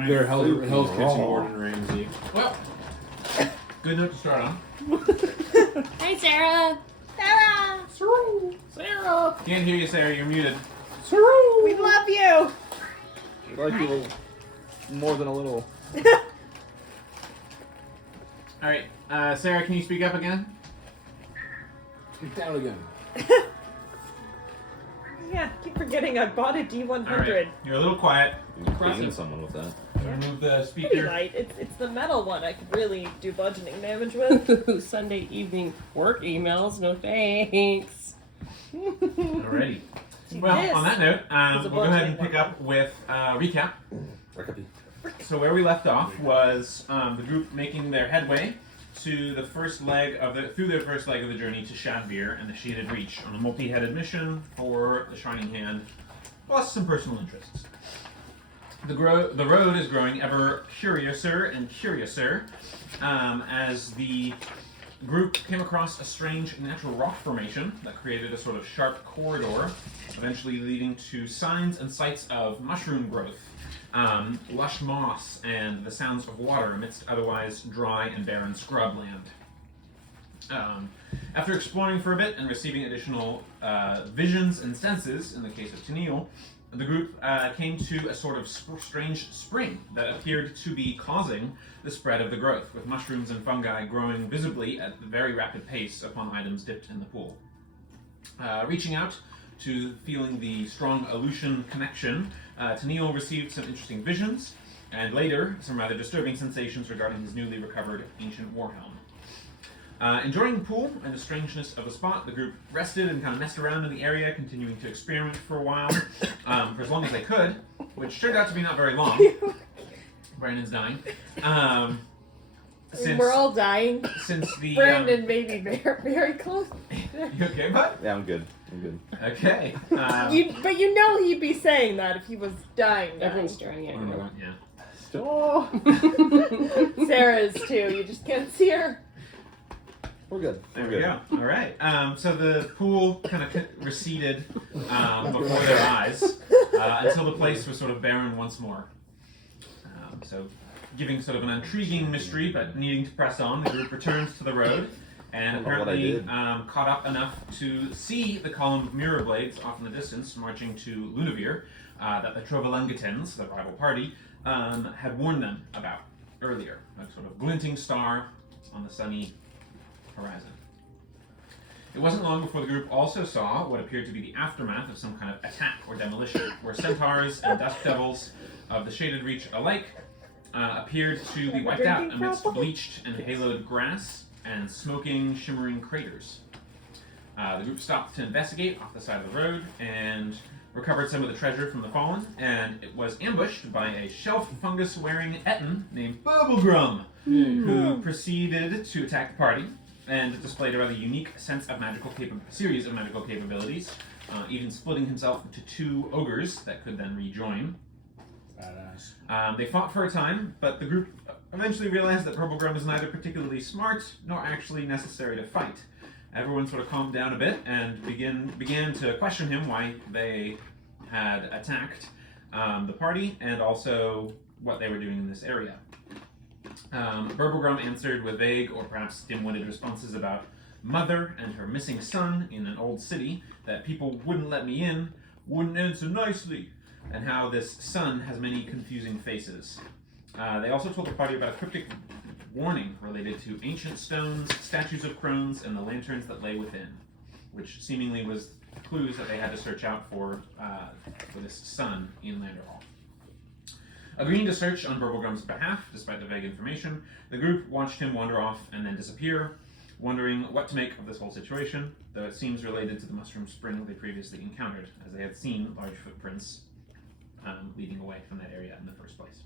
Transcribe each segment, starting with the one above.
right. They're Hell's Kitchen Gordon Ramsay. Well, good note to start on. Hi, Sarah. Sarah. Sarah! Can't hear you, Sarah. You're muted. We love you. We like you more than a little. Alright, Sarah, can you speak up again? Speak down again. Yeah, keep forgetting I bought a D100. Alright, you're a little quiet. You can poison someone with that. Remove the Pretty speaker. light. It's the metal one I could really do bludgeoning damage with. Sunday evening work emails. No thanks. Alrighty. Well, This on that note, is a we'll go ahead and bludgeoning pick up with recap. Recipe. So where we left off was the group making their headway to the first leg of through their first leg of the journey to Shadveer and the Shaded Reach on a multi-headed mission for the Shining Hand, plus some personal interests. The road is growing ever curiouser and curiouser as the group came across a strange natural rock formation that created a sort of sharp corridor, eventually leading to signs and sites of mushroom growth, lush moss, and the sounds of water amidst otherwise dry and barren scrubland. After exploring for a bit and receiving additional visions and senses, in the case of Tennille, the group came to a sort of strange spring that appeared to be causing the spread of the growth, with mushrooms and fungi growing visibly at a very rapid pace upon items dipped in the pool. Reaching out to feeling the strong Aleutian connection, Tennille received some interesting visions, and later some rather disturbing sensations regarding his newly recovered ancient warhelm. Enjoying the pool and the strangeness of the spot, the group rested and kind of messed around in the area, continuing to experiment for a while, for as long as they could, which turned out to be not very long. Brandon's dying. We're all dying. Since the Brandon may be very close. you okay, bud? Yeah, I'm good. I'm good. Okay. But you know he'd be saying that if he was dying. Everyone's staring at you. Yeah. Oh, Sarah is too. You just can't see her. we're good. There We're we good. go. All right. So the pool kind of receded before their eyes until the place was sort of barren once more. So, giving sort of an intriguing mystery, but needing to press on, the group returns to the road and apparently caught up enough to see the column of mirror blades off in the distance marching to Lunavir that the Trovalengatans, the rival party, had warned them about earlier. A sort of glinting star on the sunny horizon. It wasn't long before the group also saw what appeared to be the aftermath of some kind of attack or demolition, where centaurs and dusk devils of the Shaded Reach alike appeared to be wiped out amidst bleached and haloed grass and smoking, shimmering craters. The group stopped to investigate off the side of the road and recovered some of the treasure from the fallen, and it was ambushed by a shelf fungus-wearing Etten named Bubblegrum, who proceeded to attack the party and displayed a rather unique series of magical capabilities, even splitting himself into two ogres that could then rejoin. Badass. They fought for a time, but the group eventually realized that Bubblegrum was neither particularly smart nor actually necessary to fight. Everyone sort of calmed down a bit and began to question him why they had attacked the party and also what they were doing in this area. Bubblegrum answered with vague or perhaps dim-witted responses about Mother and her missing son in an old city, that people wouldn't let me in, wouldn't answer nicely, and how this son has many confusing faces. They also told the party about a cryptic warning related to ancient stones, statues of crones, and the lanterns that lay within, which seemingly was clues that they had to search out for this son in Landerhal. Agreeing to search on Bubblegrum's behalf, despite the vague information, the group watched him wander off and then disappear, wondering what to make of this whole situation, though it seems related to the mushroom spring they previously encountered, as they had seen large footprints leading away from that area in the first place.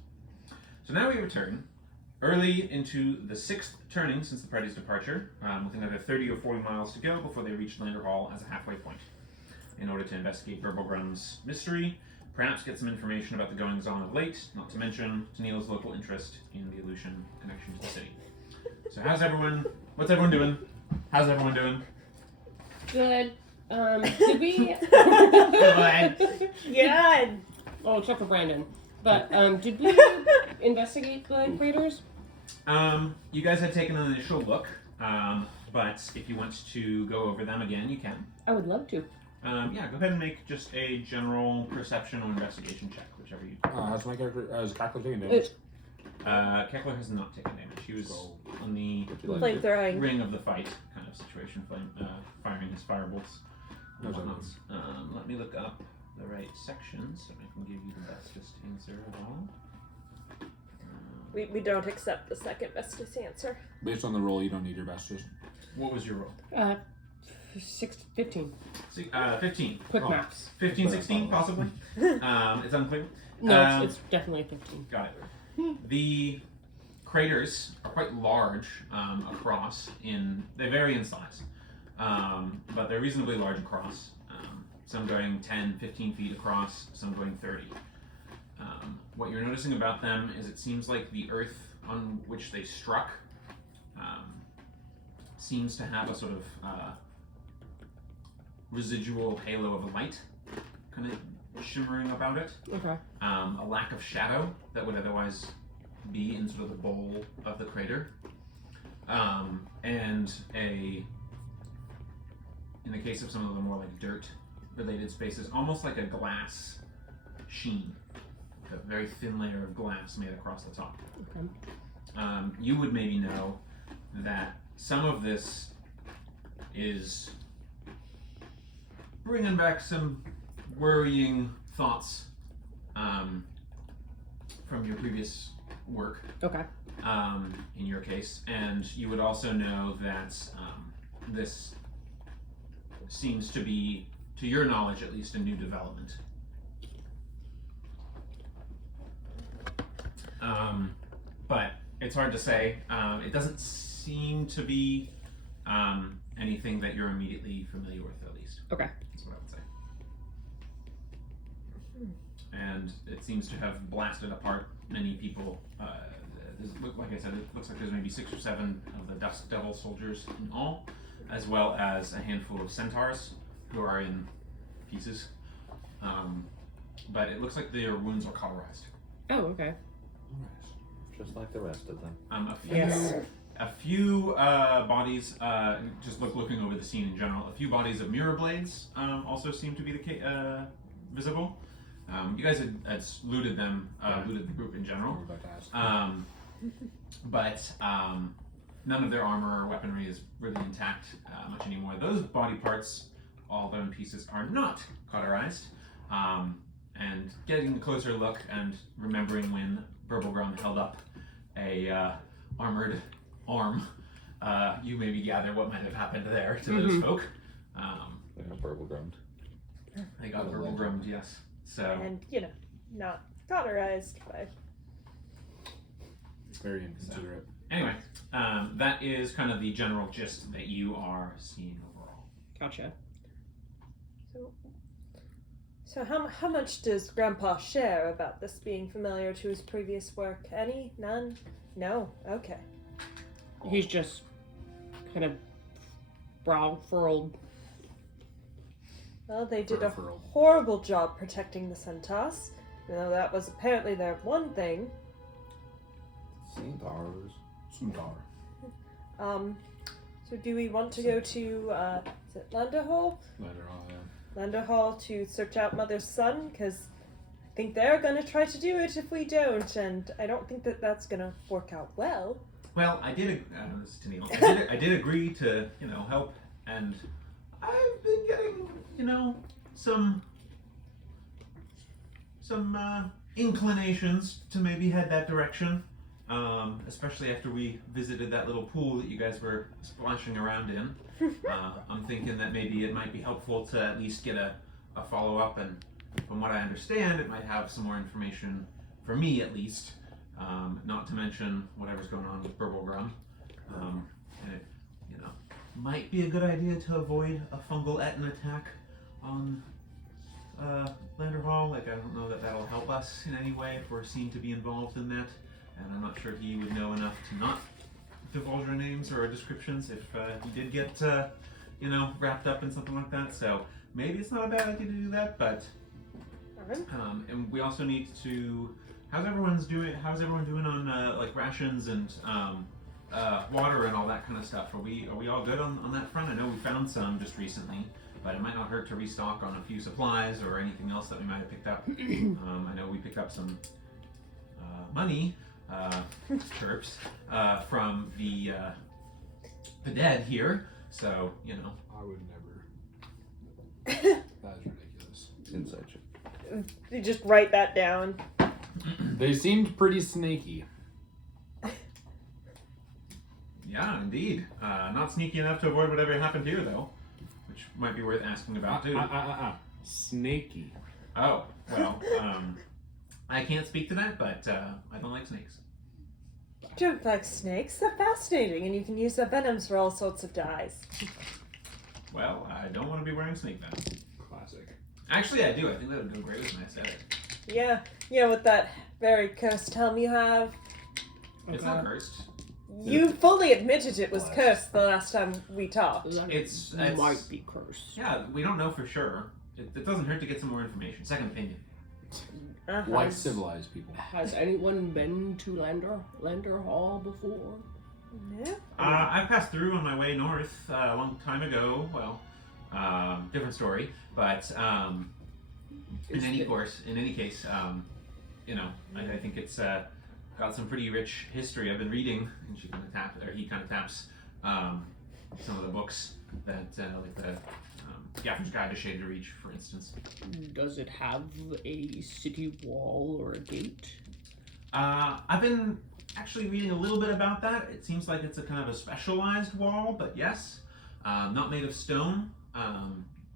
So now we return early into the 6th turning since the party's departure, with another 30 or 40 miles to go before they reach Landerhal as a halfway point, in order to investigate Bubblegrum's mystery, perhaps get some information about the goings-on of late, not to mention Tennille's local interest in the Aleutian connection to the city. So what's everyone doing? How's everyone doing? Good. Did we? Good. Good. Oh, except for Brandon. But did we investigate the craters? You guys had taken an initial look, but if you want to go over them again, you can. I would love to. Yeah, go ahead and make just a general perception or investigation check, whichever you. How's my character? Is Cackle taking damage? Cackler has not taken damage. She was on the Flamethrowing. ring of the fight kind of situation, firing his firebolts. And whatnot. Let me look up the right section so I can give you the bestest answer of all. We don't accept the second bestest answer. Based on the roll, you don't need your bestest. What was your roll? 15. 15. Quick maps. 15, 16, possibly. It's unclear. No, it's definitely 15. Got it. The craters are quite large across. They vary in size, but they're reasonably large across. Some going 10, 15 feet across, some going 30. What you're noticing about them is it seems like the earth on which they struck seems to have a sort of residual halo of a light kind of shimmering about it. Okay. A lack of shadow that would otherwise be in sort of the bowl of the crater. And in the case of some of the more like dirt related spaces, almost like a glass sheen. A very thin layer of glass made across the top. Okay. You would maybe know that some of this is bringing back some worrying thoughts from your previous work. Okay. In your case, and you would also know that this seems to be, to your knowledge at least, a new development. But it's hard to say. It doesn't seem to be anything that you're immediately familiar with, at least. Okay. That's what I would say. And it seems to have blasted apart many people. Like I said, it looks like there's maybe 6 or 7 of the Dust Devil soldiers in all, as well as a handful of centaurs who are in pieces. But it looks like their wounds are cauterized. Oh, okay. Just like the rest of them. A few bodies, just looking over the scene in general, a few bodies of mirror blades also seem to be visible. You guys had looted them, looted the group in general. I'm about to ask. But none of their armor or weaponry is really intact much anymore. Those body parts, all of them in pieces, are not cauterized. And getting a closer look and remembering when Burblegrum held up a armored arm, you maybe gather what might have happened there to those folk. They got Burblegrumed. They got Burblegrummed, yes. So And, not cauterized by. Very inconsiderate. anyway, that is kind of the general gist that you are seeing overall. Gotcha. So how much does Grandpa share about this being familiar to his previous work? Any? None? No? Okay. He's just kind of brow furrowed. Well, they did a Peripheral. horrible job protecting the centaurs. That was apparently their one thing. Centaurs. Centaur. So do we want to go to, is it Landerhal? Landerhal, yeah. Landerhall to search out Mother's son? Because I think they're going to try to do it if we don't, and I don't think that that's going to work out well. Well, I did. This is Tennille. I did agree to, help, and I've been getting, some inclinations to maybe head that direction. Especially after we visited that little pool that you guys were splashing around in. I'm thinking that maybe it might be helpful to at least get a follow-up, and from what I understand, it might have some more information for me at least, not to mention whatever's going on with Burblegrum. And it, might be a good idea to avoid a fungal Etten attack on Landerhal. Like, I don't know that that'll help us in any way if we're seen to be involved in that. And I'm not sure he would know enough to not divulge our names or our descriptions if he did get, wrapped up in something like that. So maybe it's not a bad idea to do that, but and we also need to How's everyone doing on like rations and water and all that kind of stuff? Are we all good on that front? I know we found some just recently, but it might not hurt to restock on a few supplies or anything else that we might have picked up. I know we picked up some money, chirps, from the dead here. So I would never. That is ridiculous. Inside check. You just write that down. They seemed pretty snaky. Yeah, indeed. Not sneaky enough to avoid whatever happened here, though, which might be worth asking about too. Snaky. Oh, well, I can't speak to that, but I don't like snakes. You don't like snakes? They're fascinating, and you can use their venoms for all sorts of dyes. Well, I don't want to be wearing snake venom. Classic. Actually, I do. I think that would go great with my aesthetic. Yeah, with that very cursed helm you have. It's not cursed. You fully admitted it was cursed the last time we talked. It's might be cursed. Yeah, we don't know for sure. It doesn't hurt to get some more information. Second opinion. Like civilized people. Has anyone been to Landerhal before? No. I passed through on my way north a long time ago. Well, different story, but in any case, I think it's got some pretty rich history. I've been reading, and he kind of taps some of the books that like the Gaffer's Guide to Shade to Reach, for instance. Does it have a city wall or a gate? I've been actually reading a little bit about that. It seems like it's a kind of a specialized wall, but yes, not made of stone.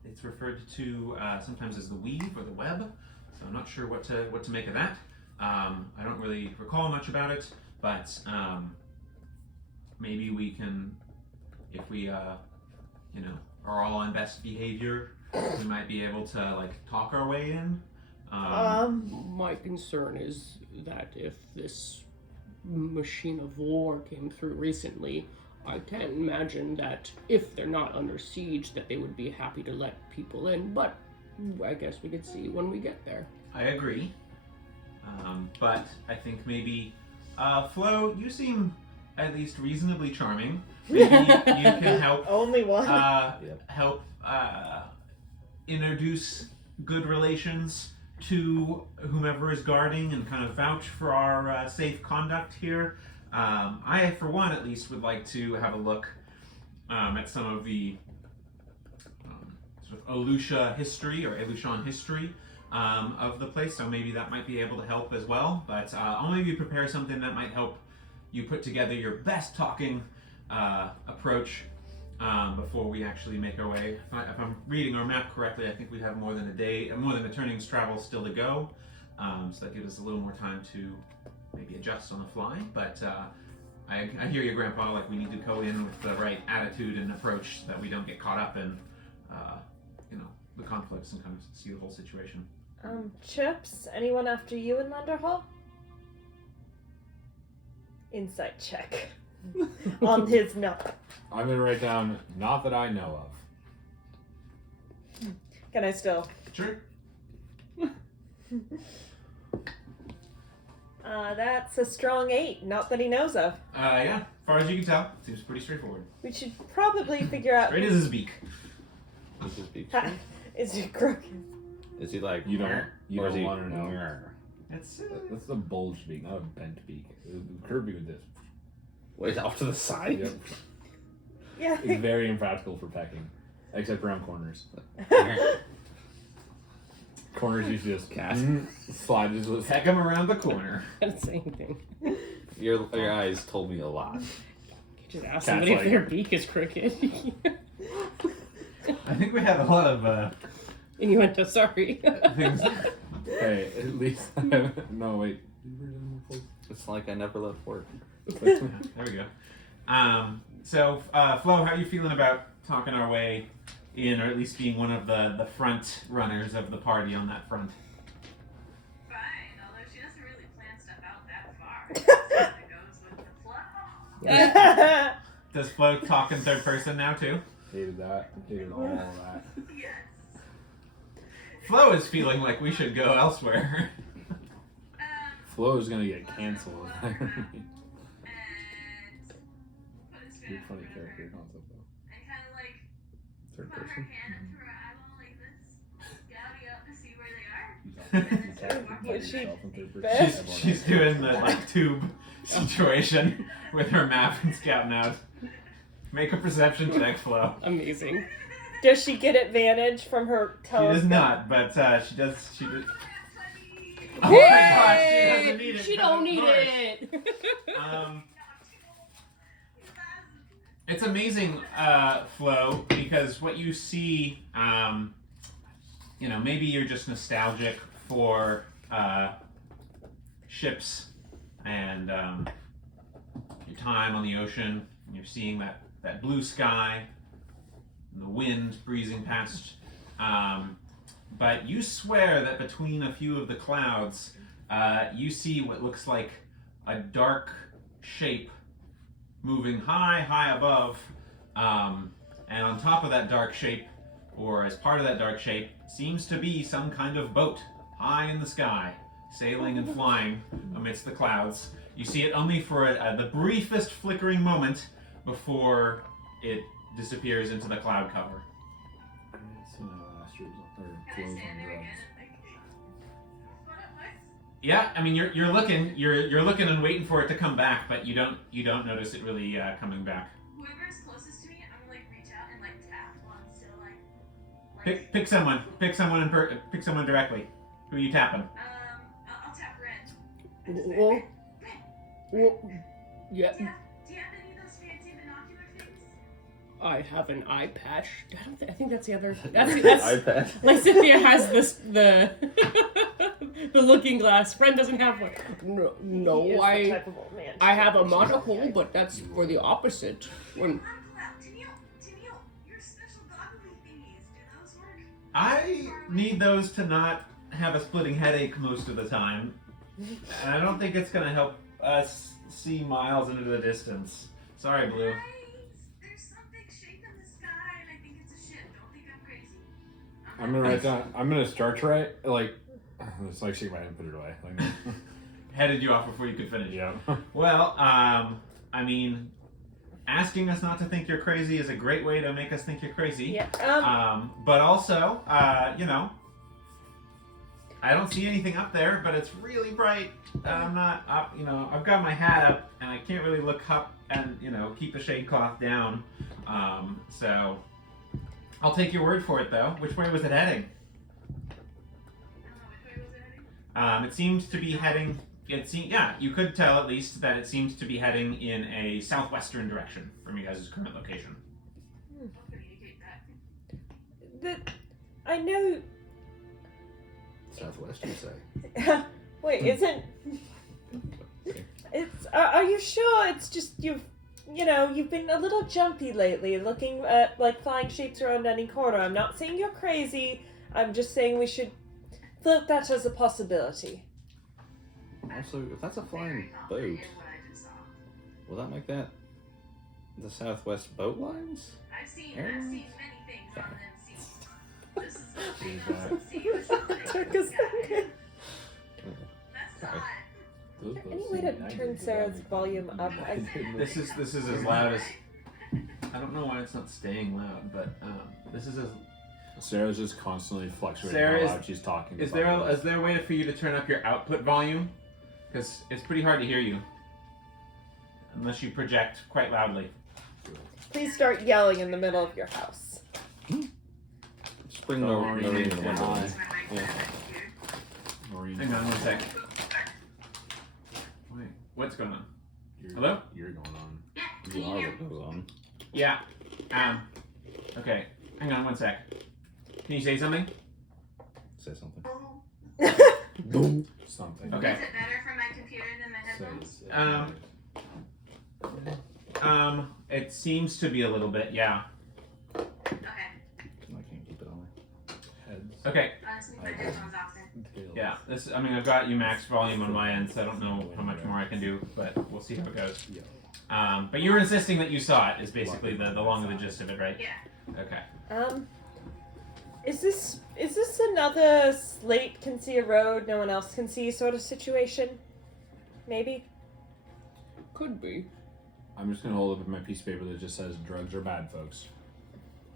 It's referred to sometimes as the weave or the web, so I'm not sure what to make of that. I don't really recall much about it, but maybe we can, if we are all on best behavior, we might be able to like talk our way in. My concern is that if this machine of war came through recently, I can't imagine that if they're not under siege that they would be happy to let people in, but I guess we could see when we get there. I agree. But I think maybe, Flo, you seem at least reasonably charming. Maybe you can help Only one. help introduce good relations to whomever is guarding and kind of vouch for our safe conduct here. I, for one, at least, would like to have a look at some of the sort of Alushan history of the place, so maybe that might be able to help as well. But I'll maybe prepare something that might help you put together your best talking approach before we actually make our way. If I'm reading our map correctly, I think we have more than a turning's travel still to go. So that gives us a little more time to maybe adjust on the fly. But I hear you, Grandpa. Like, we need to go in with the right attitude and approach so that we don't get caught up in the conflicts and kind of see the whole situation. Chips, anyone after you in Landerhal? Insight check. On his nut. I'm gonna write down, not that I know of. Can I still? Sure. That's a strong 8, not that he knows of. Yeah, as far as you can tell, seems pretty straightforward. We should probably figure out. Straight as his beak. Is his beak Ha- straight? Is he crooked? Is he like? You don't or is he? want to know. It's That's the bulged beak, not a bent beak. The curved beak with this. Wait, off to the side. Yep. Yeah. It's very impractical for pecking, except around corners. Corners usually just slide just with. peck him around the corner. Can't say anything. Your eyes told me a lot. You just ask Cat's somebody like- if their beak is crooked. I think we had a lot of Innuendo, sorry. things. Hey, at least no wait. It's like I never left work. There we go. So, Flo, how are you feeling about talking our way in, or at least being one of the front runners of the party on that front? Fine, although she doesn't really plan stuff out that far. It just kind of goes with the flow. Does Flo talk in third person now too? Hated that. Hated all that. Yes. Flo is feeling like we should go elsewhere. flow is gonna get canceled. and put his Good finger funny up her character concept though. and kind of like Third put her person. hand up to her eyeball like this, gouty up to see where they are. Would she She's doing the like tube situation with her map and scouting out. Make a perception check, Flo. Amazing. Does she get advantage from her She telescope? does not, but she does. She does. Oh my Yay! gosh, she doesn't need it. She but don't of need course. it. It's amazing, Flo, because what you see, maybe you're just nostalgic for ships and your time on the ocean. And you're seeing that blue sky, and the wind breezing past. But you swear that between a few of the clouds, you see what looks like a dark shape moving high above, and on top of that dark shape, or as part of that dark shape, seems to be some kind of boat high in the sky, sailing and flying amidst the clouds. You see it only for the briefest flickering moment before it disappears into the cloud cover. So now Astra's or Can I Flo's stand on there again? drugs. Like, what? Yeah, I mean you're looking and waiting for it to come back, but you don't notice it really coming back. Whoever's closest to me, I'm gonna like reach out and like tap while I'm still like Pick someone pick someone directly. Who are you tapping? I'll tap Ren. Well, yeah, Do you have any of those fancy binocular things? I have an eye patch. I think that's the other. That's iPad. like Cynthia has the the looking glass. Friend doesn't have one. No, He is the I type of old man. I have a monocle, but that's for the opposite. When Tennille, your special goggly thingies, do those work? I need those to not have a splitting headache most of the time. And I don't think it's gonna help us see miles into the distance. Sorry, Blue. Guys, there's something shape in the sky, and I think it's a ship. Don't think I'm crazy. I'm gonna write down. I'm gonna start to write like. It's like shake my hand and put it away. Like, Headed you off before you could finish. yeah. Well, I mean, asking us not to think you're crazy is a great way to make us think you're crazy. Yeah. But also, I don't see anything up there, but it's really bright. I'm not up, I've got my hat up and I can't really look up and, keep the shade cloth down. So I'll take your word for it though. Which way was it heading? I don't know, which way was it heading? It seemed to be heading, you could tell at least that it seems to be heading in a southwestern direction from you guys' current location. I'll communicate that. I know. Southwest, you say? Wait, isn't? It's. Are you sure? It's just you've been a little jumpy lately, looking at like flying shapes around any corner. I'm not saying you're crazy. I'm just saying we should float that as a possibility. Also, if that's a flying Very boat, complicated what I just saw. will that make that the Southwest boat lines? I've seen Airlines? many things on them seas. This is the Who's thing that? I've seen with something Took in the us sky. thinking. That's Okay. odd. Those Any boats way seem to nice. turn Sarah's volume up? This is as loud as. I don't know why it's not staying loud, but this is as. Sarah's just constantly fluctuating Sarah, how loud she's talking. Is there a way for you to turn up your output volume? Because it's pretty hard to hear you, unless you project quite loudly. Please start yelling in the middle of your house. Just bring Oh, no you ring need in the to window. hide. Is my mic Yeah. here? Maureen, Hang on one sec. Wait, what's going on? Hello? You're going on. Yeah, There's can a you lot hear that goes on. Yeah. Okay. Hang on one sec. Can you say something? Say something. me? Boom. Something. Okay. Is it better from my computer than my headphones? It seems to be a little bit, yeah. Okay. I can't keep it on. Heads. Okay. Honestly, my headphones often. Tails. Yeah. I've got you max volume on my end, so I don't know how much more I can do, but we'll see how it goes. Yeah. But you were insisting that you saw it is basically the long of the gist of it, right? Yeah. Okay. Is this another Slate can see a road no one else can see sort of situation? maybe? Could be. I'm just gonna hold up my piece of paper that just says drugs are bad, folks.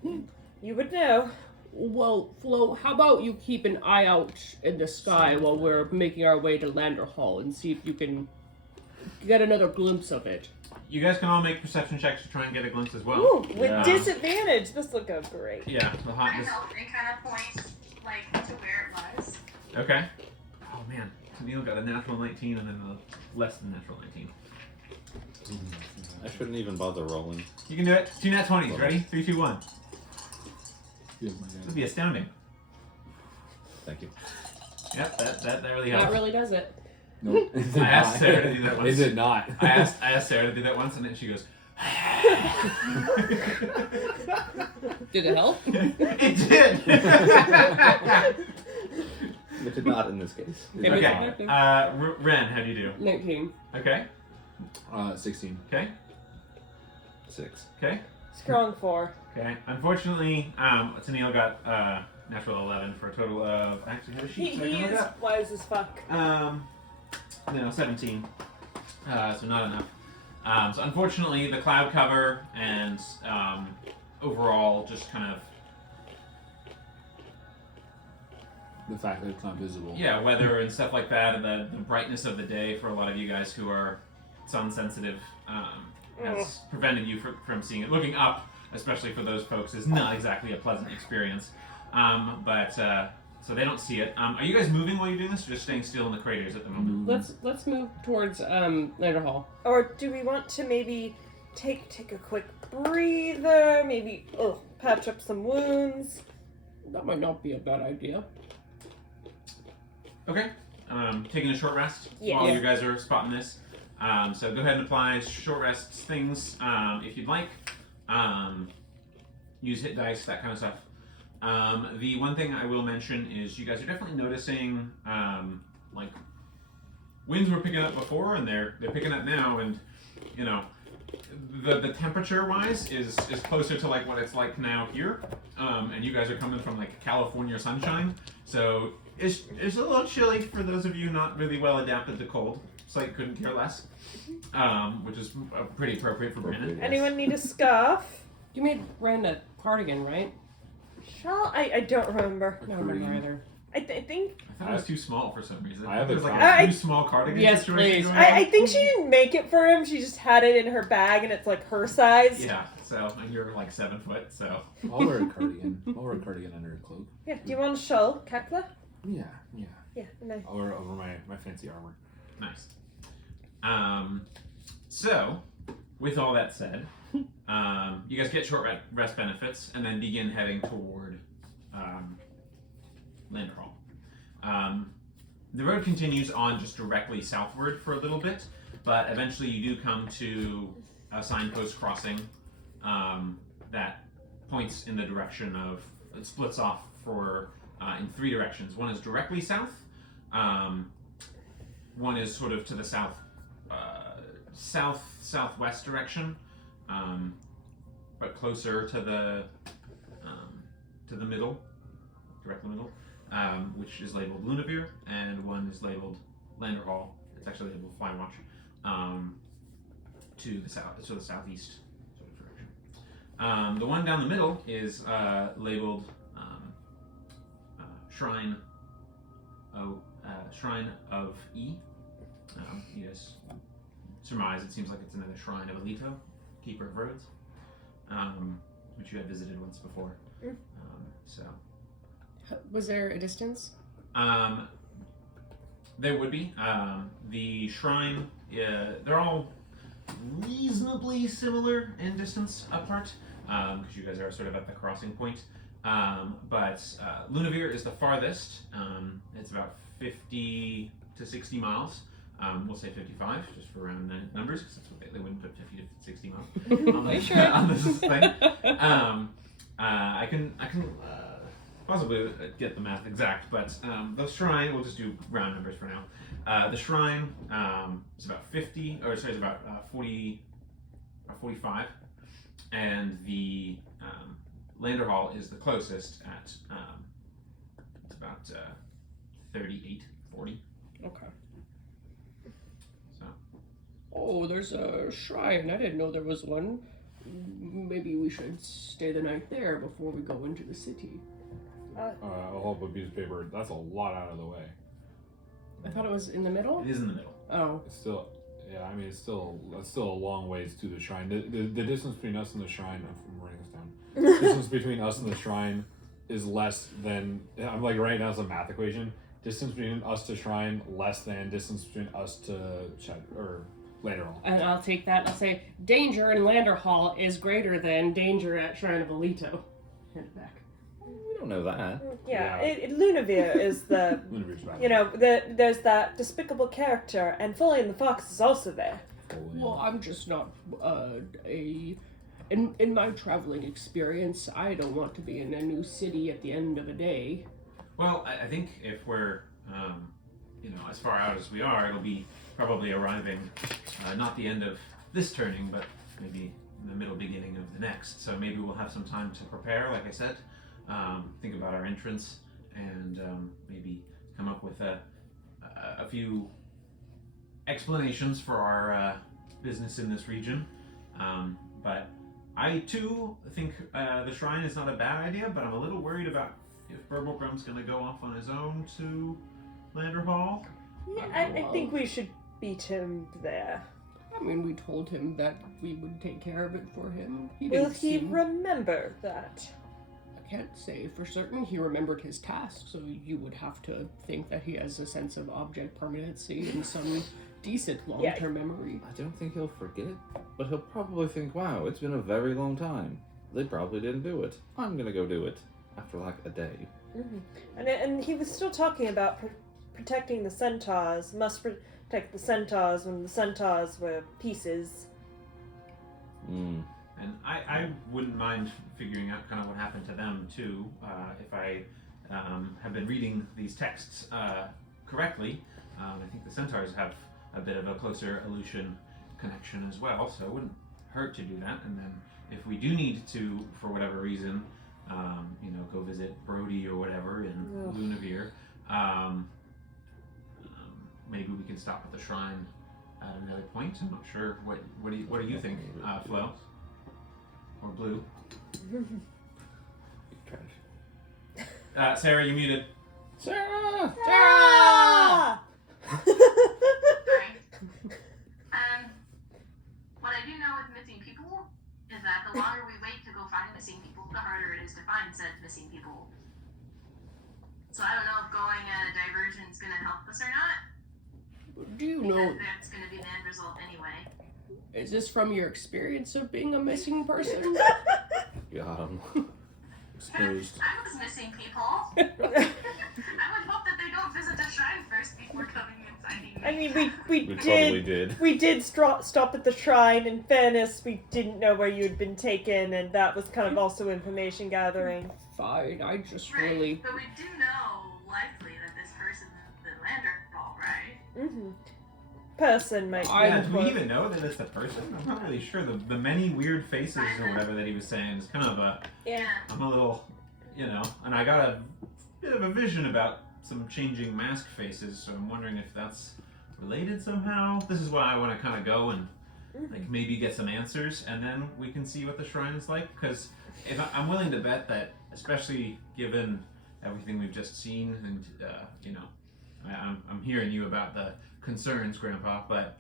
You would know. Well, Flo, how about you keep an eye out in the sky while we're making our way to Landerhal and see if you can get another glimpse of it. You guys can all make perception checks to try and get a glimpse as well. Ooh, with Yeah. disadvantage. This will go great. Yeah, the hot. I help and kind of point, like, to where it was. Okay. Oh man, so Neil got a natural 19 and then a less than natural 19. I shouldn't even bother rolling. You can do it. 2 nat 20s. Ready? 3, 2, 1. Feels my This God. would be astounding. Thank you. Yep, that really helps. That really does it. Nope. Is it I asked not? Sarah to do that once. Is it not? I asked Sarah to do that once, and then she goes. Did it help? It did. It did not in this case. Maybe it's Okay. effective. Ren, how do you do? 19. Okay. 16. Okay. 6. Okay. Strong 4. Okay. Unfortunately, Tennille got natural 11 for a total of. I actually have a sheet. so I He can look is it up. wise as fuck. No, 17. So not enough. So unfortunately, the cloud cover and overall just kind of The fact that it's not visible. weather and stuff like that, and the brightness of the day for a lot of you guys who are sun sensitive has prevented you from seeing it. Looking up, especially for those folks, is not exactly a pleasant experience. So they don't see it. Are you guys moving while you're doing this, or just staying still in the craters at the moment? Let's move towards Landerhal. Or do we want to maybe take a quick breather? Maybe patch up some wounds. That might not be a bad idea. Okay. Taking a short rest Yes. while you guys are spotting this. So go ahead and apply short rest things if you'd like. Use hit dice, that kind of stuff. The one thing I will mention is you guys are definitely noticing like winds were picking up before and they're picking up now, and you know the temperature wise is closer to like what it's like now here. And you guys are coming from like California sunshine, so it's a little chilly for those of you not really well adapted to cold. Slate couldn't care less, which is pretty appropriate for Brandon. Anyone need a scarf? You made Ren a cardigan, right? Shall I don't remember. I don't remember either. I think I thought it was too small for some reason. I have It was a like cardigan. a too small cardigan Yes, situation please. going on. I think she didn't make it for him. She just had it in her bag, and it's like her size. Yeah, so and you're like 7 foot, so I'll wear a cardigan. I'll wear a cardigan under a cloak. Yeah. Do you want a shawl, Cackle? Yeah. Yeah. Nice. I'll wear it over my fancy armor. nice. So with all that said, you guys get short rest benefits and then begin heading toward Landerhal. The road continues on just directly southward for a little bit, but eventually you do come to a signpost crossing that points in the direction of, it splits off for in 3 directions. One is directly south, one is sort of to the south, southwest direction, but closer to the middle, direct middle, which is labeled Lumoria, and one is labeled Landerhal. It's actually labeled Flywatch, to the south, to the southeast sort of direction. The one down the middle is labeled Shrine of E. You guys surmise it seems like it's another shrine of Alito, Keeper of Roads, which you had visited once before. So Was there a distance? there would be the shrine. They're all reasonably similar in distance apart because you guys are sort of at the crossing point. But Lumoria is the farthest. It's about 50 to 60 miles. We'll say 55, just for round numbers, because that's what they wouldn't put 50 to 60 miles on, Are you this, sure? on this thing. I can possibly get the math exact, but the shrine, we'll just do round numbers for now. The shrine is about 50, or sorry, it's about 40, or 45, and the Landerhal is the closest at it's about 38, 40. Okay. So Oh, there's a shrine. I didn't know there was one. Maybe we should stay the night there before we go into the city. I'll hold up a piece of paper. That's a lot out of the way. I thought it was in the middle. It is in the middle. Oh. It's still, yeah. I mean, it's still a long ways to the shrine. The distance between us and the shrine. I'm writing this down. The distance between us and the shrine is less than. I'm like writing down some math equation. Distance between us to shrine less than distance between us to Landerhal. And I'll take that. I'll say danger in Landerhal is greater than danger at Shrine of Alito. Hand it back. We don't know that. Yeah, Yeah. Lunavir is the, Lumoria bad. you know, there's that despicable character, and Foley the Fox is also there. Well, I'm just not in my traveling experience, I don't want to be in a new city at the end of a day. Well, I think if we're, as far out as we are, it'll be probably arriving not the end of this turning, but maybe in the middle beginning of the next. So maybe we'll have some time to prepare, like I said, think about our entrance, and maybe come up with a few explanations for our business in this region. But I too think the shrine is not a bad idea, but I'm a little worried about if Burblegrim's going to go off on his own to Landerhal. Yeah, I think we should beat him there. I mean, we told him that we would take care of it for him. Will he remember that? I can't say for certain. He remembered his task, so you would have to think that he has a sense of object permanency and some decent long-term memory. I don't think he'll forget, but he'll probably think, wow, it's been a very long time. They probably didn't do it. I'm gonna go do it. After like a day. Mm-hmm. And he was still talking about protecting the centaurs. Must protect the centaurs when the centaurs were pieces. Mm. And I wouldn't mind figuring out kind of what happened to them too, if I have been reading these texts correctly. I think the centaurs have a bit of a closer Aleutian connection as well, so it wouldn't hurt to do that. And then if we do need to, for whatever reason, go visit Brody or whatever in Lunavir, maybe we can stop at the shrine at another point. I'm not sure. What do you think, Flo? Or Blue? Trash. Sarah, you muted. Sarah! Ah! Sorry. What I do know with missing people is that the longer we wait to go find missing people, the harder it is to find said missing people. So I don't know if going at a diversion is going to help us or not. Do you know, Because that's going to be the end result anyway. is this from your experience of being a missing person? Got him. Exposed. I was missing people. I would hope that they don't visit the shrine first before coming and finding me. I mean, we Totally did. We did stop at the shrine. In fairness, we didn't know where you had been taken, and that was kind of also information gathering. Fine, I just Right, really... but we do know likely that this person's the Landerhal, right? Mm-hmm. Person might. Yeah, be do we even know that it's the person? I'm not really sure. The many weird faces or whatever that he was saying is kind of Yeah. I'm a little, and I got a bit of a vision about some changing mask faces, so I'm wondering if that's related somehow. This is why I want to kind of go and like maybe get some answers, and then we can see what the shrine is like. Because if I'm willing to bet that, especially given everything we've just seen, and I'm hearing you about the concerns, Grandpa, but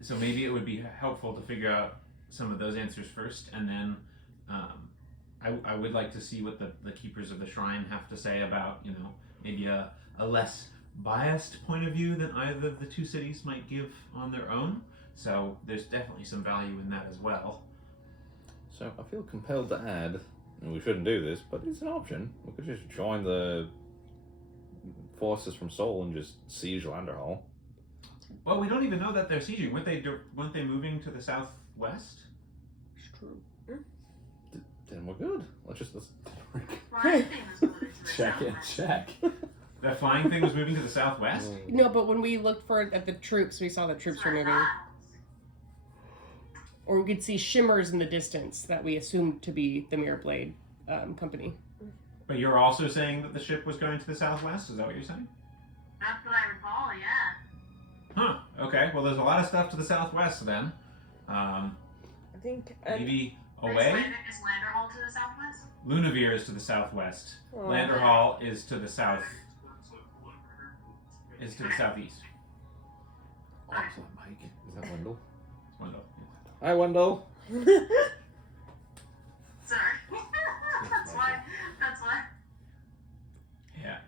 so maybe it would be helpful to figure out some of those answers first, and then I would like to see what the keepers of the shrine have to say about, maybe a less biased point of view than either of the two cities might give on their own. So there's definitely some value in that as well. So I feel compelled to add, and we shouldn't do this, but it's an option. We could just join the forces from Seoul and just siege Landerhal. Well, we don't even know that they're sieging. Weren't they moving to the southwest? It's true. Then we're good. Let's Flying thing was moving to the Check it, southwest. check. The flying thing was moving to the southwest? No, but when we looked at the troops, we saw the troops were moving. Or we could see shimmers in the distance that we assumed to be the Mirror Blade company. But you're also saying that the ship was going to the southwest? Is that what you're saying? That's what I recall, yeah. Huh. Okay. Well, there's a lot of stuff to the southwest then. I think. Maybe Is away. Landerhal to the southwest? Lunavir is to the southwest. Oh. Landerhal is to the south. Is to the southeast. Oh, is that Mike? Is that Wendell? It's Wendell. Hi, Wendell. Sorry. That's why. Yeah.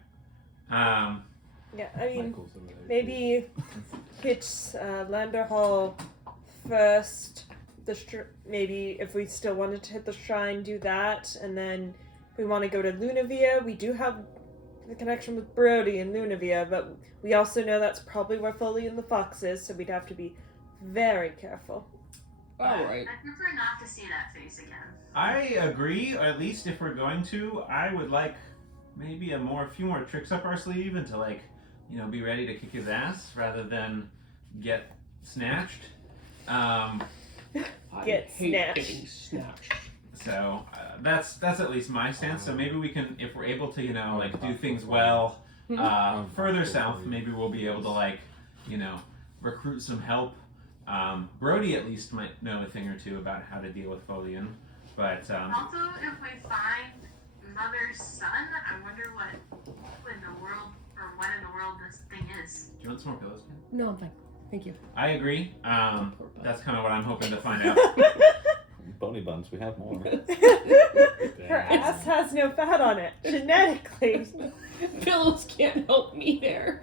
Yeah, I mean, Michael's over there. maybe hit Landerhal first. Maybe if we still wanted to hit the shrine, do that, and then if we want to go to Lunavia. We do have the connection with Brody and Lunavia, but we also know that's probably where Foley and the Fox is, so we'd have to be very careful. Alright. I prefer not to see that face again. I agree. Or at least if we're going to, I would like maybe a few more tricks up our sleeve, and to be ready to kick his ass rather than get snatched. I Get hate snatched. getting snatched. So that's at least my stance. So maybe we can, if we're able to, do things well further south, maybe we'll be able to recruit some help. Brody at least might know a thing or two about how to deal with Folian. But Also, if we find Mother's son, I wonder what in the world this thing is. do you want some more pillows, Ken? No, I'm fine. Thank you. I agree. That's kind of what I'm hoping to find out. Bony buns, we have more. Her ass has no fat on it, genetically. Pillows can't help me there.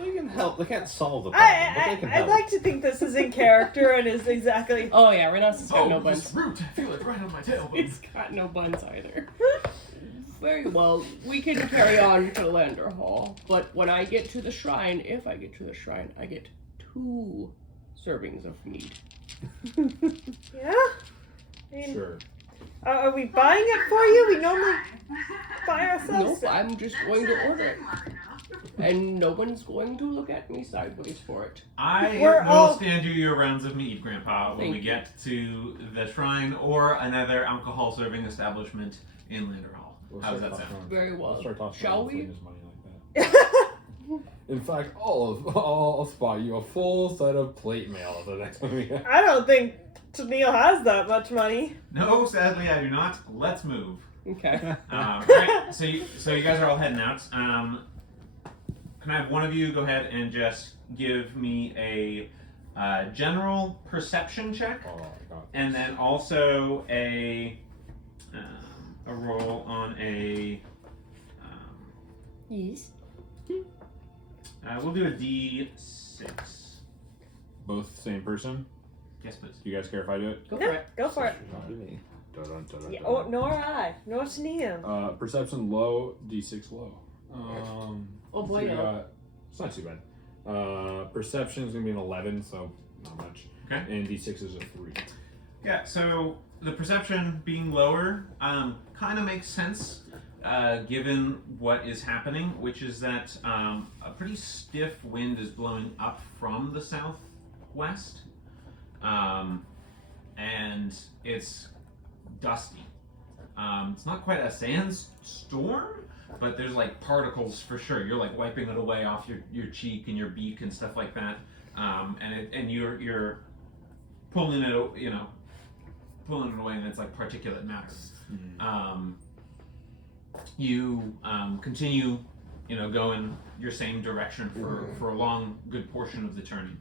They can help. They can't solve the problem, but they can I'd help. like to think this is in character and is exactly. Oh yeah, Renaissance got no buns. root! I feel it right on my tailbone. It's got no buns either. Very well, we can carry on to Landerhal, but when I get to the shrine, if I get to the shrine, I get 2 servings of meat. Yeah? I mean, Sure. are we buying it for you? We normally buy ourselves Nope, stuff. I'm just going to order it. And no one's going to look at me sideways for it. I We're will all- stand you your rounds of meat, Grandpa, when Thank we you. get to the shrine or another alcohol serving establishment in Landerhall. How does that sound? Very well. Let's start talking Shall about we? his money like that. In fact, I'll spot you a full set of plate mail at the next one we have. I don't think Neil has that much money. No, sadly I do not. Let's move. Okay. Right, so you guys are all heading out. Can I have one of you go ahead and just give me a general perception check, Oh, I got and then also a roll on a. Yes. We'll do a D6. both same person. Yes, please. Do you guys care if I do it? Go for Yeah, it. go for it. Not to me. Yeah, nor I. Nor to Neil. Perception low, D6 low. Oh boy, so we no. got- it's not too bad. Perception is gonna be an 11, so not much. Okay. And D6 is a 3. Yeah, so the perception being lower kind of makes sense given what is happening, which is that a pretty stiff wind is blowing up from the southwest, and it's dusty. It's not quite a sandstorm, but there's like particles for sure. You're like wiping it away off your cheek and your beak and stuff like that, and you're pulling it, pulling it away, and it's like particulate matter. You continue, going your same direction for a long, good portion of the turning.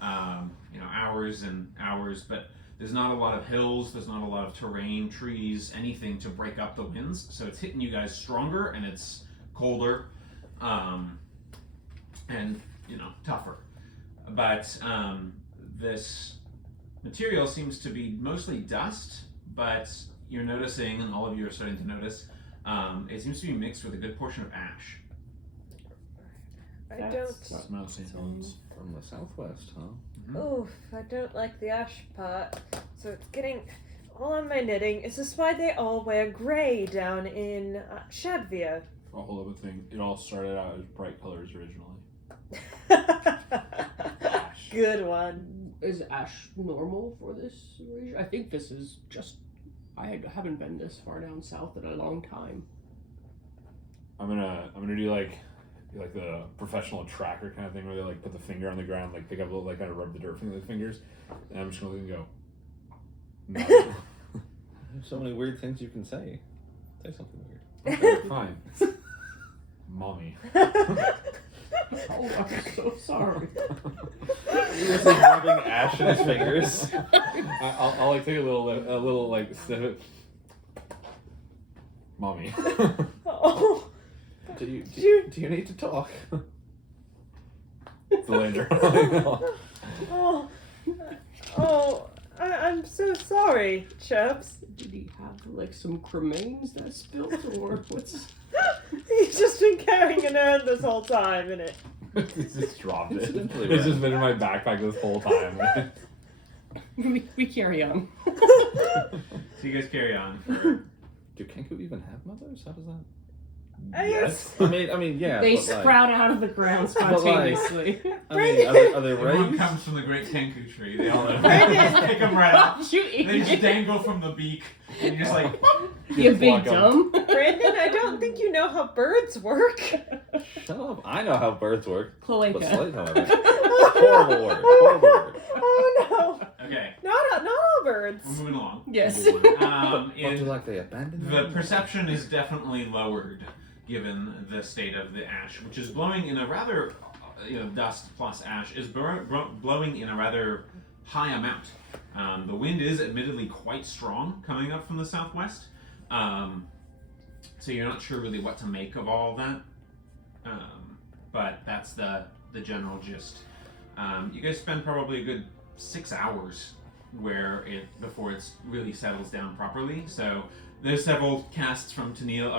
Hours and hours, but there's not a lot of hills, there's not a lot of terrain, trees, anything to break up the winds. So it's hitting you guys stronger, and it's colder, and tougher. But this material seems to be mostly dust, but you're noticing, and all of you are starting to notice, it seems to be mixed with a good portion of ash. I That's- don't. Smell St. Helens. From the southwest, huh? Oof, I don't like the ash part. So it's getting all on my knitting. Is this why they all wear gray down in Shadvia? A whole other thing. It all started out as bright colors originally. Good one. Is ash normal for this region? I think this is just. I haven't been this far down south in a long time. I'm gonna do like like the professional tracker kind of thing where they like put the finger on the ground, like pick up, like kind of rub the dirt from the fingers, and I'm just gonna look and go. No. There's so many weird things you can say. Say something weird. Okay, fine. Mommy. Oh, I'm so sorry. He was like rubbing ash in his fingers. I'll like take a little like sniff it. Mommy. Oh, Do you need to talk? It's the Lander. I'm so sorry, Chirps. Did he have like some cremains that spilled, or what's? He's just been carrying an urn this whole time, innit? It's just dropped it. Incidentally, It's just been in my backpack this whole time. We carry on. So you guys carry on. Do Kenku even have mothers? How does that? Yes. I mean, yeah. They but, like, sprout out of the ground spontaneously. I mean, are they Everyone raised? comes from the great Tenku tree. They all Brandon! pick them right up. Shoot They just dangle from the beak, and you're just like, You Just big walk up. dumb. Brandon, I don't think you know how birds work. Shut up. I know how birds work. But Cloaca. slight, however. Horrible word. Horrible word. Oh no. okay, Not all birds. we're moving along. Yes. What do And like they abandoned the them? perception is definitely lowered given the state of the ash, which is blowing in a rather, dust plus ash is blowing in a rather high amount. The wind is admittedly quite strong coming up from the southwest, so you're not sure really what to make of all of that. But that's the general gist. You guys spend probably a good 6 hours before it really settles down properly. So there's several casts from Tennille,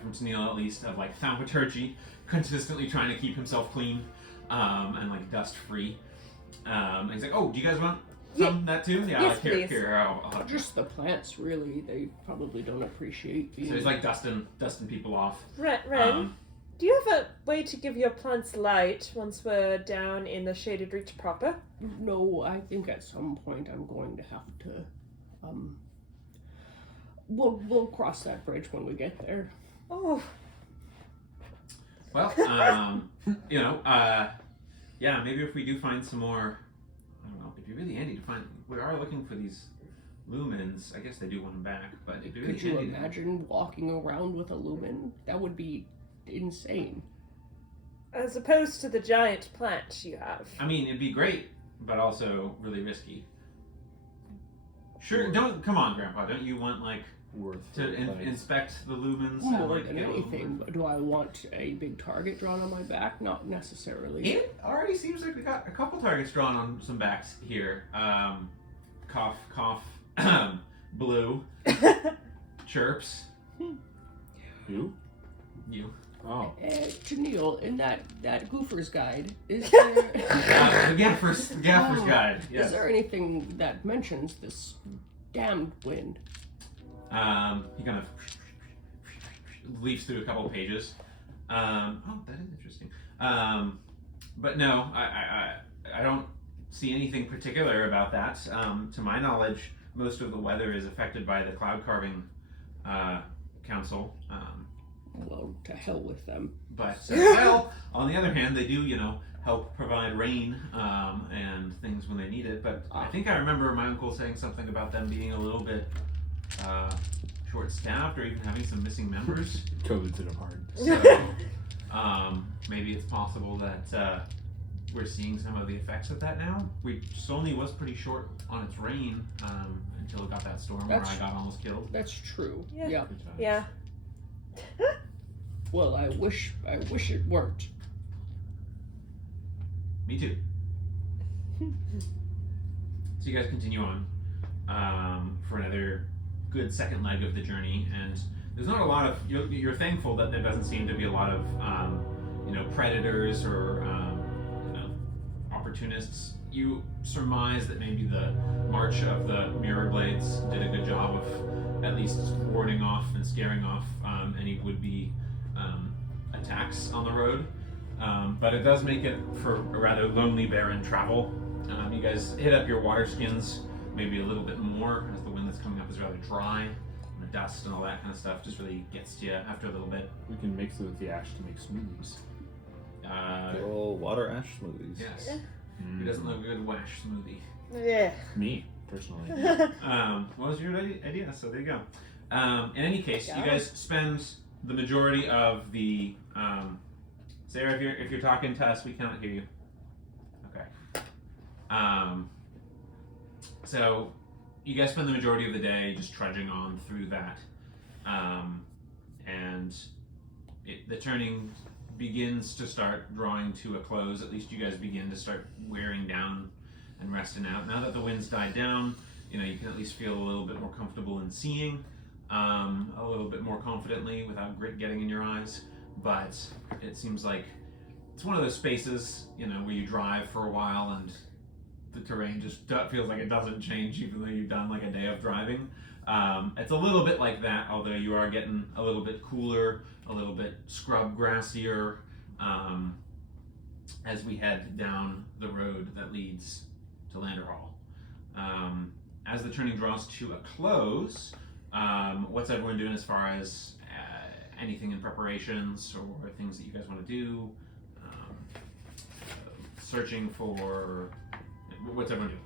from Tennille at least, of like thaumaturgy, consistently trying to keep himself clean and like dust free. And he's like, "Oh, do you guys want some that too?" Yeah, Yes, like, here, please. here, I'll help you." Just the plants, really. They probably don't appreciate being. So he's like dusting people off. Ren, do you have a way to give your plants light once we're down in the shaded reach proper? No, I think at some point I'm going to have to. We'll cross that bridge when we get there. Oh, Well, yeah, maybe if we do find some more, I don't know, it'd be really handy to find. We are looking for these lumens. I guess they do want them back, but it'd be really Could you handy. imagine walking around with a lumen? That would be insane. as opposed to the giant plant you have. I mean, it'd be great, but also really risky. Sure, come on, Grandpa. Don't you want like Worth to it, like- inspect the lumens? More and, like, than get a little anything, but do I want a big target drawn on my back? Not necessarily. It already seems like we got a couple targets drawn on some backs here. Cough, cough, blue, chirps. You? You. Oh. Janelle, in that Goofer's Guide, is there The Gaffer's Guide. Yes. is there anything that mentions this damned wind? He kind of leaves through a couple of pages. Oh, that is interesting. But no, I don't see anything particular about that. To my knowledge, most of the weather is affected by the cloud carving council. Well, to hell with them. But well, on the other hand, they do, help provide rain and things when they need it. But I think I remember my uncle saying something about them being a little bit short-staffed, or even having some missing members. COVID's hit them hard. So maybe it's possible that we're seeing some of the effects of that now. Sony was pretty short on its rain until it got that storm where I got almost killed. That's true. Yeah. Yeah. Good times. Yeah. Well, I wish it weren't. Me too. So you guys continue on for another good second leg of the journey, and there's not a lot of. You're thankful that there doesn't seem to be a lot of predators or opportunists. You surmise that maybe the march of the mirror blades did a good job of at least warding off and scaring off any would-be attacks on the road. But it does make it for a rather lonely, barren travel. You guys hit up your water skins maybe a little bit more as the wind that's coming up is rather dry, and the dust and all that kind of stuff just really gets to you after a little bit. We can mix it with the ash to make smoothies. Good old water ash smoothies. Yes. Mm. Who doesn't love a good wash smoothie? Yeah. Me, personally. What was your idea? So there you go. In any case, Got you guys spend the majority of the. Sarah, if you're talking to us, we cannot hear you. Okay. So you guys spend the majority of the day just trudging on through that, and the turning begins to start drawing to a close. At least you guys begin to start wearing down and resting out. Now that the wind's died down, you can at least feel a little bit more comfortable in seeing, a little bit more confidently without grit getting in your eyes. But it seems like it's one of those spaces, where you drive for a while and the terrain just feels like it doesn't change even though you've done like a day of driving. It's a little bit like that, although you are getting a little bit cooler, a little bit scrub grassier, as we head down the road that leads to Landerhal. As the turning draws to a close, what's everyone doing as far as anything in preparations or things that you guys want to do? Searching for... What's everyone doing?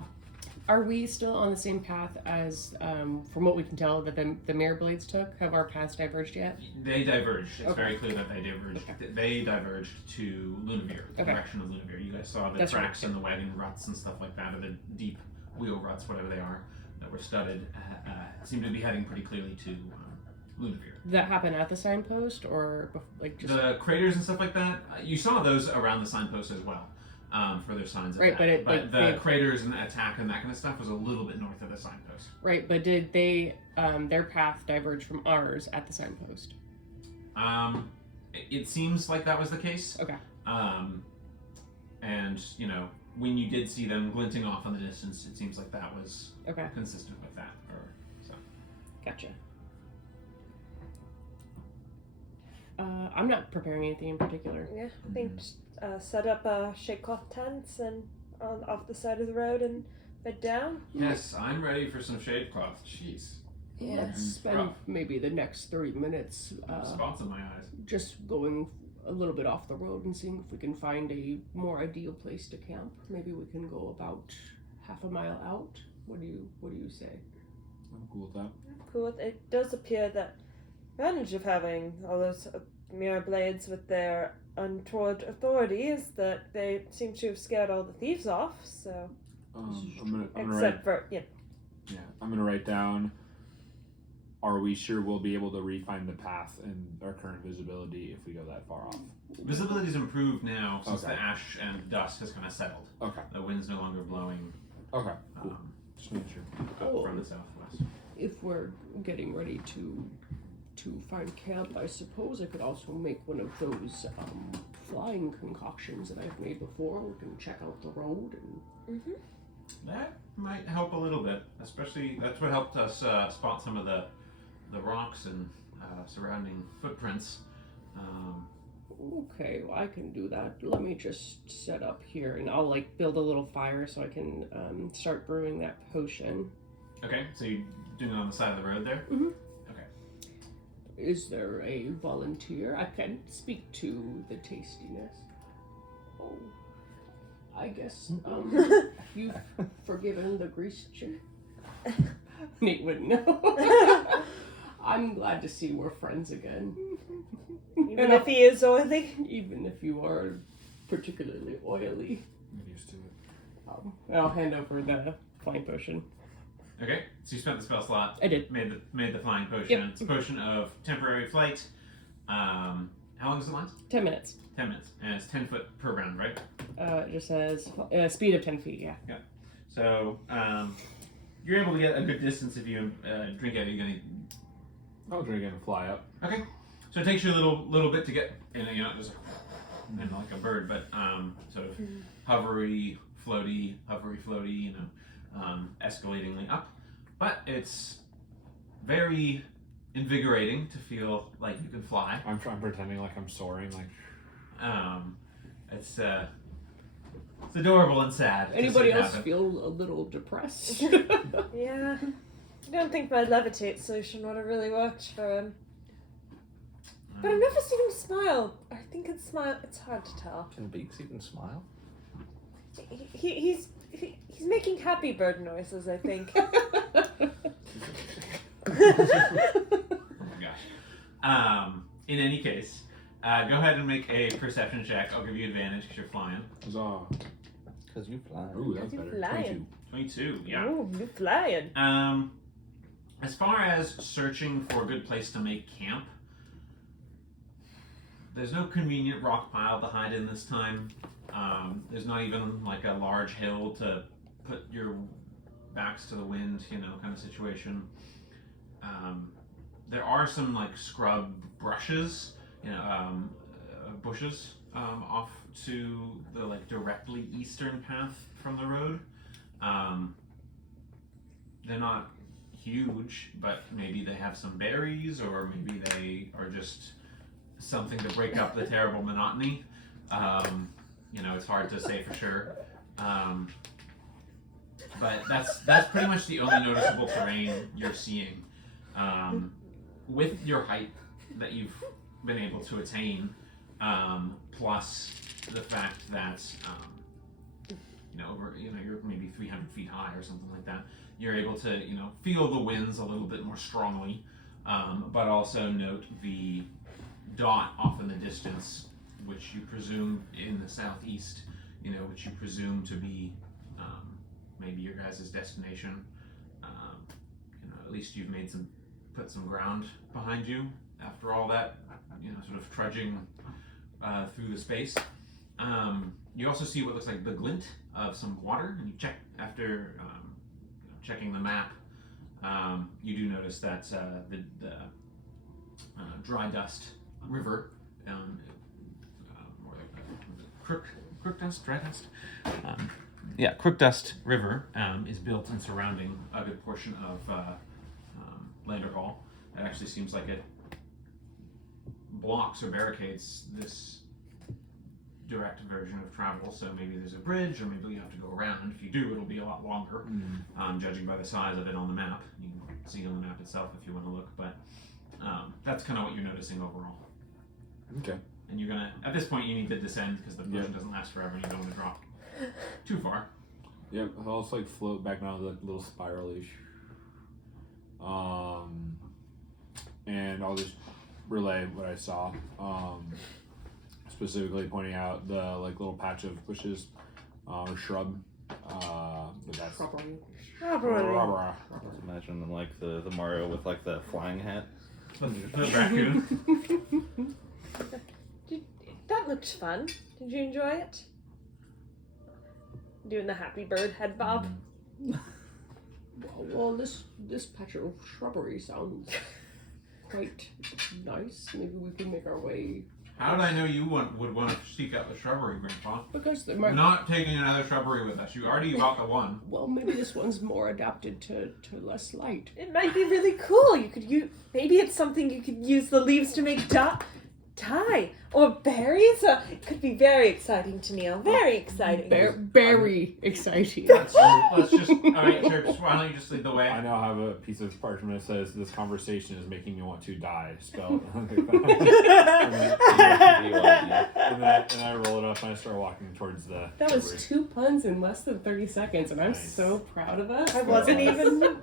Are we still on the same path as, from what we can tell, that the mirror blades took? Have our paths diverged yet? They diverged. It's Okay. very clear that they diverged. Okay. They diverged to Lumoria, the Okay. direction of Lumoria. You guys saw the That's right, tracks and the wagon ruts and stuff like that, or the deep wheel ruts, whatever they are, that were studded, seem to be heading pretty clearly to Lumoria. Did that happen at the signpost, or just... The craters and stuff like that, you saw those around the signpost as well. Further signs of Right, that. but the craters and the attack and that kind of stuff was a little bit north of the signpost. Right, but did they, their path diverge from ours at the signpost? It seems like that was the case. Okay. And, when you did see them glinting off in the distance, it seems like that was Okay. consistent with that. Gotcha. I'm not preparing anything in particular. Yeah, I think just, set up shake cloth tents and off the side of the road and bed down. Yes, I'm ready for some shade cloth. Jeez. Yeah, let's spend rough. maybe the next 30 minutes Spots in my eyes. just going a little bit off the road and seeing if we can find a more ideal place to camp. Maybe we can go about half a mile out. What do you say? I'm cool with that. Cool. It does appear that the advantage of having all those mirror blades with their untoward authority is that they seem to have scared all the thieves off. So, I'm gonna except for I'm gonna write down. Are we sure we'll be able to refine the path and our current visibility if we go that far off? Visibility's improved now since Okay. the ash and dust has kind of settled. Okay. The wind's no longer blowing Okay. Cool. Just making sure. up from the southwest. If we're getting ready to find camp, I suppose I could also make one of those flying concoctions that I've made before. We can check out the road and That might help a little bit, especially that's what helped us spot some of the rocks and surrounding footprints. Okay, well, I can do that. Let me just set up here, and I'll build a little fire so I can start brewing that potion. Okay, so you're doing it on the side of the road there? Mhm. Okay. Is there a volunteer? I can speak to the tastiness. Oh, I guess you've forgiven the grease chip. Nate wouldn't know. I'm glad to see we're friends again. even if he is oily. Even if you are particularly oily. I'm used to it. I'll hand over the flying potion. Okay, so you spent the spell slot. I did. Made the flying potion. Yep. It's a potion of temporary flight. How long does it last? 10 minutes. 10 minutes. And it's 10 foot per round, right? It just says speed of 10 feet, yeah. So you're able to get a good distance if you drink it. You're gonna. I'll drink it and fly up. Okay. So it takes you a little bit to get, just like a bird, but sort of hovery, floaty, escalatingly up. But it's very invigorating to feel like you can fly. I'm pretending like I'm soaring. It's adorable and sad. Anybody to see else happen. feel a little depressed? Yeah. I don't think my levitate solution would have really worked for him. But I've never seen him smile. I think it's smile. It's hard to tell. Can beaks even smile? He's making happy bird noises, I think. Oh my gosh. In any case, go ahead and make a perception check. I'll give you advantage because you're flying. Huzzah. Because you fly. Ooh, that's You better. flying. 22. 22, yeah. Oh, you flying. As far as searching for a good place to make camp, there's no convenient rock pile to hide in this time. There's not even like a large hill to put your backs to the wind, you know, kind of situation. There are some like scrub brushes, you know, bushes off to the like directly eastern path from the road. They're not huge, but maybe they have some berries, or maybe they are just something to break up the terrible monotony. You know, it's hard to say for sure. But that's pretty much the only noticeable terrain you're seeing. With your height that you've been able to attain, plus the fact that you're maybe 300 feet high or something like that, you're able to feel the winds a little bit more strongly, but also note the dot off in the distance, which you presume in the southeast, which you presume to be maybe your guys' destination. At least you've put some ground behind you after all that, sort of trudging through the space. You also see what looks like the glint of some water, and you check after checking the map. You do notice that the Dry Dust River, more like Crook Dust, Dry Dust. Crook Dust River is built and surrounding a good portion of Landerhal. It actually seems like it blocks or barricades this direct version of travel, so maybe there's a bridge, or maybe you have to go around. If you do, it'll be a lot longer, judging by the size of it on the map. You can see on the map itself if you want to look, but that's kind of what you're noticing overall. Okay. And you're gonna, at this point, you need to descend because the motion doesn't last forever, and you don't want to drop too far. Yep, I'll just like float back down the little spirally. And I'll just relay what I saw. Specifically pointing out the like little patch of bushes or shrub. But that's Properly. Let's imagine them like the Mario with like the flying hat. The raccoon. That looked fun. Did you enjoy it? Doing the happy bird head bob. Well, this patch of shrubbery sounds quite nice. Maybe we can make our way. How did I know you would want to seek out the shrubbery, Grandpa? Because there We're might. not taking another shrubbery with us. You already got the one. Well, maybe this one's more adapted to less light. It might be really cool. You could use. Maybe it's something you could use the leaves to make dye or berries. It could be very exciting to Neil. Very exciting. Very exciting. Let's just. All right, Chirps. Why don't you just lead the way? I now have a piece of parchment that says this conversation is making me want to die. Spelled. and I roll it up and I start walking towards the. That was shrubbery. 2 puns in less than 30 seconds, and I'm Nice. so proud of us. I wasn't even.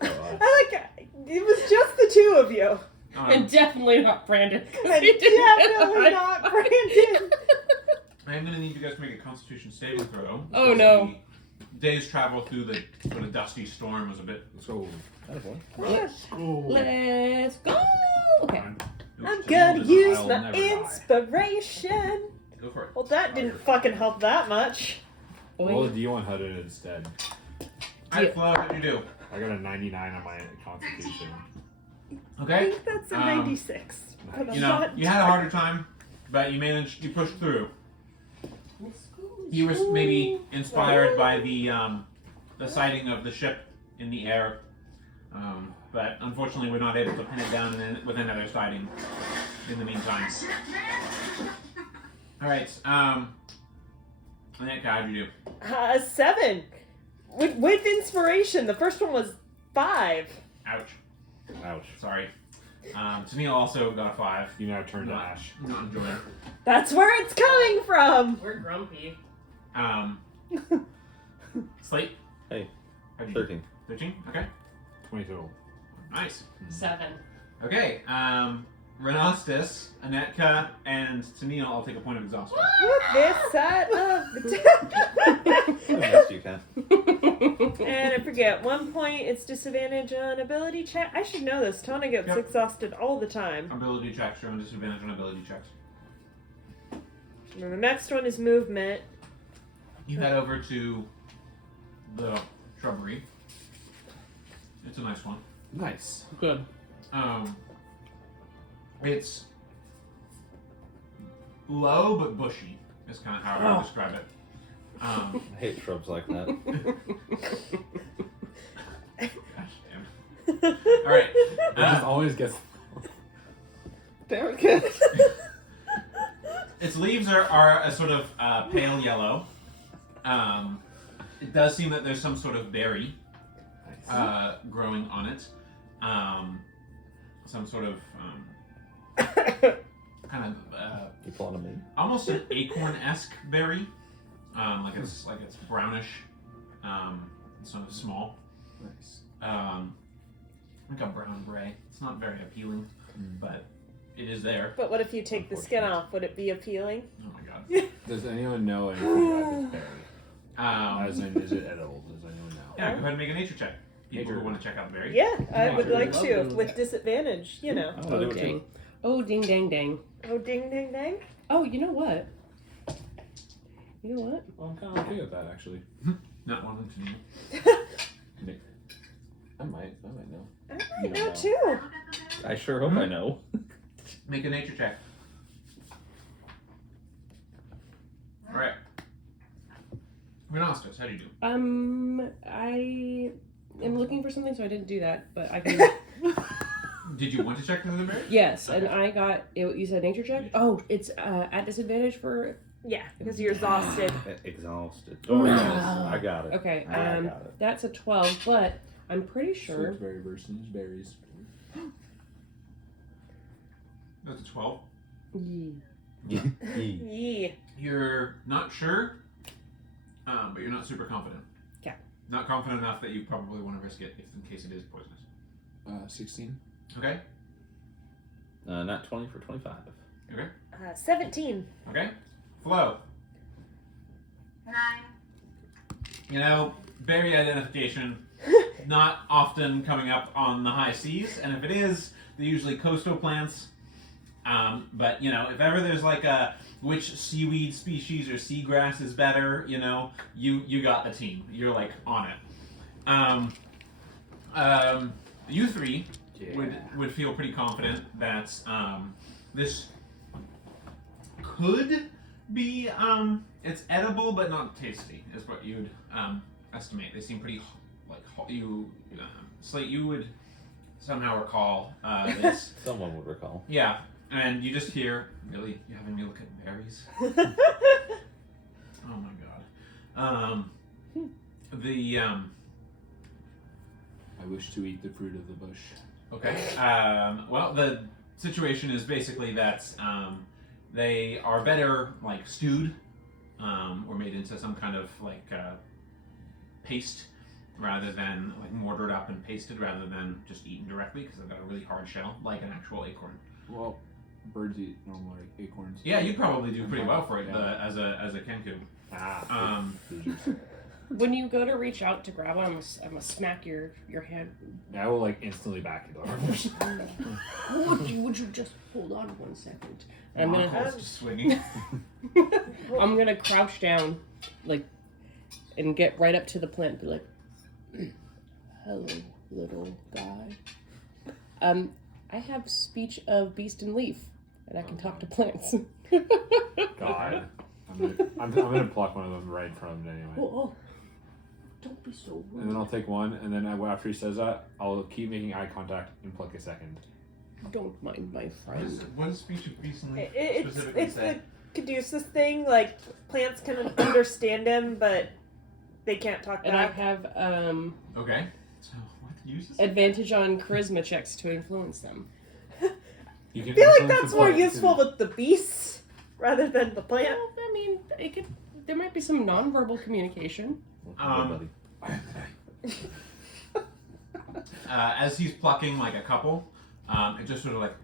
I like. It was just the two of you. And definitely not Brandon. 'cause And he didn't definitely get not Brandon. I'm going to need you guys to make a Constitution saving throw. Oh, because no. The day's travel through the sort of dusty storm was a bit. Let's go. Let's go. Okay. I'm gonna use my inspiration. Go for it. Well, that didn't fucking help that much. Roll a D100 instead. Alright, Flo, what'd you do? I got a 99 on my Constitution. I Okay. think that's a 96. But I'm You know, not you had a harder time, but you pushed through. You were maybe inspired by the sighting of the ship in the air, but unfortunately we're not able to pin it down with another sighting in the meantime. Alright, Annette, how'd you do? 7. With inspiration. The first one was 5. Ouch. Ouch. Sorry. Tennille also got a 5. You now turn to Not- ash. Not enjoying. That's where it's coming from. We're grumpy. Slate. Hey, How'd you do? 13. 13. Okay. 20 total. Nice. 7. Okay. Renostis, Anetka, and Tennille all take a point of exhaustion. With this set of The best you can. and I forget, 1 point, it's disadvantage on ability check. I should know this. Tana gets Yep. exhausted all the time. Ability checks are on disadvantage on ability checks. And the next one is movement. You head over to the shrubbery. It's a nice one. Nice. Good. It's low but bushy. Is kind of how I would describe it. I hate shrubs like that. Gosh damn. All right. It just always gets. Damn it. Its leaves are a sort of pale yellow. It does seem that there's some sort of berry growing on it. Some sort of kind of You pulling a me? almost an acorn-esque berry. Like it's brownish, sort of small. Nice. Like a brown gray. It's not very appealing, but it is there. But what if you take the skin off? Would it be appealing? Oh my god. Does anyone know anything about this berry? As Yeah, in, is it edible? Does anyone know? go ahead and make a nature check. People Nature. who want to check out the berry. Yeah, I would Sure. like to, Love with that. disadvantage, you know. I want to do it dang. too. Oh, ding dang dang. Oh, ding, ding, ding. Oh, you know what? You know what? Well, I'm kind of okay with that, actually. Not one of them to me. I might know. I You might know know. too. Look at the berry. I sure hope I know. Make a nature check. Alright. Renostos, how do you do? I am looking for something, so I didn't do that, but I can. Did you want to check for the berry? Yes, and I got. You said nature check. Oh, it's at disadvantage for. Yeah, because you're exhausted. Exhausted. Oh, yes. I got it. Okay, I got it. that's a 12, but I'm pretty sure. Berry versus berries. That's a 12. Ye- Yeah. You're not sure, but you're not super confident. Okay. Not confident enough that you probably want to risk it if in case it is poisonous. 16. Okay? Not 20 for 25. Okay? 17. Okay? Flo. 9. You know, berry identification, not often coming up on the high seas, and if it is, they're usually coastal plants. But, you know, if ever there's like a which seaweed species or seagrass is better, you know, you got the team. You're like on it. You three would feel pretty confident that this could be it's edible but not tasty is what you'd estimate. They seem pretty Slate, you would somehow recall this. Someone would recall. Yeah, and you just hear, really, you're having me look at berries? Oh my god. I wish to eat the fruit of the bush. Okay. Well, the situation is basically that they are better like stewed or made into some kind of like paste rather than like mortared up and pasted rather than just eaten directly because they've got a really hard shell like an actual acorn. Well, birds eat normal acorns. Yeah, you'd probably do pretty well for it Yeah. as a kenku. Ah. When you go to reach out to grab one, I'm gonna smack your hand. I will like instantly back it up. Would you just hold on 1 second? And I'm gonna Just swinging. I'm gonna crouch down, like, and get right up to the plant. And be like, "Hello, little guy. I have speech of beast and leaf, and I can talk to plants." God. I'm gonna pluck one of them right in front of him anyway. Oh, don't be so rude. And then I'll take one, and then after he says that, I'll keep making eye contact and pluck a second. Don't mind my friend. What does speech of recently It's specifically the say? Caduceus thing. Like plants can understand him, but they can't talk And I back. have Okay. So what uses? advantage on charisma checks to influence them. You can I feel like influence that's the more plant useful to- with the beasts rather than the plant. Well, I mean, there might be some nonverbal communication. Buddy. As he's plucking like a couple, it just sort of like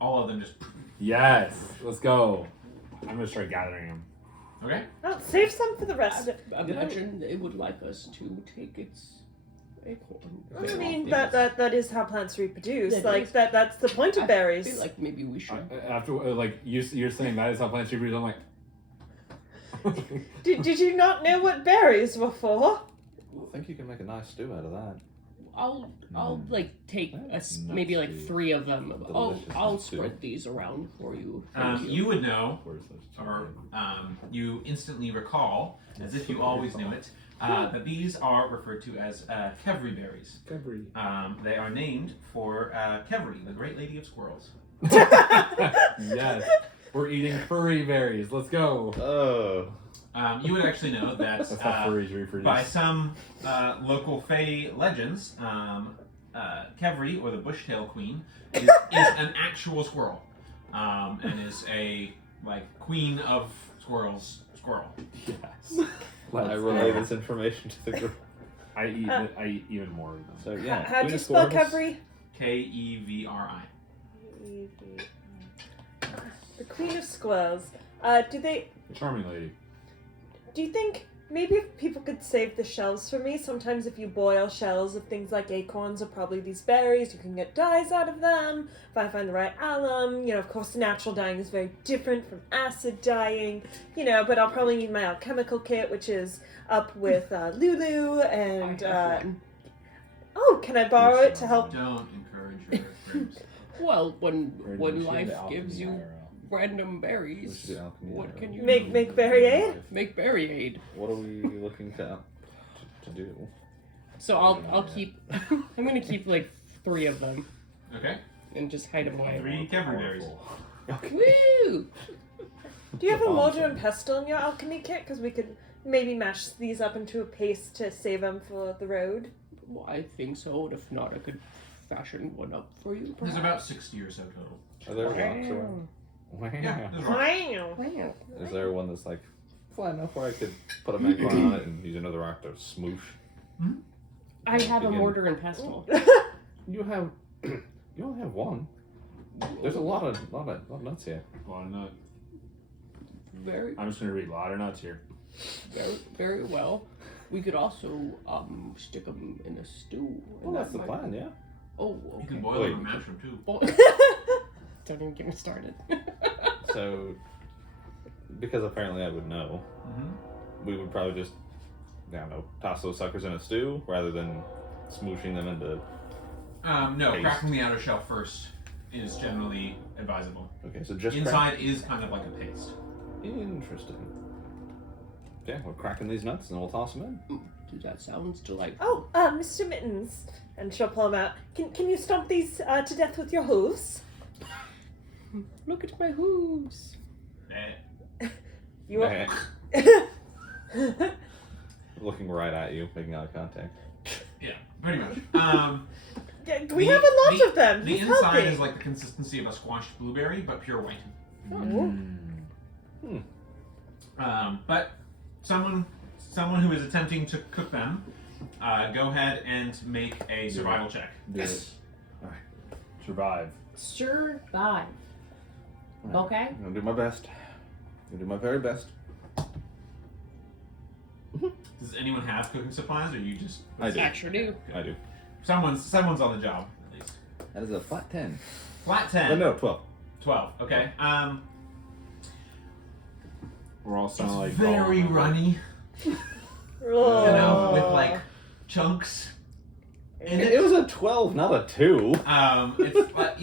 all of them just. Yes, let's go. I'm gonna start gathering them. Okay. Oh, save some for the rest. I imagine they would like us to take its acorn. I mean, that is how plants reproduce. That like is. that's the point of I berries. feel like maybe we should. After like you're saying that is how plants reproduce, I'm like. Did you not know what berries were for? I think you can make a nice stew out of that. I'll like take That's maybe like nasty. 3 of them. Delicious I'll stew. spread these around for you. Thank You would know, Of course, that's or you instantly recall, as if you always knew it, that these are referred to as Kevri berries. February. They are named for Kevri, the Great Lady of Squirrels. Yes, we're eating furry berries. Let's go. Oh. You would actually know that That's how furries reproduce. by some local Fey legends, Kevri, or the Bushtail Queen, is an actual squirrel, and is a queen of squirrels. Squirrel. Yes. I relay this information to the group. I eat even more of them. So yeah. How do queen you of spell squirrels. Kevri? Kevri. The Queen of Squirrels. Charming lady. Do you think maybe if people could save the shells for me? Sometimes if you boil shells of things like acorns or probably these berries, you can get dyes out of them. If I find the right alum, of course natural dyeing is very different from acid dyeing, but I'll probably need my alchemical kit, which is up with Lulu and... I have one. Oh, can I borrow it to help? Don't encourage your friends. Well, when Or life the alchemy gives you IRL. random Which berries, is the alchemy what IRL. can you Make berry aid? make berry aid? What are we looking to do? So I'll keep. I'm gonna keep like 3 of them Okay. and just hide them away. 3 Kevri berries. Woo! Do you have a Bomb mortar and zone. pestle in your alchemy kit? Because we could maybe mash these up into a paste to save them for the road. Well, I think so. And if not, I could fashion one up for you. There's perhaps. about 60 or so total. Are there rocks around? Wow. Yeah, there's rocks. Wow. Is there one that's like flat enough where I could put a magma on it and use another rock to smoosh? I have a Begin. mortar and pestle. You have. You only have one. There's a lot of nuts here. Lot of nuts. Very, I'm just gonna read a lot of nuts here. very, very well. We could also stick them in a stew. Well, and that's the that might- plan, yeah. Oh, You okay. can boil Wait. them and mash them too. Don't even get me started. So, because apparently I would know, we would probably just, I don't know, toss those suckers in a stew rather than smooshing them into. No, Paste. cracking the outer shell first is generally advisable. Okay, so just Inside is kind of like a paste. Interesting. Okay, we're cracking these nuts and we'll toss them in. Dude, that sounds delightful. Oh, Mr. Mittens. And she'll pull them out. Can you stomp these to death with your hooves? Look at my hooves. Eh. You Eh, are... looking right at you, making eye contact. Yeah, pretty much. Yeah, we have a lot of them. The He's inside helping. is like the consistency of a squashed blueberry, but pure white. But someone who is attempting to cook them, go ahead and make a survival check. Yes. Alright. Survive. Survive. Okay. I'm gonna do my best. I'm gonna do my very best. Does anyone have cooking supplies, or you just? I do. I sure do. I do. Someone's on the job at least. That is a flat 10. Flat Oh, 10. no, 12. 12. Okay. We're all sounding like Very Gollum. runny. Oh. You know, with like chunks in It it. was a 12, not a 2. It's like,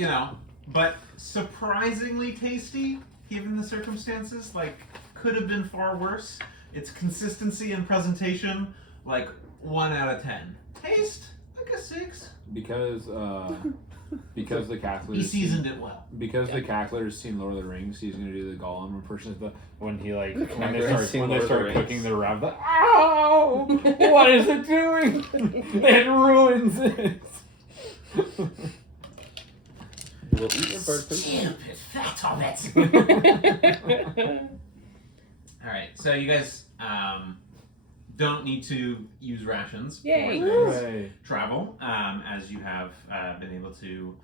but surprisingly tasty given the circumstances. Like, could have been far worse. Its consistency and presentation, like 1 out of 10. Taste, like a 6. Because the Cackler He seasoned it well. Because the Cackler's seen Lord of the Rings, he's gonna do the Gollum impression. When he like when they Cackler's start seen Lord of the Rings. cooking the rabbit, like, ow! What is it doing? It ruins it. will eat your bird poop. Stupid fat on it. All right, so you guys don't need to use rations Yay. for today's Hooray. travel, as you have been able to.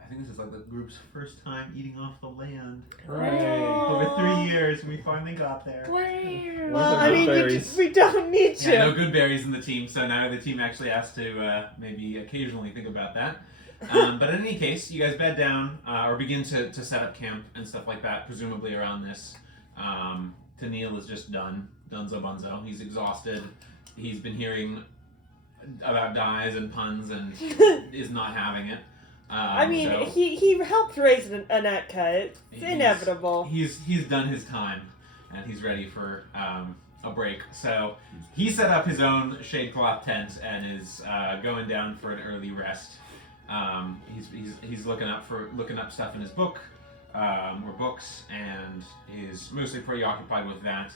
I think this is like the group's first time eating off the land. Hooray. Over 3 years, we finally got there. Well, I good mean, berries? we don't need to. Yeah, no good berries in the team, so now the team actually has to maybe occasionally think about that. But in any case, you guys bed down or begin to set up camp and stuff like that, presumably around this. Tennille is just done. Dunzo Bunzo. He's exhausted. He's been hearing about dies and puns and is not having it. I mean, so he helped raise Anetka. It's he's- inevitable. He's done his time, and he's ready for a break. So he set up his own shade cloth tent and is going down for an early rest. He's looking up stuff in his book or books, and is mostly preoccupied with that.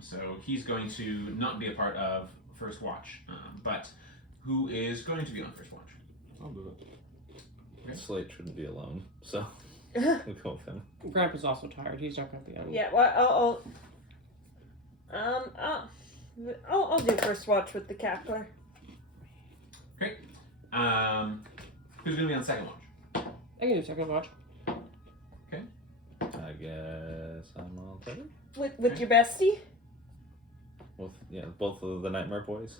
So he's going to not be a part of First Watch. But who is going to be on First Watch? I'll do it. Slate shouldn't be alone, so we'll go with him. Grandpa's also tired. He's not going to be on. Yeah, well, I'll do first watch with the Cackler. Okay. Who's going to be on second watch? I can do second watch. I guess I'm all ready. With your bestie? With both of the Nightmare Boys.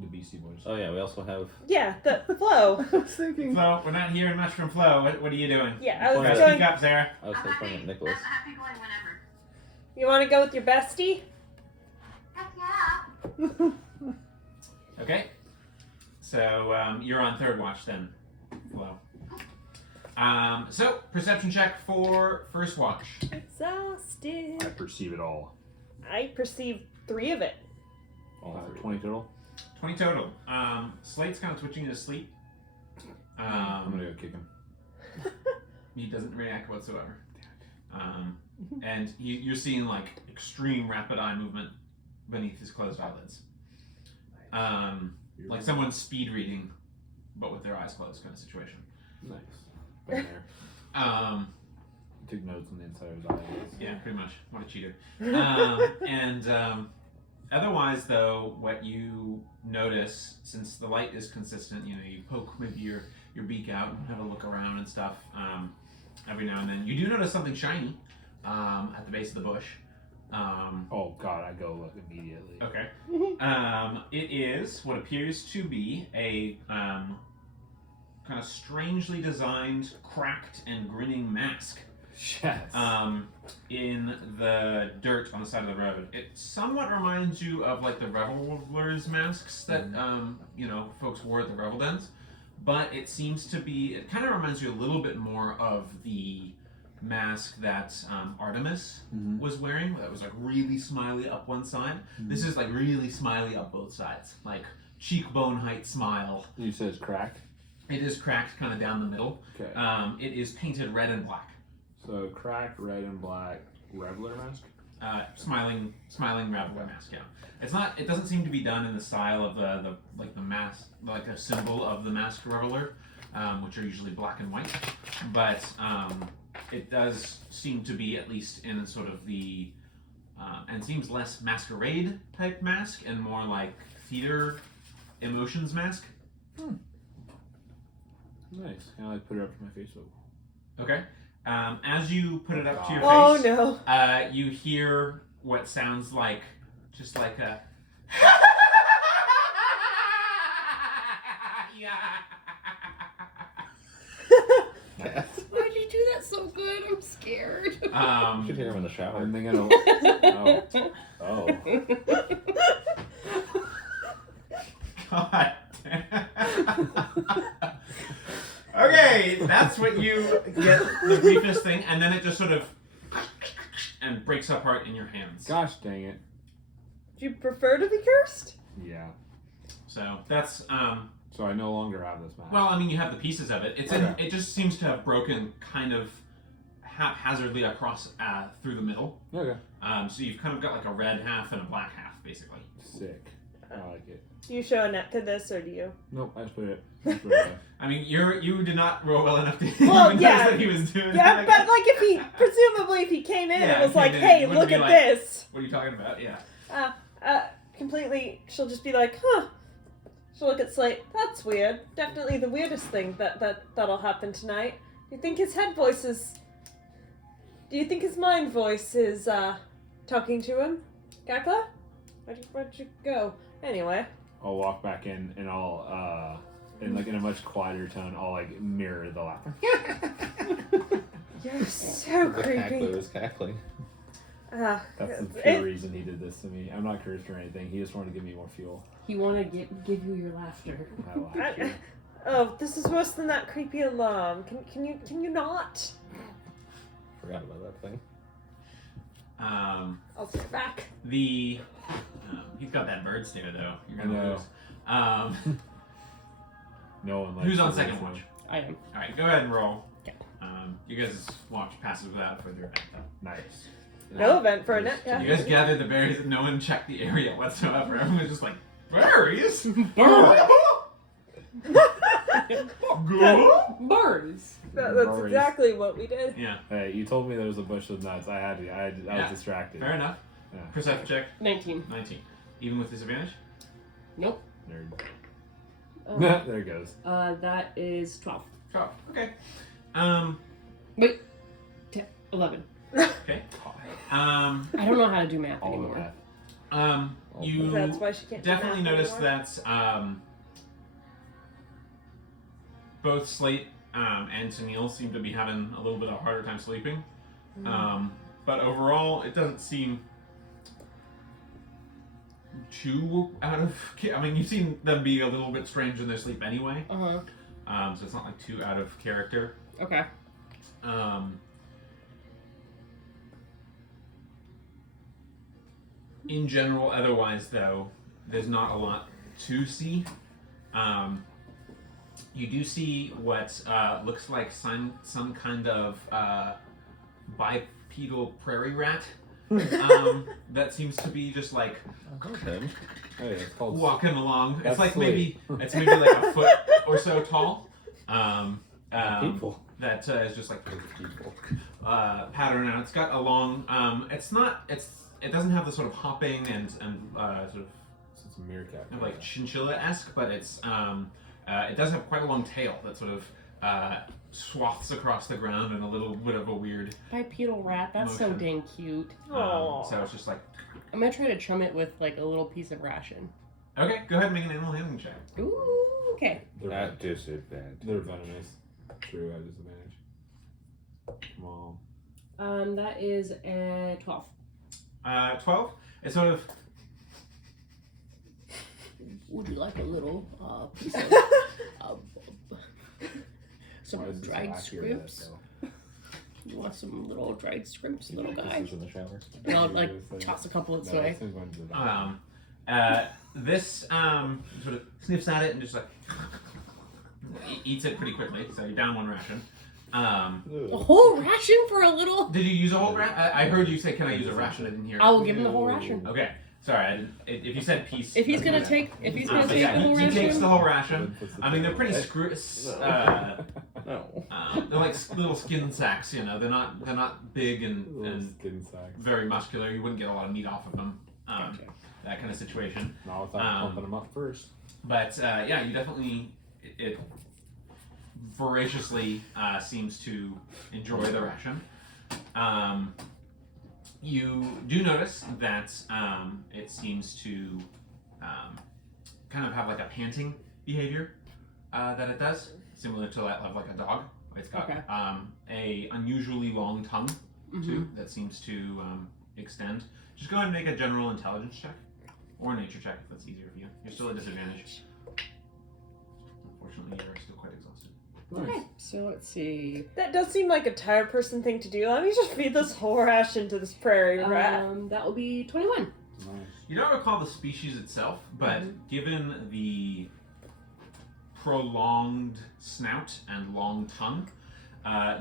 The BC Boys. Oh yeah, we also have. Yeah, the Flo. I was thinking. Flo, we're not hearing much from Flo. What are you doing? Yeah, I was Right. going. Speak up, Sarah. I was I'm pointing happy. at Nicholas. I'm happy going whenever. You want to go with your bestie? Heck yeah. Okay. So you're on third watch then, Flo. So perception check for first watch. Exhausted. I perceive it all. I perceive 3 of it. All three. 20 total. 20 total. Slate's kind of twitching in his sleep. I'm gonna go kick him. He doesn't react whatsoever. And you're seeing like extreme rapid eye movement beneath his closed eyelids. Like someone's speed reading, but with their eyes closed kind of situation. Nice. Been there. Took notes on the inside of his eyes. Yeah, pretty much. What a cheater. Otherwise, though, what you notice, since the light is consistent, you poke maybe your beak out and have a look around and stuff every now and then. You do notice something shiny at the base of the bush. Oh god, I go look immediately. Okay. It is what appears to be a kind of strangely designed, cracked and grinning mask. Yes. In the dirt on the side of the road. It somewhat reminds you of like the revelers' masks that folks wore at the revel dens, but it kind of reminds you a little bit more of the mask that Artemis was wearing. That was like really smiley up one side. This is like really smiley up both sides, like cheekbone height smile. You said it's cracked? It is cracked kind of down the middle. Okay. It is painted red and black. So cracked, red and black, Reveler mask? Smiling Reveler mask. Yeah, it doesn't seem to be done in the style of the mask, like a symbol of the masked Reveler, which are usually black and white. But it does seem to be at least in sort of the and seems less masquerade type mask and more like theater emotions mask. Nice. Can I put it up to my Facebook? Okay. As you put it up to your face, Oh no. You hear what sounds like just like a Why'd you do that so good? I'm scared. You should hear him in the shower. I'm thinking of... Oh. God. Okay, that's what you get, the briefest thing, and then it just sort of and breaks apart in your hands. Gosh dang it. Do you prefer to be cursed? Yeah. So that's So I no longer have this mask. well, I mean, you have the pieces of it. Okay. It just seems to have broken kind of haphazardly across through the middle. Okay. So you've kind of got like a red half and a black half, basically. Sick. I like it. Do you show Anetka this, or do you? Nope, I just put it. Away. I mean, you did not roll well enough to Well, even yeah. notice that he was doing Yeah, it. but like if he came in Yeah, and was came like, in, "Hey, wouldn't look be at like- this," What are you talking about? Yeah. completely, she'll just be like, "Huh." She'll look at Slate. That's weird. Definitely the weirdest thing that'll happen tonight. Do you think his head voice is? Do you think his mind voice is talking to him? Cackle? Where'd you go? Anyway. I'll walk back in and I'll in a much quieter tone, I'll like mirror the laughter. You're so The creepy. cackler is cackling. That's the pure reason he did this to me. I'm not cursed or anything. He just wanted to give me more fuel. He wanted to give you your laughter. I laughter. Oh, this is worse than that creepy alarm. Can you not? Forgot about that thing. I'll take it back. He's got that bird stare though. You're I gonna know. lose. No one likes Who's on to second listen. watch? I am. All right, go ahead and roll. Okay. You guys watch passes without further event. Nice. No event for You Anetka. guys gathered the berries and no one checked the area whatsoever. Everyone was just like, berries? Good? Birds. That's Rory's. exactly what we did. Yeah, Hey, you told me there was a bush of nuts. I had to. I Yeah. was distracted. fair enough. Yeah. Perception check, 19. 19. Even with disadvantage? Nope. Nerd. Oh, There it goes. that is 12. 12. Okay. Wait. 11. Okay. I don't know how to do math All of anymore. that. You That's why she can't do definitely math notice anymore. that both Slate and Sunil seem to be having a little bit of a harder time sleeping. But overall, it doesn't seem too out of... I mean, you've seen them be a little bit strange in their sleep anyway. Uh-huh. So it's not like too out of character. Okay. In general, otherwise, though, there's not a lot to see. You do see what looks like some kind of bipedal prairie rat that seems to be just like Okay. Hey, it's called. walking along. That's It's like sweet. maybe like a foot or so tall. People. That is just like People. pattern, and it's got a long. It doesn't have the sort of hopping and sort of It's a meerkat. kind of like chinchilla-esque, but it's it does have quite a long tail that sort of swaths across the ground in a little bit of a weird. Bipedal rat. That's so Motion. dang cute. Aw. So it's just like, I'm gonna try to chum it with like a little piece of ration. okay, go ahead and make an animal handling check. Ooh. Okay. At disadvantage. They're venomous. True, at disadvantage. Come on. That is a 12. 12. It's sort of Would you like a little piece of some Why is this dried so accurate, scripts? though? You want some little dried scripts, little guy? This is in the shower. And I'll like toss a couple its No, way. this thing's going to the bathroom. this sort of sniffs at it and just like eats it pretty quickly. So you're down one ration. A whole ration for a little. Did you use a whole ration? I heard you say, "Can I use a ration?" I didn't hear. I will give him the whole ration. Okay, sorry. I didn't, if you said piece. If he's that's gonna what I take, if he's gonna meant. take Yeah, the whole he takes ration, the whole ration. Puts the I mean, they're tail pretty away. No. they're like little skin sacks. You know, they're not big Little and skin sacks. very muscular. You wouldn't get a lot of meat off of them. Gotcha. That kind of situation. Not without pumping them up first. But yeah, you definitely it voraciously seems to enjoy the ration. You do notice that it seems to kind of have like a panting behavior that it does, similar to that of like a dog. It's got Okay. a unusually long tongue too that seems to extend. Just go ahead and make a general intelligence check or a nature check if that's easier for you. You're still at disadvantage. Unfortunately, you're still quite exhausted. Okay, so let's see. That does seem like a tired person thing to do. Let me just feed this whole ration to this prairie rat. That will be 21. Nice. You don't recall the species itself, but given the prolonged snout and long tongue,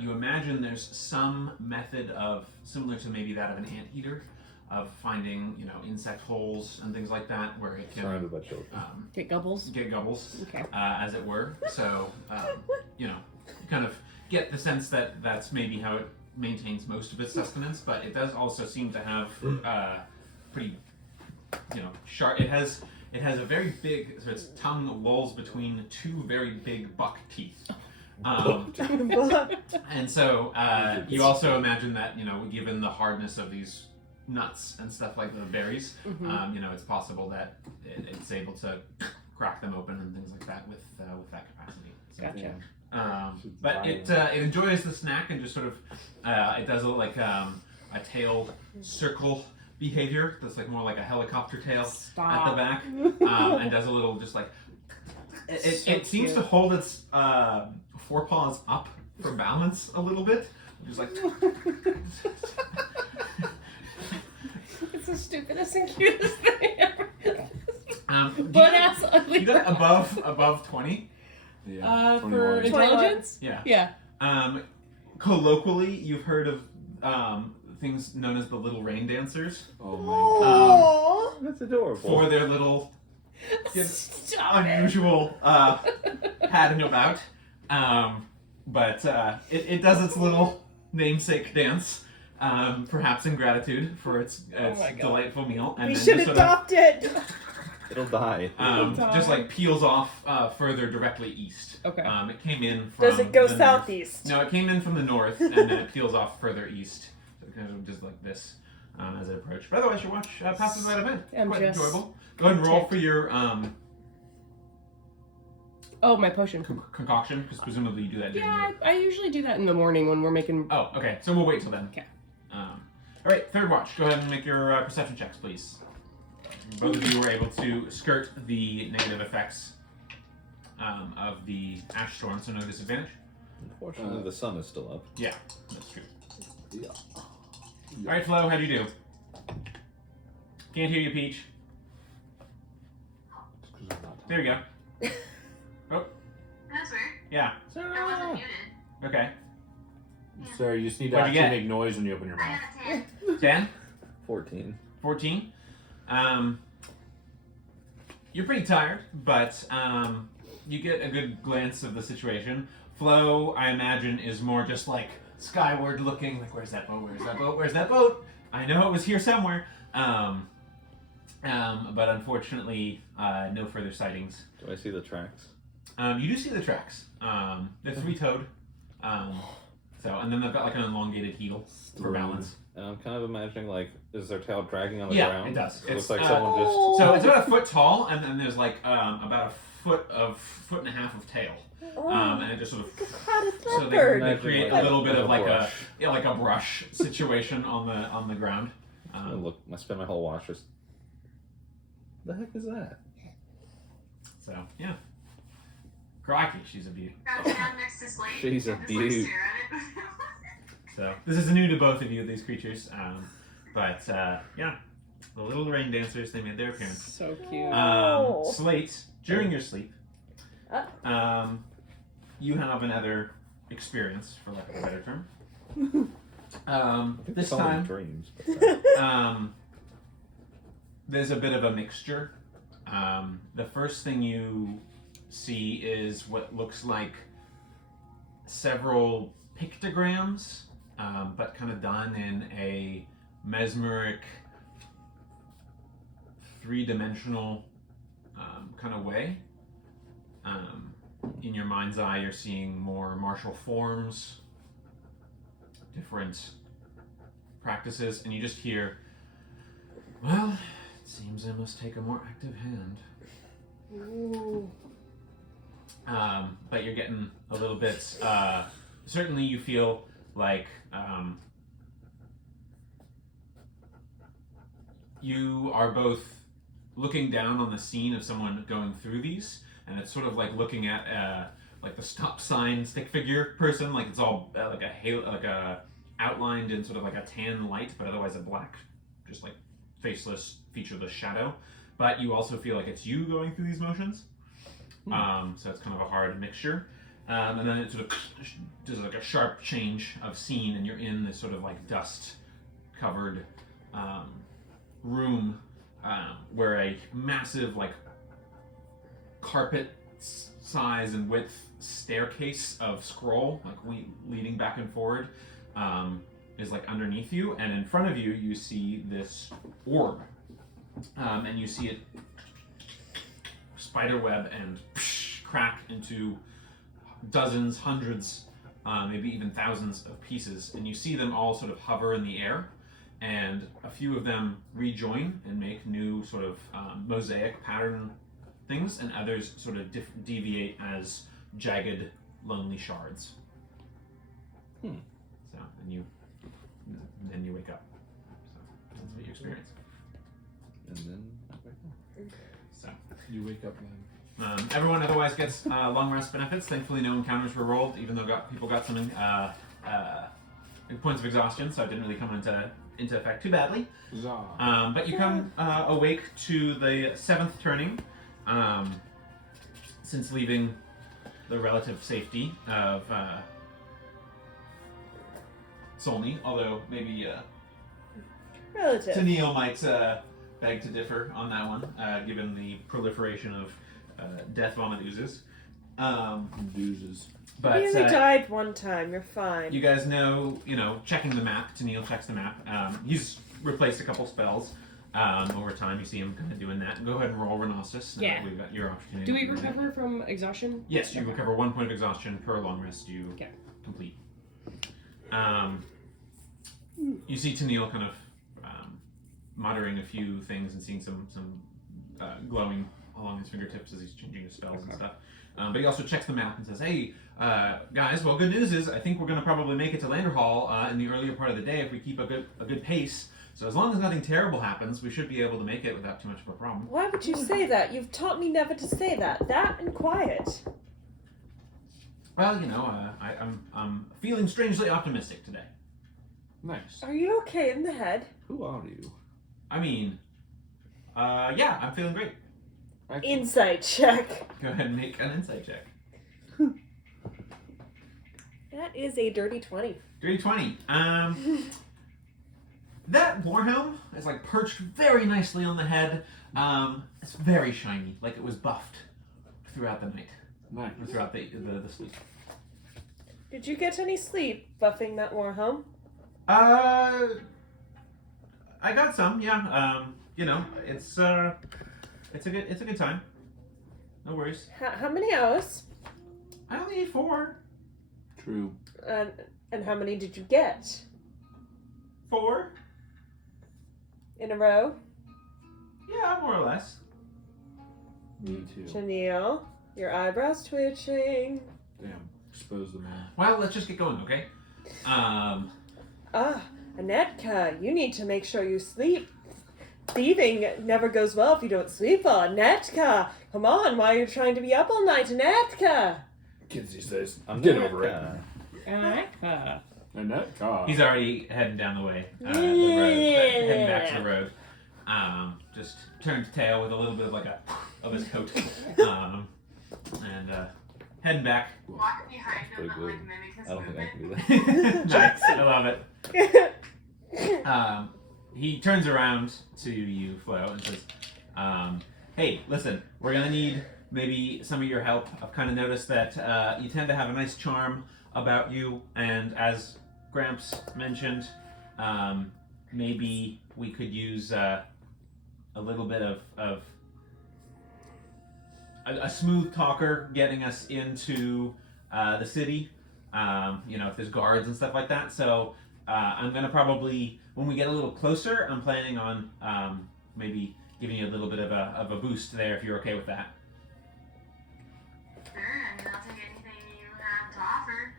you imagine there's some method of, similar to maybe that of an anteater, of finding, insect holes and things like that where it can Surrounded by children. Get gobbles. get gobbles, Okay. as it were. So, you kind of get the sense that that's maybe how it maintains most of its sustenance, but it does also seem to have pretty, sharp. It has a very big, so its tongue lolls between two very big buck teeth. And so you also imagine that, given the hardness of these nuts and stuff like the berries, it's possible that it's able to crack them open and things like that with that capacity. So, Gotcha. but it enjoys the snack and just sort of it does look like a tail circle behavior that's like more like a helicopter tail at the Stop. back, and does a little just like it seems to hold its forepaws up for balance a little bit, just like It's the stupidest and cutest thing ever. Butt ass ugly. you got above 20. Yeah. For 21. intelligence? Yeah. Yeah. Colloquially, you've heard of things known as the little rain dancers Oh my Oh. That's adorable. for their little Stop it. unusual padding about. But it does its little namesake dance, perhaps in gratitude for its my God. delightful meal. And We then should just sort adopt it. It'll die. of, just like peels off further directly east. Okay. It came in from Does it go the north. southeast? No, it came in from the north, and then it peels off further east. So it kind of just like this as it approached. But otherwise, you watch Passive Sleight of Hand. I'm Quite just enjoyable. Go ahead and roll for your Oh, my potion. concoction, because presumably you do that during Yeah, your... I usually do that in the morning when we're making. Oh, okay. So we'll wait till then. Okay. All right, third watch. Go ahead and make your perception checks, please. Both of you were able to skirt the negative effects of the ash storm, so no disadvantage. Unfortunately, the sun is still up. Yeah, that's true. Yeah. All right, Flo, how do you do? Can't hear you, Peach. There we go. That's weird. Yeah. I wasn't muted. Okay. Sorry, you just need to What'd you actually get? make noise when you open your I mouth. got a 10. 10? 14. 14. You're pretty tired, but you get a good glance of the situation. Flo, I imagine, is more just like skyward looking, like, where's that boat? Where's that boat? Where's that boat? I know it was here somewhere. But unfortunately, no further sightings. Do I see the tracks? You do see the tracks. They're three-toed. And then they've got like an elongated heel for balance. And I'm kind of imagining, like, is their tail dragging on the Yeah, ground? it does. It looks It's, like someone just... So it's about a foot tall, and then there's like about a foot and a half of tail. And it just sort of Crowded so they leopard. create Like a little bit of like brush. a brush situation on the ground. Look, I spent my whole watch just... The heck is that? So yeah, crikey, she's a beauty. Crouching down next to Slate. She's a and just, dude. Like, stare at it. So this is new to both of you, these creatures. But yeah, the little rain dancers, they made their appearance. So cute. Oh. Slate, during your sleep, you have another experience, for lack of a better term. This It's all in time, dreams. there's a bit of a mixture. The first thing you see is what looks like several pictograms, but kind of done in a mesmeric, three-dimensional kind of way. In your mind's eye, you're seeing more martial forms, different practices, and you just hear, well, it seems I must take a more active hand. Ooh. But you're getting a little bit, certainly you feel like you are both looking down on the scene of someone going through these, and it's sort of like looking at like the stop sign stick figure person, like it's all like a halo, like a outlined in sort of like a tan light, but otherwise a black, just like faceless, featureless shadow. But you also feel like it's you going through these motions. So it's kind of a hard mixture. And then it sort of does like a sharp change of scene, and you're in this sort of like dust covered room where a massive, like, carpet size and width staircase of scroll, like leading back and forward, is like underneath you, and in front of you, you see this orb, and you see it spiderweb and crack into dozens, hundreds, maybe even thousands of pieces, and you see them all sort of hover in the air, and a few of them rejoin and make new sort of mosaic pattern things, and others sort of deviate as jagged, lonely shards. So, and then you wake up. So that's what you experience. And then So You wake up then. everyone otherwise gets long rest benefits. Thankfully, no encounters were rolled, even though people got some points of exhaustion, so it didn't really come into effect too badly. But you come awake to the 7th turning, since leaving the relative safety of Solny, although maybe Relative. Tennille might beg to differ on that one, given the proliferation of death vomit oozes. Doozes. But You only died one time. You're fine. you guys know, checking the map, Tennille checks the map. He's replaced a couple spells over time. You see him kind of doing that. Go ahead and roll Renostus. Now Yeah. that we've got your opportunity. Do we to do that. recover from exhaustion? Yes, you recover 1 point of exhaustion per long rest you Okay. complete. You see Tennille kind of muttering a few things and seeing some glowing along his fingertips as he's changing his spells and stuff. But he also checks the map and says, "Hey, guys, well, good news is I think we're going to probably make it to Landerhal in the earlier part of the day if we keep a good pace. So as long as nothing terrible happens, we should be able to make it without too much of a problem." Why would you say that? You've taught me never to say that. That and quiet. Well, I'm feeling strangely optimistic today. Nice. Are you okay in the head? who are you? I mean, yeah, I'm feeling great. Excellent. Insight check. Go ahead and make an insight check. That is a dirty 20. Dirty 20. That warhelm is like perched very nicely on the head. It's very shiny, like it was buffed throughout the night, Nice. or throughout the sleep. Did you get any sleep buffing that warhelm? I got some, yeah. It's a good time. No worries. How many hours? I only need 4. True. And how many did you get? 4? In a row? Yeah, more or less. Me too. Tennille, your eyebrows twitching. Damn. Expose the man. Well, let's just get going, okay? Anetka, you need to make sure you sleep. Thieving never goes well if you don't sleep well. Anetka, come on, why are you trying to be up all night? Anetka! Kids these days. I'm Get not, over it. And that car. He's already heading down the way, the road, heading back to the road. Just turned tail with a little bit of of his coat, and heading back. Walk behind him Pretty and good. mimic his I don't think I movement. can do that. Nice, I love it. He turns around to you, Flo, and says, "Hey, listen, we're gonna need maybe some of your help. I've kind of noticed that you tend to have a nice charm about you, and as Gramps mentioned, maybe we could use a little bit of a smooth talker getting us into the city. If there's guards and stuff like that. So I'm gonna probably, when we get a little closer, I'm planning on maybe giving you a little bit of a boost there if you're okay with that." Sure, I mean, I'll take anything you have to offer.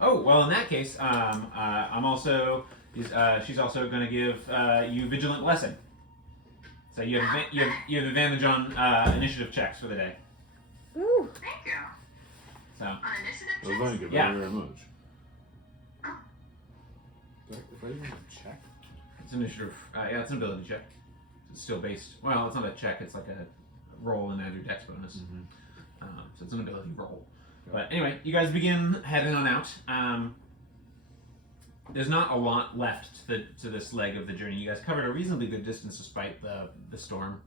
Oh, well, in that case, I'm also, she's also going to give you Vigilant Blessing. So you have, you have advantage on initiative checks for the day. Ooh. Thank you. So, On initiative Well, checks? thank you Yeah. very much. If I even check. it's initiative, yeah, it's an ability check. It's still based, well, it's not a check, it's like a roll and add your dex bonus. So it's an ability roll. But anyway, you guys begin heading on out. there's not a lot left to this leg of the journey. You guys covered a reasonably good distance despite the storm,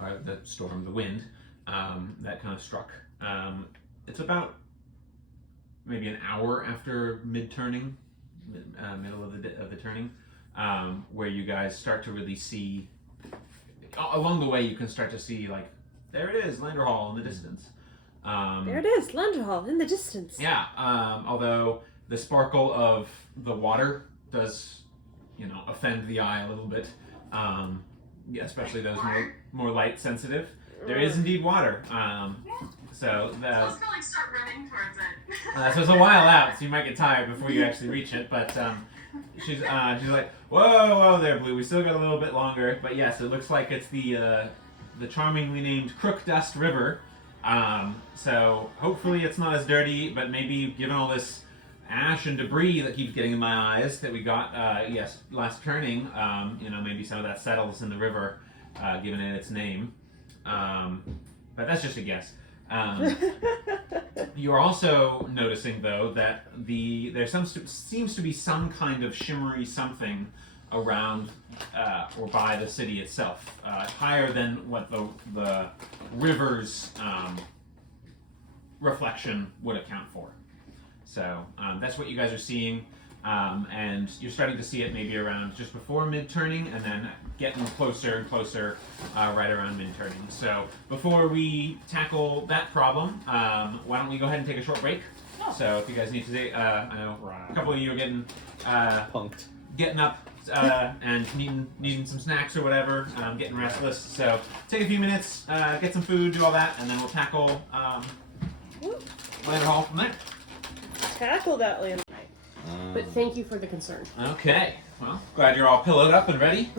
or the wind that kind of struck. It's about maybe an hour after mid-turning, middle of the turning, where you guys start to really see. Along the way, you can start to see, like, there it is, Landerhal in the distance. There it is, Landerhal in the distance. Yeah, although the sparkle of the water does, offend the eye a little bit, especially those more light sensitive. There is indeed water. So I was gonna like start running towards it. so it's a while out, so you might get tired before you actually reach it. But she's like, whoa there, Blue. We still got a little bit longer. But yes, it looks like it's the charmingly named Crook Dust River. So hopefully it's not as dirty, but maybe given all this ash and debris that keeps getting in my eyes that we got last turning, maybe some of that settles in the river, given it its name. But that's just a guess. You're also noticing, though, that there seems to be some kind of shimmery something around or by the city itself, higher than what the river's reflection would account for. So that's what you guys are seeing, and you're starting to see it maybe around just before mid-turning, and then getting closer and closer right around mid-turning. So before we tackle that problem, why don't we go ahead and take a short break? Oh. So if you guys need to take, I know a couple of you are getting Punked. getting up and needing some snacks or whatever, getting restless. So take a few minutes, get some food, do all that, and then we'll tackle Landerhal from there. Tackle that land. But thank you for the concern. Okay, well, glad you're all pillowed up and ready.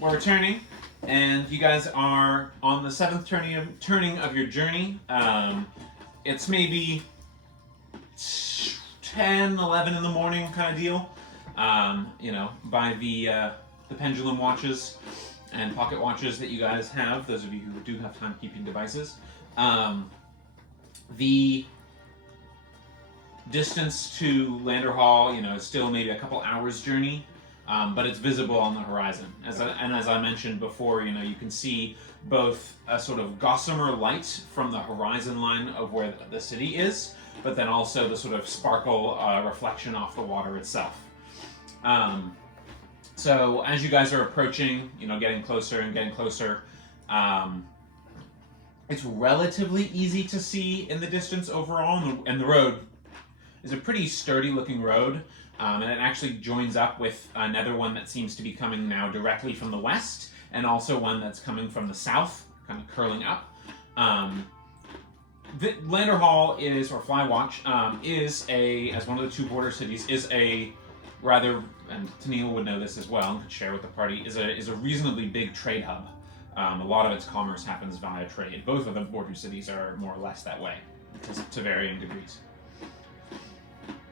We're returning, and you guys are on the 7th turning of your journey. It's maybe 10, 11 in the morning kind of deal. By the pendulum watches and pocket watches that you guys have, those of you who do have timekeeping devices. The distance to Landerhal, is still maybe a couple hours journey, but it's visible on the horizon. As I mentioned before, you can see both a sort of gossamer light from the horizon line of where the city is, but then also the sort of sparkle reflection off the water itself. So as you guys are approaching, getting closer and getting closer, it's relatively easy to see in the distance overall, and the road is a pretty sturdy looking road, and it actually joins up with another one that seems to be coming now directly from the west, and also one that's coming from the south, kind of curling up. Landerhal is, or Flywatch, as one of the two border cities, is a rather, and Tennille would know this as well, and could share with the party, is a reasonably big trade hub. A lot of its commerce happens via trade. Both of the border cities are more or less that way, to varying degrees.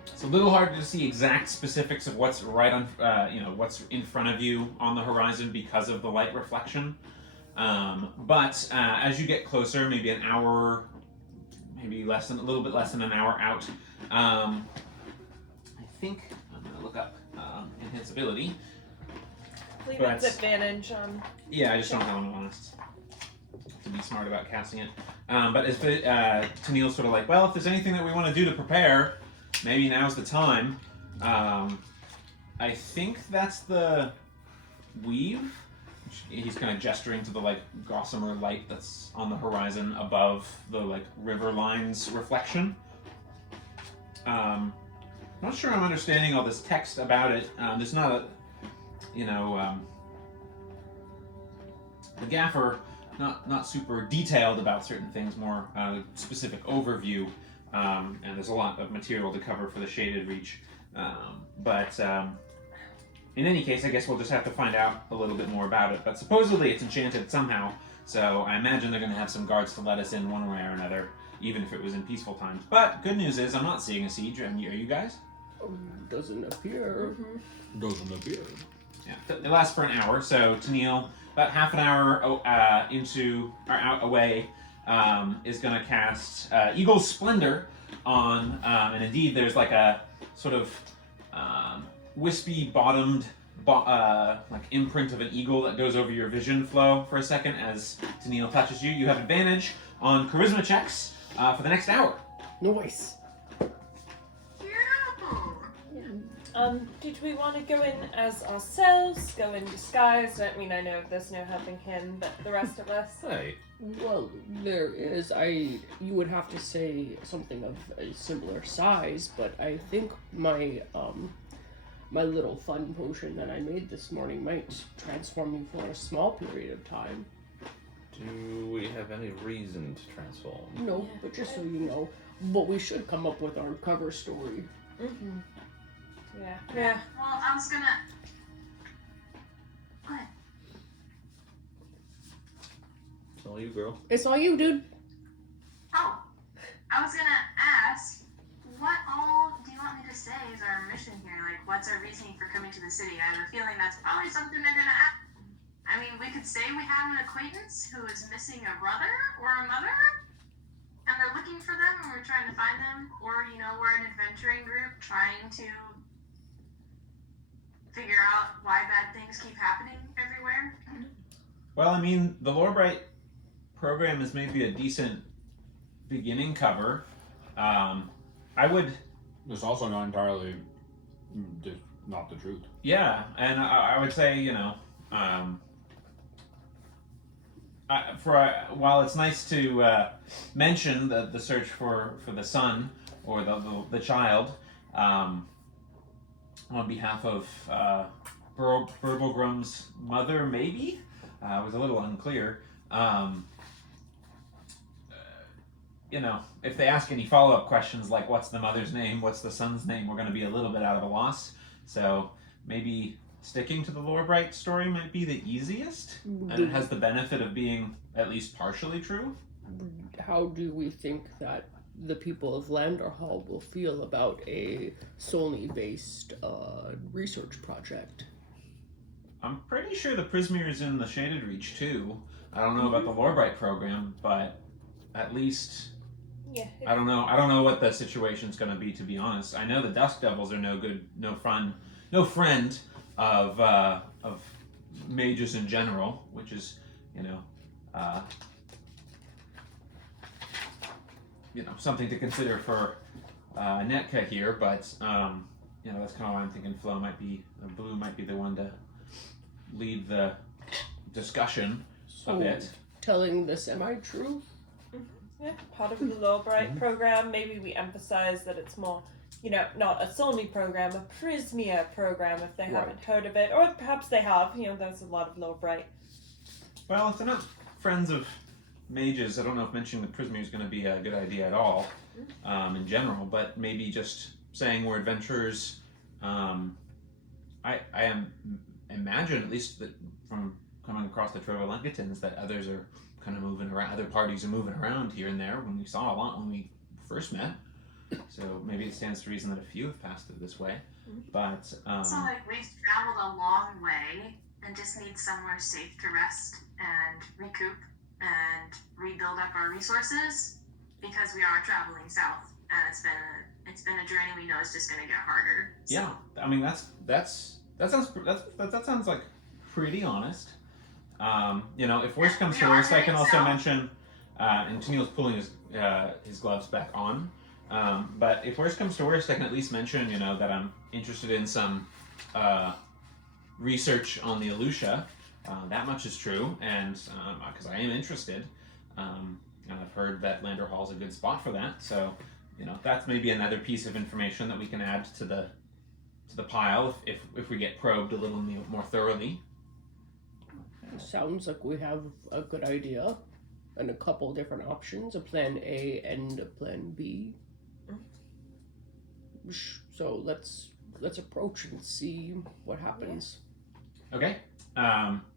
It's a little hard to see exact specifics of what's right on, what's in front of you on the horizon because of the light reflection. But as you get closer, maybe an hour, maybe a little bit less than an hour out, I think I'm gonna look up enhance ability. Leave its advantage on. Yeah, I just don't have one last to be smart about casting it. But as Tennille's sort of like, well, if there's anything that we want to do to prepare, maybe now's the time. I think that's the weave. He's kind of gesturing to the gossamer light that's on the horizon above the river line's reflection. Not sure I'm understanding all this text about it. There's not a, the gaffer not super detailed about certain things, more specific overview. And there's a lot of material to cover for the shaded reach. But in any case, I guess we'll just have to find out a little bit more about it. But supposedly it's enchanted somehow, so I imagine they're going to have some guards to let us in one way or another, even if it was in peaceful times. But good news is I'm not seeing a siege. Are you guys? Doesn't appear. Doesn't appear. Yeah, it lasts for an hour. So Tennille, about half an hour out away, is going to cast Eagle's Splendor, on, and indeed there's like a sort of wispy bottomed like imprint of an eagle that goes over your vision flow for a second as Tennille touches you. You have advantage on charisma checks for the next hour. Nice. Did we want to go in as ourselves, go in disguise? I mean, I know there's no helping him, but the rest of us? Hey, Well, there is. You would have to say something of a similar size, but I think my my little fun potion that I made this morning might transform you for a small period of time. do we have any reason to transform? No, but just so you know. But we should come up with our cover story. Mm-hmm. Yeah. Yeah. Well, I was gonna. Go ahead. It's all you, girl. It's all you, dude. Oh, I was gonna ask, what all do you want me to say is our mission here? Like, what's our reasoning for coming to the city? I have a feeling that's probably something they're gonna ask. I mean, we could say we have an acquaintance who is missing a brother or a mother, and they're looking for them, and we're trying to find them. Or, you know, we're an adventuring group trying to figure out why bad things keep happening everywhere. Well, I mean, the Lorebright program is maybe a decent beginning cover. I would, It's also not entirely not the truth. yeah, and I would say, you know, while it's nice to mention the search for the son or the child, on behalf of Burblgrum's mother, maybe? It was a little unclear. You know, if they ask any follow-up questions like what's the mother's name, what's the son's name, we're going to be a little bit out of a loss. So maybe sticking to the Lorebright story might be the easiest, and it has the benefit of being at least partially true. How do we think that the people of Landerhal will feel about a Solny-based research project? I'm pretty sure the Prismere is in the Shaded Reach too. I don't know about the Lorebright program, but at least Yeah. I don't know what the situation's going to be, to be honest. I know the Dusk Devils are no friend of mages in general, which is something to consider for Netka here. But that's kind of why I'm thinking Blue might be the one to lead the discussion a bit. Telling the semi-truth? Yeah, part of the Lorebright program. Maybe we emphasize that it's more, not a Solny program, a Prismere program if they haven't heard of it, or perhaps they have. There's a lot of Lorebright. Well, if they're not friends of mages, I don't know if mentioning the Prismere is going to be a good idea at all, in general. But maybe just saying we're adventurers. I imagine, at least that from coming across the Trovolengatons, that others are kind of moving around. Other parties are moving around here and there. When we saw a lot when we first met, so maybe it stands to reason that a few have passed it this way. But So we've traveled a long way and just need somewhere safe to rest and recoup and rebuild up our resources because we are traveling south and it's been a journey we know is just going to get harder. So. Yeah, I mean that sounds like pretty honest. If worst comes to worst, I can also mention, and Tennille's pulling his gloves back on. But if worst comes to worst, I can at least mention, that I'm interested in some research on the Alusha. That much is true, and because I am interested, and I've heard that Landerhal is a good spot for that. So, that's maybe another piece of information that we can add to the pile if we get probed a little more thoroughly. Sounds like we have a good idea and a couple different options, a plan A and a plan B. So let's approach and see what happens. Okay.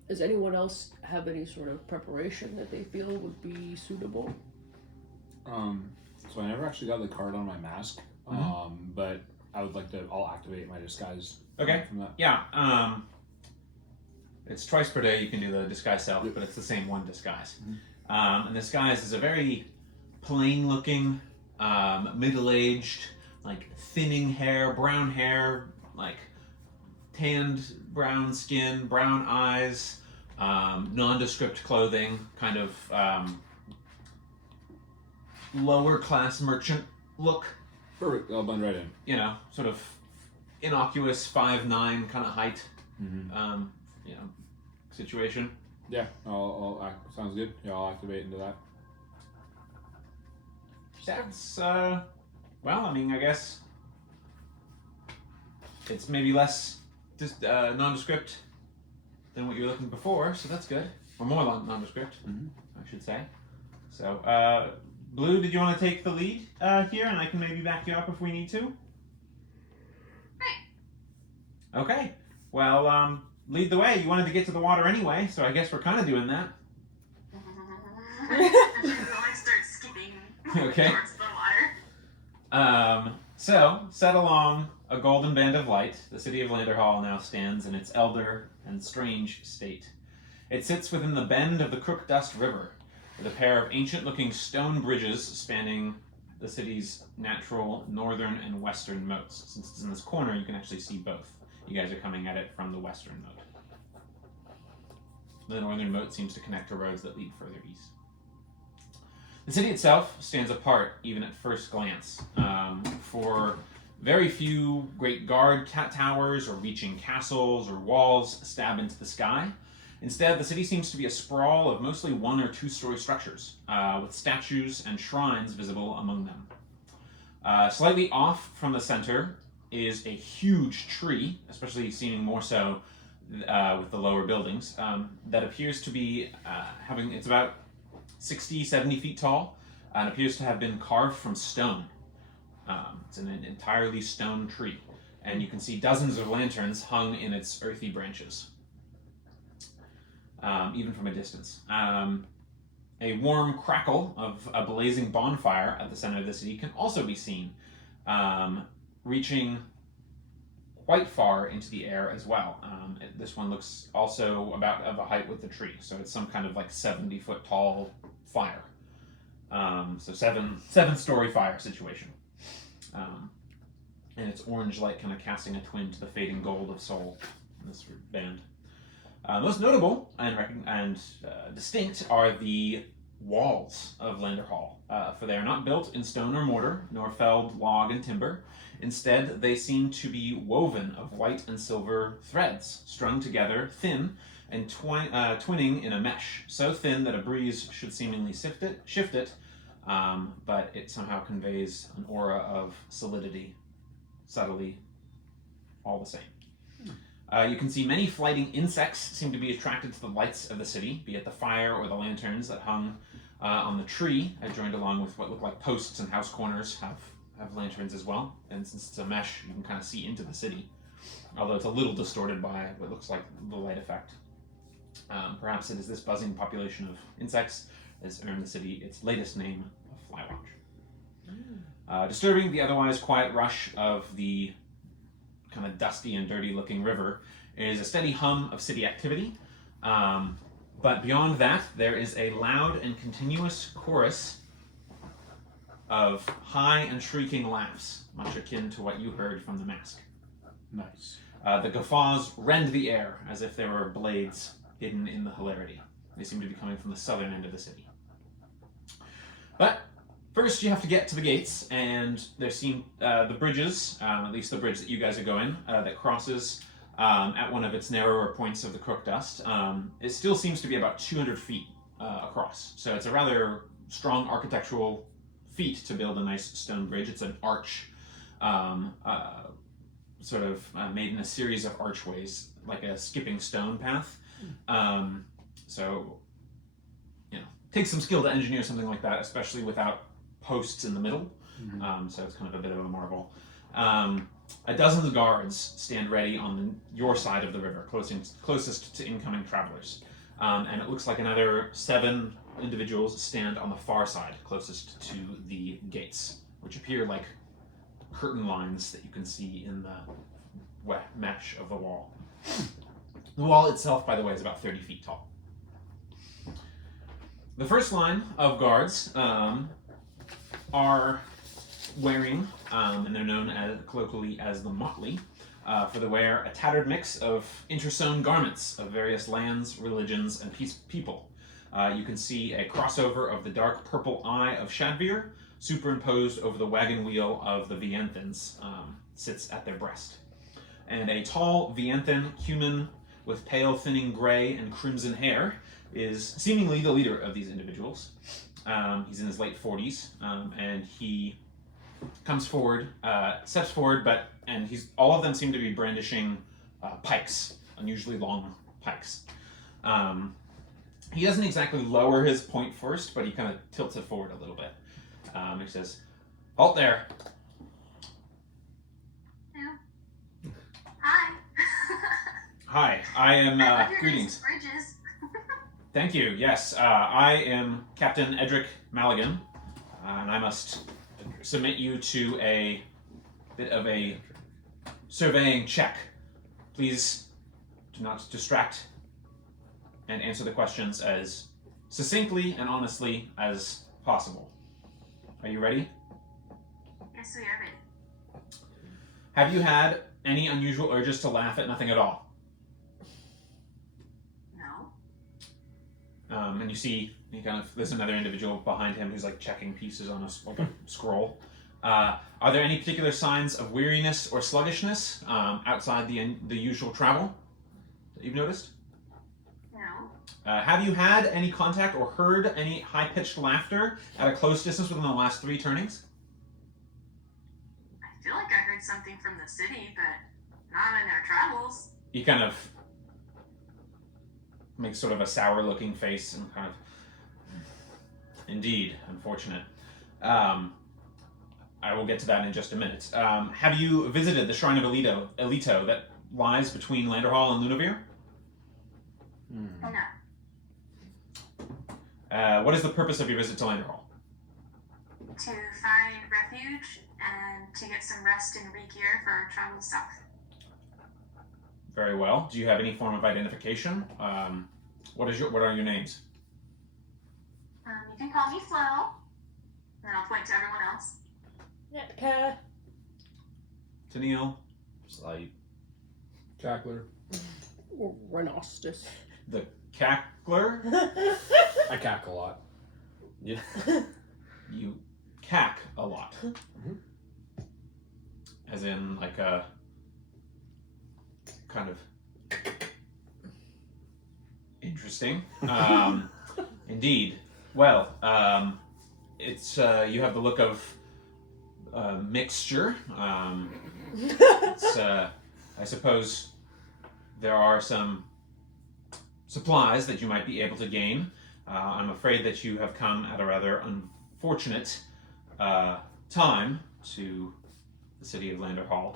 Does anyone else have any sort of preparation that they feel would be suitable? So I never actually got the card on my mask, but I would like to. I'll activate my disguise. Okay. From that. Yeah. It's twice per day you can do the disguise self, but it's the same one disguise. And the disguise is a very plain-looking middle-aged, like thinning hair, brown hair, like tanned brown skin, brown eyes, nondescript clothing, kind of lower class merchant look. Perfect. I'll blend right in. You know, sort of innocuous 5'9" kind of height. Mm-hmm. Situation. Yeah. Sounds good. Yeah, I'll activate into that. That's well, I mean, I guess it's maybe less nondescript than what you were looking before, so that's good. Or more nondescript, I should say. So, Blue, did you want to take the lead here, and I can maybe back you up if we need to? Okay. Well, lead the way. You wanted to get to the water anyway, so I guess we're kind of doing that. I start skipping Okay. towards the water. So, set along a golden band of light, the city of Landerhal now stands in its elder and strange state. It sits within the bend of the Crook Dust River, with a pair of ancient-looking stone bridges spanning the city's natural northern and western moats. Since it's in this corner, you can actually see both. You guys are coming at it from the western moat. The northern moat seems to connect to roads that lead further east. The city itself stands apart, even at first glance, for very few great guard towers or reaching castles or walls stab into the sky. Instead, the city seems to be a sprawl of mostly 1- or 2-story structures, with statues and shrines visible among them. Slightly off from the center is a huge tree, especially seeming more so with the lower buildings, that appears to be it's about 60, 70 feet tall, and appears to have been carved from stone. It's an entirely stone tree, and you can see dozens of lanterns hung in its earthy branches, even from a distance. A warm crackle of a blazing bonfire at the center of the city can also be seen, reaching quite far into the air as well. This one looks also about of a height with the tree, so it's some kind of like 70-foot tall fire. So seven-story fire situation. And it's orange light kind of casting a twin to the fading gold of Sol in this band. Most notable and distinct are the walls of Landerhal, for they are not built in stone or mortar, nor felled log and timber. Instead, they seem to be woven of white and silver threads, strung together thin and twinning in a mesh, so thin that a breeze should seemingly shift it, but it somehow conveys an aura of solidity, subtly, all the same. You can see many flighting insects seem to be attracted to the lights of the city, be it the fire or the lanterns that hung on the tree, joined along with what look like posts and house corners have lanterns as well. And since it's a mesh, you can kind of see into the city, although it's a little distorted by what looks like the light effect. Perhaps it is this buzzing population of insects that has earned the city its latest name of Flywatch. Disturbing the otherwise quiet rush of the kind of dusty and dirty looking river is a steady hum of city activity, but beyond that there is a loud and continuous chorus of high and shrieking laughs, much akin to what you heard from the mask. Nice. The guffaws rend the air as if there were blades hidden in the hilarity. They seem to be coming from the southern end of the city. But first, you have to get to the gates, and there seem the bridges, at least the bridge that you guys are going, that crosses at one of its narrower points of the Crook Dust. It still seems to be about 200 feet across, so it's a rather strong architectural feat to build a nice stone bridge. It's an arch, sort of made in a series of archways, like a skipping stone path. So, takes some skill to engineer something like that, especially without posts in the middle. So it's kind of a bit of a marvel. A dozen guards stand ready on your side of the river, closest to incoming travelers. And it looks like another 7 individuals stand on the far side, closest to the gates, which appear like curtain lines that you can see in the wet mesh of the wall. The wall itself, by the way, is about 30 feet tall. The first line of guards are wearing, and they're known colloquially as the Motley, for they wear a tattered mix of intersewn garments of various lands, religions, and people. You can see a crossover of the dark purple eye of Shadvir superimposed over the wagon wheel of the Vienthans sits at their breast. And a tall Vienthan human with pale thinning gray and crimson hair is seemingly the leader of these individuals. He's in his late 40s, and he comes forward, steps forward, and all of them seem to be brandishing pikes, unusually long pikes. He doesn't exactly lower his point first, but he kind of tilts it forward a little bit. He says, "Halt there." Yeah. Hi. Hi, I am, I love your greetings. nice bridges. Thank you, yes. I am Captain Edric Maligan, and I must submit you to a bit of a surveying check. Please do not distract and answer the questions as succinctly and honestly as possible. Are you ready? Yes, we are ready. Have you had any unusual urges to laugh at nothing at all? No. And you see, there's another individual behind him who's like checking pieces on a scroll. Are there any particular signs of weariness or sluggishness outside the usual travel that you've noticed? No. Have you had any contact or heard any high-pitched laughter at a close distance within the last 3 turnings? I feel like I heard something from the city, but not in our travels. He kind of makes sort of a sour-looking face and kind of, indeed, unfortunate. I will get to that in just a minute. Have you visited the Shrine of Elito that lies between Landerhal and Lumoria? No. What is the purpose of your visit to Landerhal? To find refuge and to get some rest and re-gear for our travel south. Very well. Do you have any form of identification? What are your names? You can call me Flo, and I'll point to everyone else. Netka. Tennille? Slight. Cackler. Or Renostus. The Cackler? I cack a lot. Yeah. You cack a lot. As in, like a kind of interesting. Indeed. Well, it's you have the look of mixture. It's, I suppose there are some supplies that you might be able to gain. I'm afraid that you have come at a rather unfortunate time to the city of Landerhal.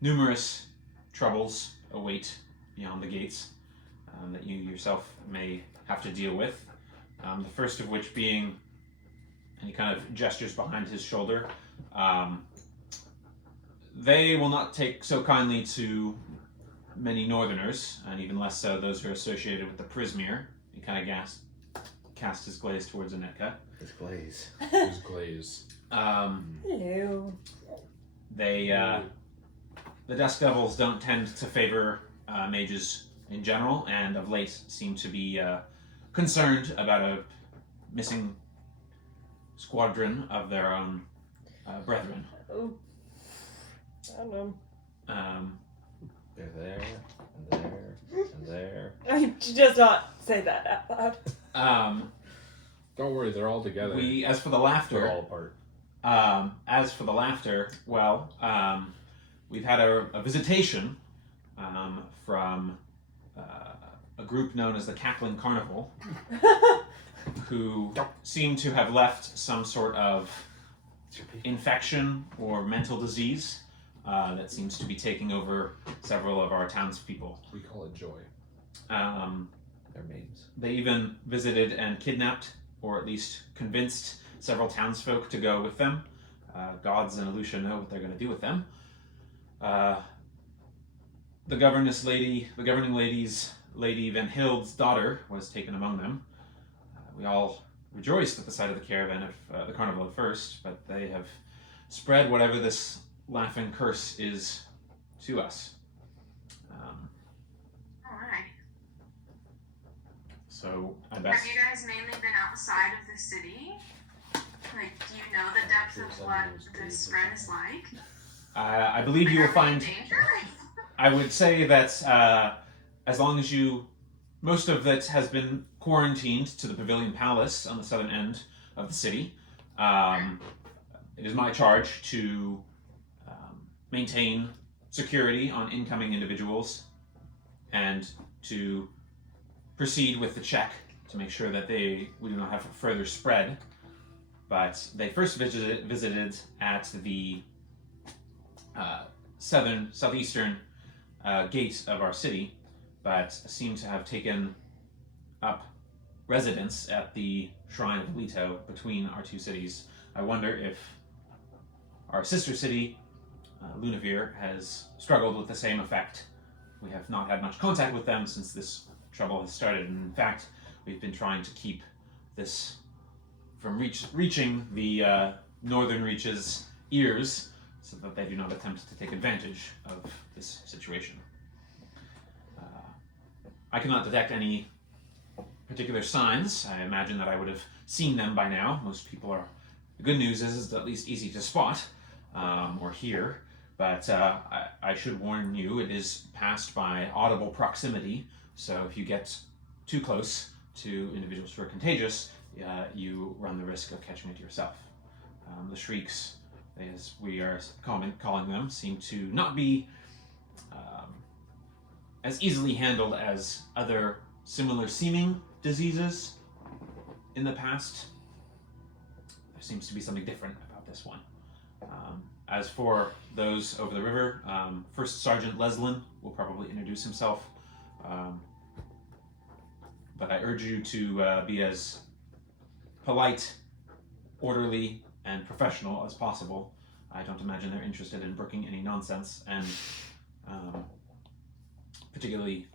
Numerous troubles await beyond the gates that you yourself may have to deal with. The first of which being, and he kind of gestures behind his shoulder, they will not take so kindly to many northerners, and even less so those who are associated with the Prismere. He kind of cast his glaze towards Anetka. His glaze. His glaze. Ew. The Dusk Devils don't tend to favor mages in general, and of late seem to be concerned about a missing squadron of their own brethren. Oh. I don't know. They're there, and there, and there. I does not say that out loud. Don't worry, they're all together. As for the They're laughter, all apart. well, we've had a visitation from a group known as the Cackling Carnival, who seem to have left some sort of infection or mental disease that seems to be taking over several of our townspeople. We call it joy. Their names. They even visited and kidnapped, or at least convinced, several townsfolk to go with them. Gods and Alucia know what they're going to do with them. The governing lady's Lady Van Hild's daughter was taken among them. We all rejoiced at the sight of the caravan of the carnival at first, but they have spread whatever this laughing curse is to us. Alright. So I best. Have you guys mainly been outside of the city? Like, do you know the depth of what this spread is like? I believe you will find. Are we in danger? I would say that as long as most of it has been quarantined to the Pavilion Palace on the southern end of the city. It is my charge to maintain security on incoming individuals and to proceed with the check to make sure that we do not have further spread. But they first visited at the southeastern gate of our city, but seem to have taken up residence at the Shrine of Leto between our two cities. I wonder if our sister city, Lunavir, has struggled with the same effect. We have not had much contact with them since this trouble has started, and in fact, we've been trying to keep this from reaching the northern reaches' ears so that they do not attempt to take advantage of this situation. I cannot detect any particular signs. I imagine that I would have seen them by now. Most people are. The good news is it's at least easy to spot or hear, but I should warn you, it is passed by audible proximity, so if you get too close to individuals who are contagious, you run the risk of catching it yourself. The shrieks, as we are calling them, seem to not be as easily handled as other similar seeming diseases in the past. There seems to be something different about this one. As for those over the river, First Sergeant Leslin will probably introduce himself, but I urge you to be as polite, orderly, and professional as possible. I don't imagine they're interested in brooking any nonsense, and particularly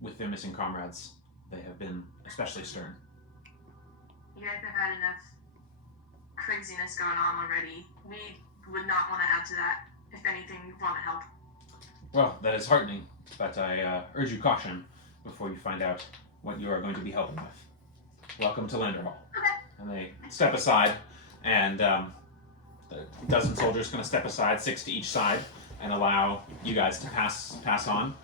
with their missing comrades, they have been especially stern. You guys have had enough craziness going on already. We would not want to add to that. If anything, we want to help. Well, that is heartening, but I urge you caution before you find out what you are going to be helping with. Welcome to Landerhal. Okay. And they step aside, and the dozen soldiers going to step aside, 6 to each side, and allow you guys to pass on,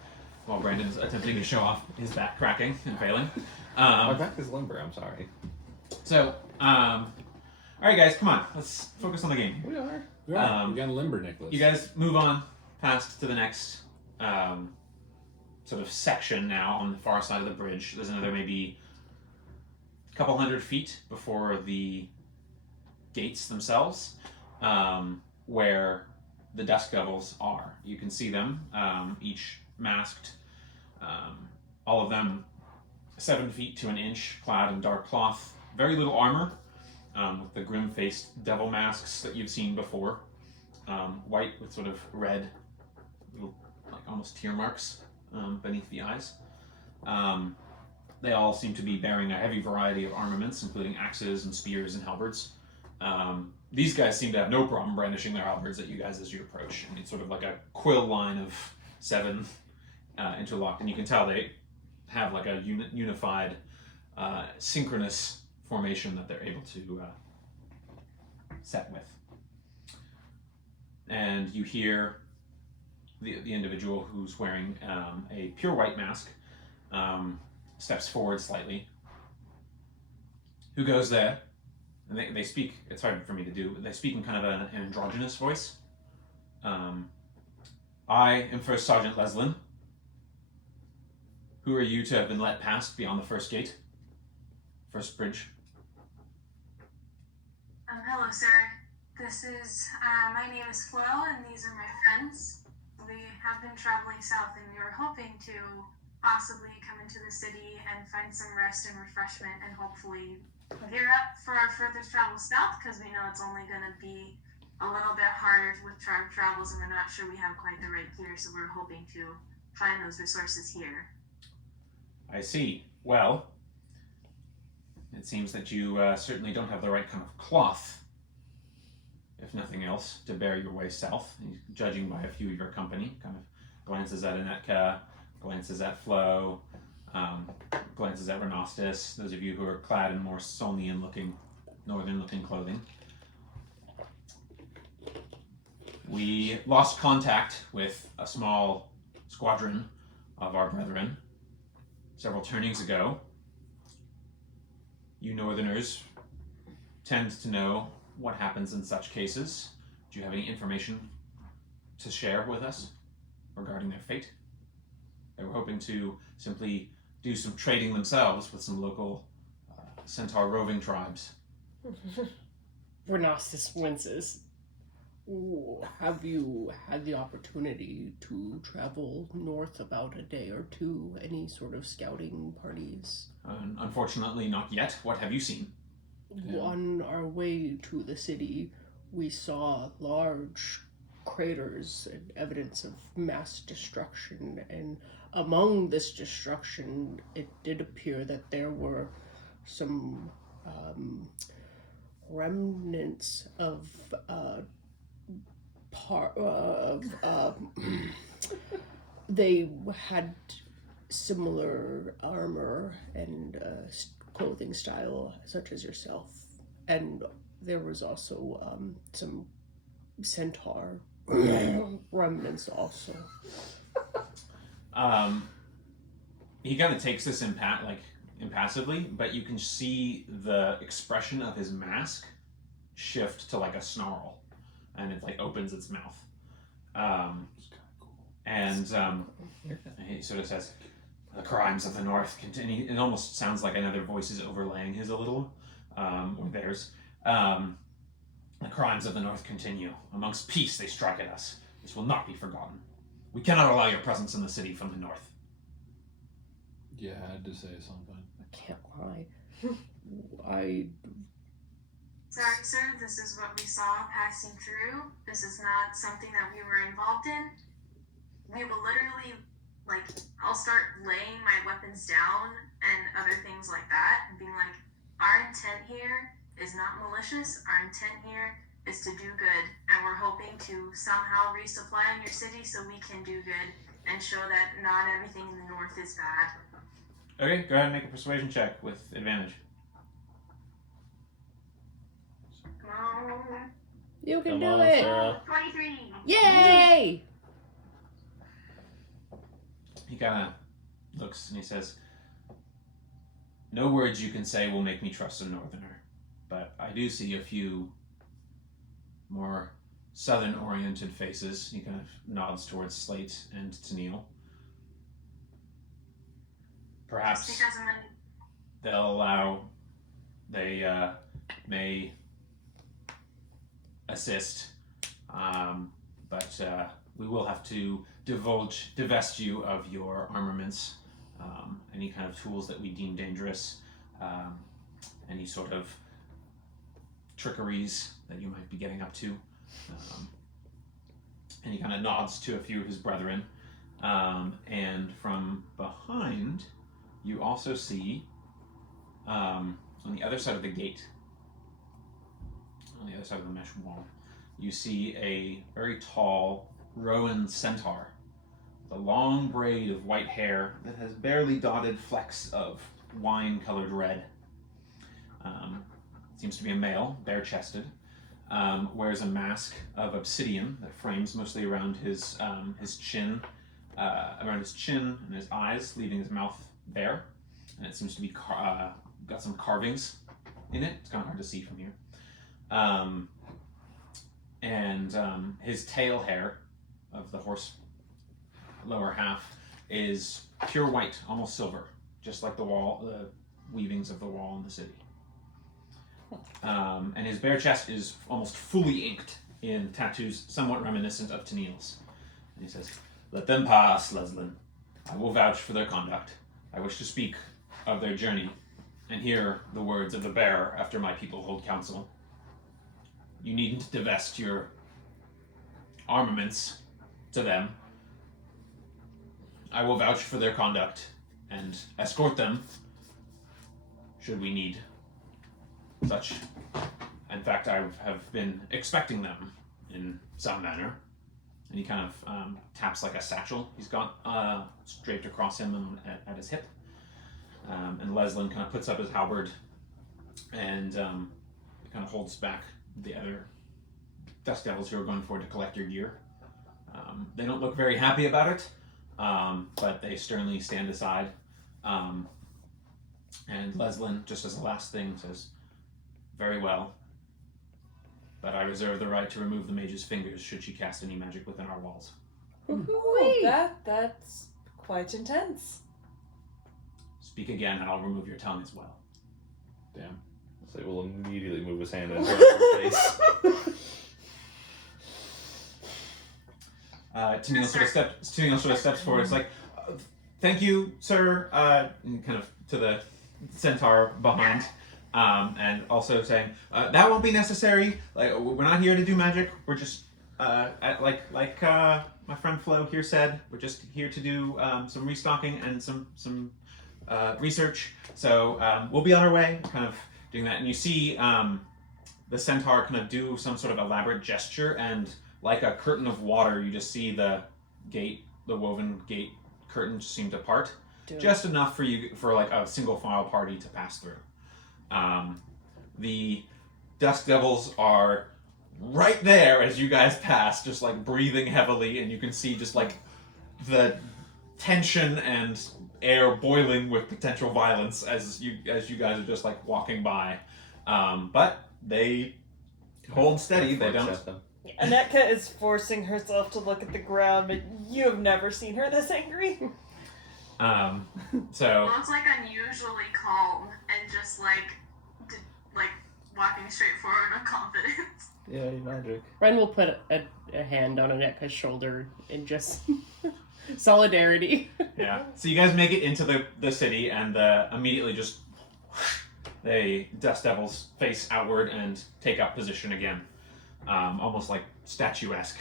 while Brandon's attempting to show off his back cracking and failing. My back is limber, I'm sorry. So, alright guys, come on, let's focus on the game. We are. Yeah, we got a limber necklace. You guys move on past to the next sort of section now on the far side of the bridge. There's another maybe a couple hundred feet before the gates themselves, where the Dusk Devils are. You can see them, each masked, all of them 7 feet to an inch, clad in dark cloth, very little armor, with the grim-faced devil masks that you've seen before, white with sort of red, little, like almost tear marks beneath the eyes. They all seem to be bearing a heavy variety of armaments, including axes and spears and halberds. These guys seem to have no problem brandishing their halberds at you guys as you approach. I mean, it's sort of like a quill line of 7 interlocked, and you can tell they have like a unified, synchronous formation that they're able to set with. And you hear the individual who's wearing a pure white mask steps forward slightly. Who goes there? And they speak, it's hard for me to do, but they speak in kind of an androgynous voice. I am First Sergeant Leslin. Who are you to have been let past beyond the first gate? First bridge. Hello, sir. My name is Foyle, and these are my friends. We have been traveling south, and we were hoping to possibly come into the city and find some rest and refreshment, and hopefully gear up for our further travel south, because we know it's only going to be a little bit harder with travels, and we're not sure we have quite the right gear, so we're hoping to find those resources here. I see. Well, It seems that you certainly don't have the right kind of cloth, if nothing else, to bear your way south. He's judging by a few of your company, kind of glances at Anetka, glances at Flo, glances at Renostis, those of you who are clad in more Solnian-looking, northern-looking clothing. We lost contact with a small squadron of our brethren several turnings ago. You northerners tend to know what happens in such cases. Do you have any information to share with us regarding their fate? They were hoping to simply do some trading themselves with some local centaur roving tribes. Renostis winces. Ooh, have you had the opportunity to travel north about a day or two? Any sort of scouting parties? Unfortunately, not yet. What have you seen? On our way to the city, we saw large craters and evidence of mass destruction, and among this destruction, it did appear that there were some remnants of they had similar armor and clothing style such as yourself, and there was also some centaur remnants also. He kind of takes this impassively, but you can see the expression of his mask shift to like a snarl, and it like opens its mouth. And he sort of says, "The crimes of the North continue." It almost sounds like another voice is overlaying his a little, or theirs. The crimes of the North continue. Amongst peace they strike at us. This will not be forgotten. We cannot allow your presence in the city from the North. Yeah, I had to say something. I can't lie. Sorry, sir, this is what we saw passing through. This is not something that we were involved in. We will literally, I'll start laying my weapons down and other things like that, and being like, our intent here is not malicious. Our intent here is to do good, and we're hoping to somehow resupply in your city so we can do good and show that not everything in the North is bad. Okay, go ahead and make a persuasion check with advantage. Come on. You can Come do on, it! Sarah. 23. Yay! He kind of looks and he says, "No words you can say will make me trust a northerner, but I do see a few more southern-oriented faces." He kind of nods towards Slate and Tennille. Perhaps Just because they may assist, but we will have to divest you of your armaments, any kind of tools that we deem dangerous, any sort of trickeries that you might be getting up to. And he kind of nods to a few of his brethren. And from behind, you also see, on the other side of the gate, on the other side of the mesh wall, you see a very tall Rowan centaur with a long braid of white hair that has barely dotted flecks of wine-colored red. Seems to be a male, bare-chested. Wears a mask of obsidian that frames mostly around his chin, and his eyes, leaving his mouth bare. And it seems to be got some carvings in it. It's kind of hard to see from here. And his tail hair of the horse lower half is pure white, almost silver, just like the weavings of the wall in the city. And his bare chest is almost fully inked in tattoos somewhat reminiscent of Tennille's. And he says, "Let them pass, Leslin. I will vouch for their conduct. I wish to speak of their journey and hear the words of the bearer after my people hold council. You needn't divest your armaments to them. I will vouch for their conduct and escort them, should we need such. In fact, I have been expecting them in some manner. And he kind of taps like a satchel he's got draped across him and at his hip. And Leslin kind of puts up his halberd and kind of holds back the other Dust Devils who are going forward to collect your gear. They don't look very happy about it, but they sternly stand aside. And Leslin, just as a last thing, says, "Very well. But I reserve the right to remove the mage's fingers should she cast any magic within our walls." That's quite intense. Speak again and I'll remove your tongue as well. Damn. So we'll immediately move his hand and throw it in her face. Tennille sort of steps forward. It's like, "Thank you, sir," and kind of to the centaur behind. And also saying, "That won't be necessary. Like, we're not here to do magic. We're just, like my friend Flo here said, we're just here to do some restocking and some research. So we'll be on our way." Kind of doing that, and you see the centaur kind of do some sort of elaborate gesture, and like a curtain of water, you just see the woven gate curtain seem to part, just enough for like a single file party to pass through. The Dust Devils are right there as you guys pass, just like breathing heavily, and you can see just like the tension and air boiling with potential violence as you guys are just like walking by. But they hold steady. They don't. Anetka is forcing herself to look at the ground, but you have never seen her this angry. So Well, it's like unusually calm and just like walking straight forward with confidence. Yeah, magic. Ren will put a hand on Anetka's shoulder in just solidarity. yeah. So you guys make it into the city, and immediately just the Dust Devils face outward and take up position again, almost like statuesque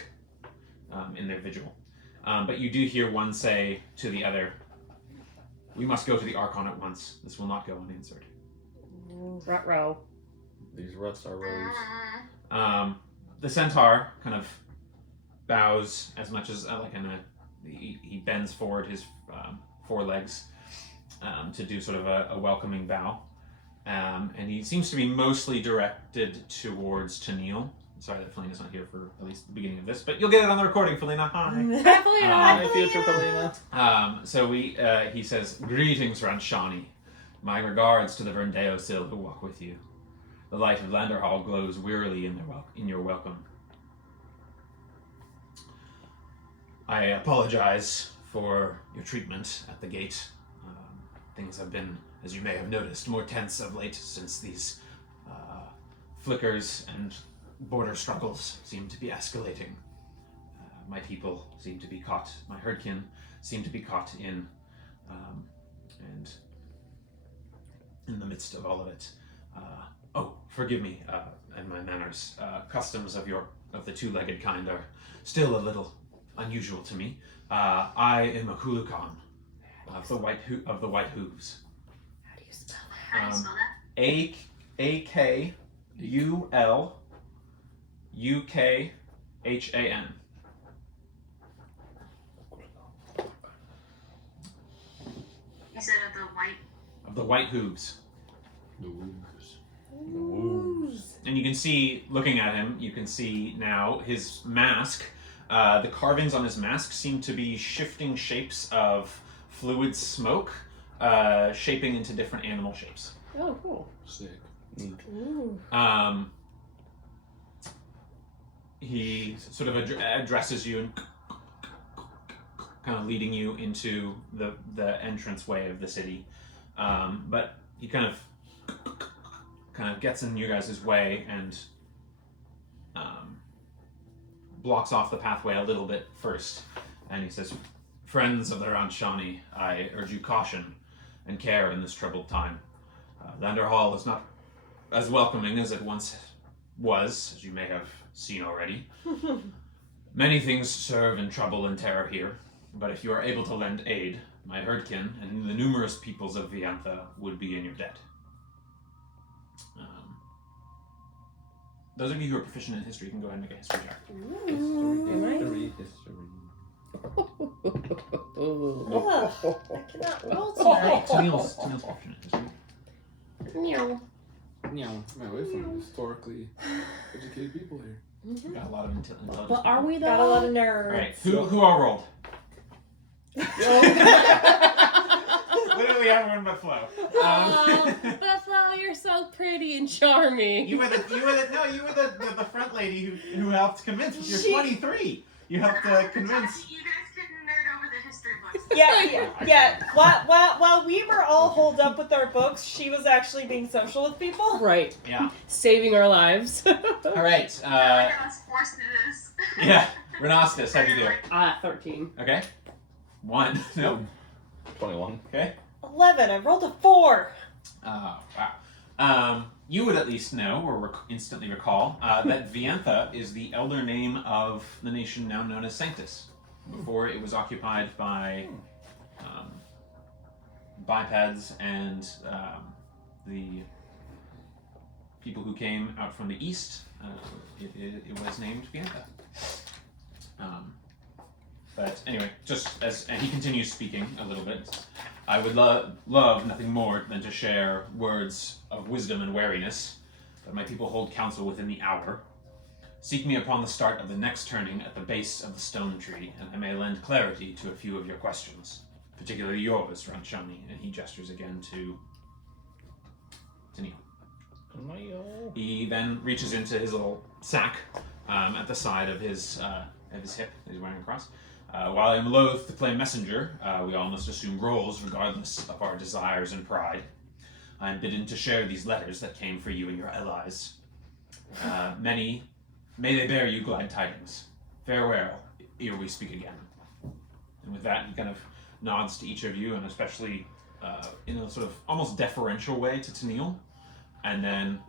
in their vigil. But you do hear one say to the other, "We must go to the Archon at once. This will not go unanswered." Ruh-roh. These ruts are rows. The centaur kind of bows as much as he bends forward his forelegs to do sort of a welcoming bow, and he seems to be mostly directed towards Tennille. Sorry that Felina's not here for at least the beginning of this, but you'll get it on the recording, Felina. Hi. Hi, future Felina. So he says, "Greetings, Ranshani. My regards to the Verndeo Sil who walk with you. The light of Landerhal glows wearily in your welcome. I apologize for your treatment at the gate. Things have been, as you may have noticed, more tense of late since these flickers and border struggles seem to be escalating. My people seem to be caught, my herdkin seem to be caught in the midst of all of it. Forgive me, and my manners. Customs of the two-legged kind are still a little unusual to me. I am a Hulukan of the white hooves. How do you spell How do you spell that? AKULUKHAN. You said of the white. Of the white hooves. The woos. And you can see, looking at him, you can see now his mask. The carvings on his mask seem to be shifting shapes of fluid smoke, shaping into different animal shapes. Oh, cool. Sick. Ooh. He sort of addresses you and kind of leading you into the entranceway of the city. But he kind of gets in you guys' way and blocks off the pathway a little bit first. And he says, "Friends of the Ranshani, I urge you caution and care in this troubled time. Landerhal is not as welcoming as it once was, as you may have seen already. Many things serve in trouble and terror here, but if you are able to lend aid, my herdkin and the numerous peoples of Viantha would be in your debt." those of you who are proficient in history can go ahead and make a history check. History. Ugh, I cannot roll tonight. Tennille's proficient in history. Meow. Man, we have some historically educated people here. We got a lot of intelligence. But are we Got a lot of All nerds. right, who all rolled? Literally everyone but Flo. But Flo, you're so pretty and charming. You were the front lady who helped convince. You're 23. You helped convince. You guys couldn't nerd over the history books. Yeah. While we were all holed up with our books, she was actually being social with people. Right. Yeah. Saving our lives. All right. I was forced to this. Yeah. Renostis, how'd you do? 13. Okay. 1. Nope. 21. Okay. 11. I rolled a 4. Wow. You would at least know, or instantly recall, that Viantha is the elder name of the nation now known as Sanctus, before it was occupied by bipeds and the people who came out from the east. It was named Viantha. But anyway, and he continues speaking a little bit. I would love nothing more than to share words of wisdom and wariness, that my people hold counsel within the hour. Seek me upon the start of the next turning at the base of the stone tree, and I may lend clarity to a few of your questions, particularly yours, Ranchani. And he gestures again to Neil. He then reaches into his little sack at the side of his hip that he's wearing across. While I am loath to play messenger, we all must assume roles regardless of our desires and pride. I am bidden to share these letters that came for you and your allies. May they bear you glad tidings. Farewell, ere we speak again. And with that, he kind of nods to each of you, and especially in a sort of almost deferential way to Tennille, and then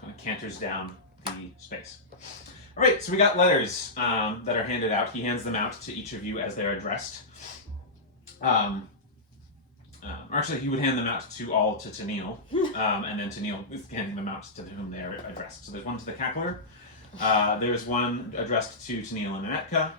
kind of canters down the space. All right, so we got letters that are handed out. He hands them out to each of you as they're addressed. Actually, he would hand them out to Tennille, and then Tennille is handing them out to whom they are addressed. So there's one to the Cackler, there's one addressed to Tennille and Anetka,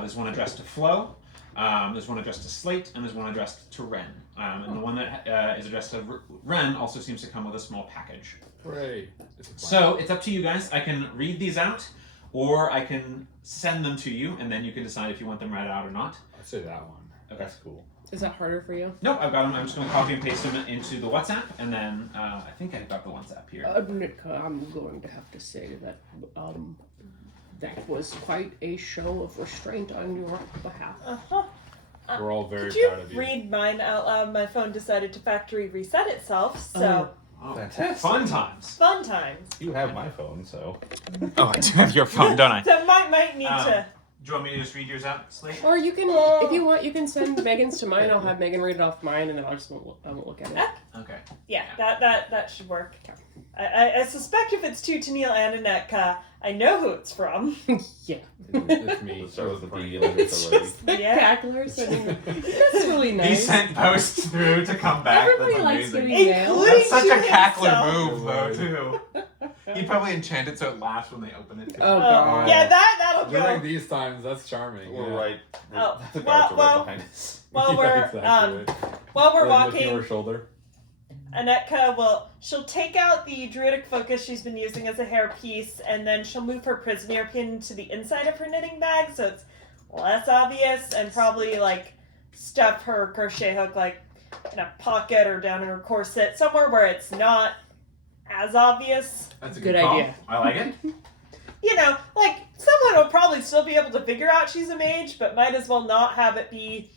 there's one addressed to Flo, there's one addressed to Slate, and there's one addressed to Ren. And the one that is addressed to Ren also seems to come with a small package. Hooray. So it's up to you guys. I can read these out, or I can send them to you, and then you can decide if you want them read out or not. I'd say that one. Okay. That's cool. Is that harder for you? Nope, I've got them. I'm just going to copy and paste them into the WhatsApp, and then I think I've got the WhatsApp here. Nick, I'm going to have to say that that was quite a show of restraint on your behalf. Uh-huh. We're all very Could you proud of you. read mine out loud? My phone decided to factory reset itself, so Oh, Fantastic. fun times. fun times. You have my phone, so. Oh, I do have your phone, don't I? So might need to. Do you want me to just read yours out, Slate? Or you can, if you want, you can send Megan's to mine. I'll have Megan read it off mine, and then I won't look at it. Okay. Yeah, that should work. I suspect if it's to Tennille and Anetka, I know who it's from. Yeah. It's me. Let's start with the B. It's just the Yeah. cacklers. That's really He nice. sent posts through to come back. Everybody That's likes amazing. getting mail. Including That's such a to cackler himself. move, though, too. He'd probably enchant it so it laughs when they open it, too. Oh, God. Yeah, that'll During go. these times, that's charming. We're yeah. right. Oh, The guards are well, right behind us. While Yeah, we're exactly. while we're Like looking over walking, her shoulder. Anetka she'll take out the druidic focus she's been using as a hairpiece, and then she'll move her prisoner pin to the inside of her knitting bag so it's less obvious, and probably like stuff her crochet hook like in a pocket or down in her corset, somewhere where it's not as obvious. That's a Good call. idea. I like it. You know, like someone will probably still be able to figure out she's a mage, but might as well not have it be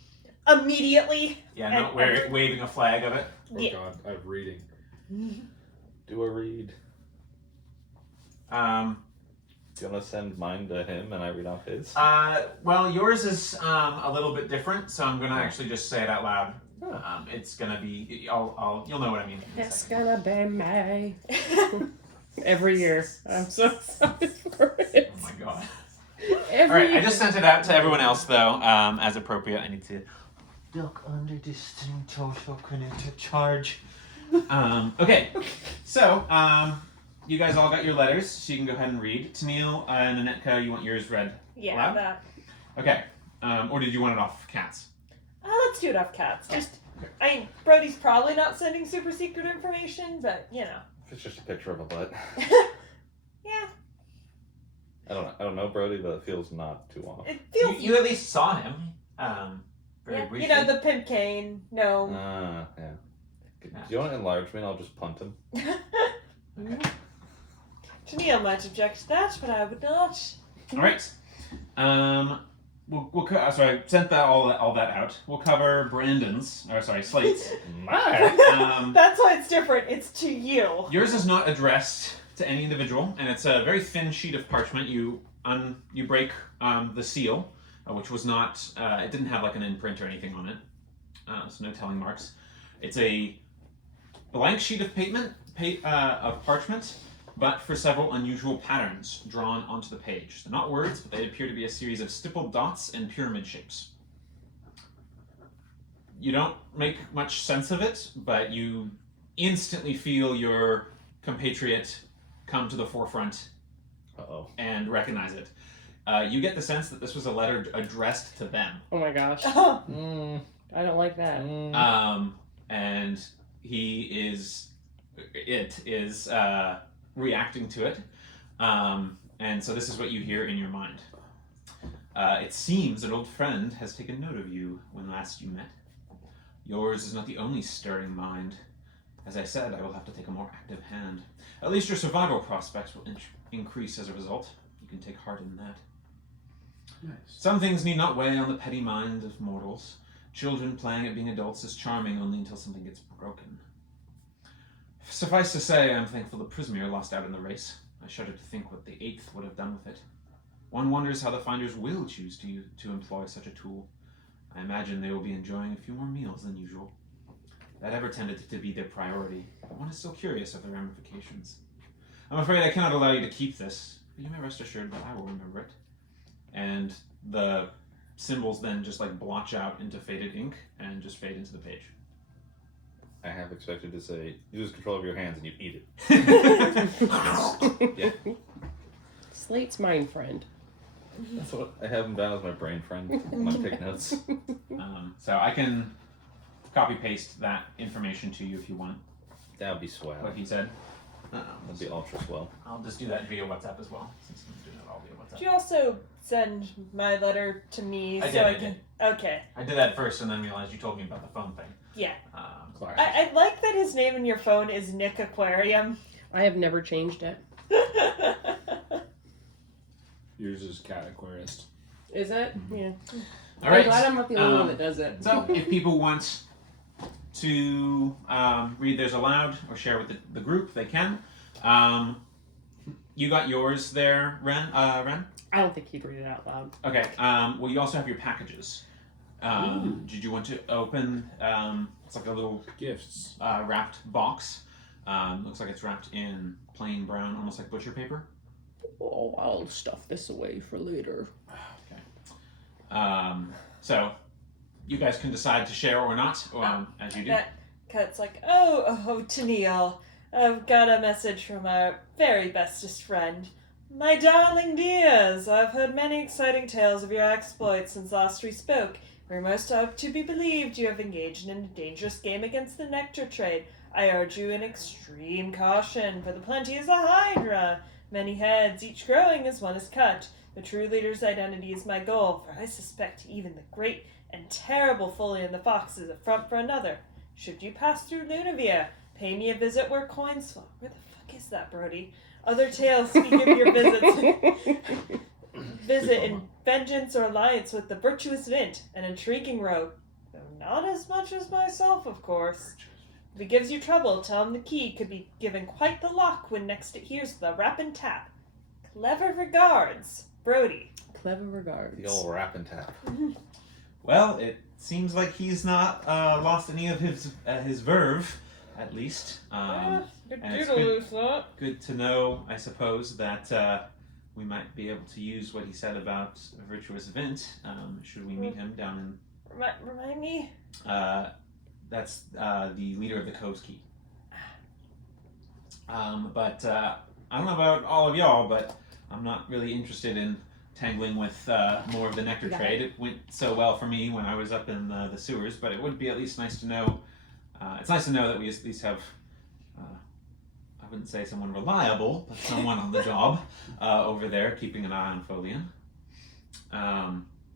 immediately. Yeah, not waving a flag of it. Oh Yeah. God, I'm reading. Do a read. Do you want to send mine to him and I read off his? Well, yours is a little bit different, so I'm gonna actually just say it out loud. It's gonna be. You'll know what I mean. in a It's second. gonna be May. Every year. I'm so sorry for it. Oh my god. Every All right, I year. just sent it out to everyone else though, as appropriate. I need to duck under this thing, Tosho couldn't charge. Okay, so you guys all got your letters, so you can go ahead and read. Tennille and Anetka, you want yours read Yeah, loud? that. Okay, or did you want it off Cats? Let's do it off Cats. I mean, Brody's probably not sending super secret information, but you know. If it's just a picture of a butt. Yeah. I don't know Brody, but it feels not too off. It feels. You at least saw him, very Yeah, briefly. you know, the pimp cane. No. Yeah. Do you want to enlarge me and I'll just punt him? Tennille might object to that, but I would not. All right. So I sent that all that out. We'll cover Slate's. My. That's why it's different. It's to you. Yours is not addressed to any individual, and it's a very thin sheet of parchment. You break the seal, which was not. It didn't have like an imprint or anything on it, so no telling marks. It's a blank sheet of parchment, but for several unusual patterns drawn onto the page. They're not words, but they appear to be a series of stippled dots and pyramid shapes. You don't make much sense of it, but you instantly feel your compatriot come to the forefront and recognize it. You get the sense that this was a letter addressed to them. Oh my gosh. Oh. I don't like that. And it is reacting to it. And so this is what you hear in your mind. It seems an old friend has taken note of you when last you met. Yours is not the only stirring mind. As I said, I will have to take a more active hand. At least your survival prospects will increase as a result. You can take heart in that. Nice. Some things need not weigh on the petty mind of mortals. Children playing at being adults is charming only until something gets broken. Suffice to say, I'm thankful the Prismere lost out in the race. I shudder to think what the 8th would have done with it. One wonders how the Finders will choose to employ such a tool. I imagine they will be enjoying a few more meals than usual. That ever tended to be their priority, but one is still curious of the ramifications. I'm afraid I cannot allow you to keep this, but you may rest assured that I will remember it. And the symbols then just like blotch out into faded ink and just fade into the page. I have expected to say, use control of your hands and you eat it. Yeah. Slate's mind friend. That's what I have him down as my brain friend when I take notes. So I can copy paste that information to you if you want. That would be swell. What he said. That'd be ultra swell. I'll just do that via WhatsApp as well, since I'm doing it all via WhatsApp. Did you also send my letter to me I so I did. can? Okay. I did that first, and then realized you told me about the phone thing. Yeah. Classic. I like that his name in your phone is Nick Aquarium. I have never changed it. Yours is Cat Aquarist. Is it? Yeah. All right. I'm glad I'm not the only one that does it. So, if people want to read theirs aloud or share with the group, they can. You got yours there, Ren? I don't think he'd read it out loud. Okay. Well, you also have your packages. Did you want to open? It's like a little Gifts. wrapped box. Looks like it's wrapped in plain brown, almost like butcher paper. Oh, I'll stuff this away for later. Okay. So, you guys can decide to share or not, as you do. That Cut's like, oh, Tennille. I've got a message from our very bestest friend. My darling dears, I've heard many exciting tales of your exploits since last we spoke. We're most to be believed you have engaged in a dangerous game against the nectar trade. I urge you in extreme caution, for the plenty is a hydra. Many heads, each growing as one is cut. The true leader's identity is my goal, for I suspect even the great and terrible Foley the Fox is a front for another. Should you pass through Lunavia, pay me a visit where coins fall. Where the fuck is that, Brody? Other tales speak of your visits. Visit in vengeance or alliance with the virtuous Vint, an intriguing rogue. Though not as much as myself, of course. If he gives you trouble, tell him the key could be given quite the lock when next it hears the rap and tap. Clever regards, Brody. Clever regards. The old rap and tap. Well, it seems like he's not lost any of his verve, at least. Good and it's doodle loose, that. Good to know, I suppose, that we might be able to use what he said about a virtuous Vint, should we meet him down in... Remind me? That's the leader of the Cove's Key. But I don't know about all of y'all, but I'm not really interested in tangling with more of the nectar trade. It went so well for me when I was up in the sewers, but it would be at least nice to know. It's nice to know that we at least have, I wouldn't say someone reliable, but someone on the job over there keeping an eye on Folian.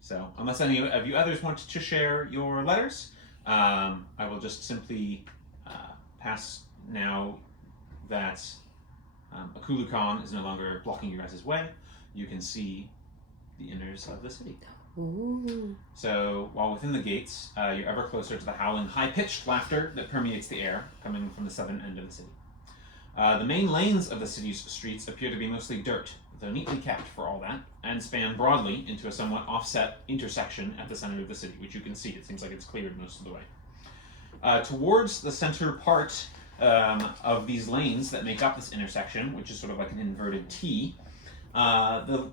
So unless any of you others want to share your letters, I will just simply pass now that Akulu Khan is no longer blocking your guys' way. You can see the inners of the city. Ooh. So while within the gates, you're ever closer to the howling, high-pitched laughter that permeates the air coming from the southern end of the city. The main lanes of the city's streets appear to be mostly dirt, though neatly kept for all that, and span broadly into a somewhat offset intersection at the center of the city, which you can see. It seems like it's cleared most of the way. Towards the center part of these lanes that make up this intersection, which is sort of like an inverted T, the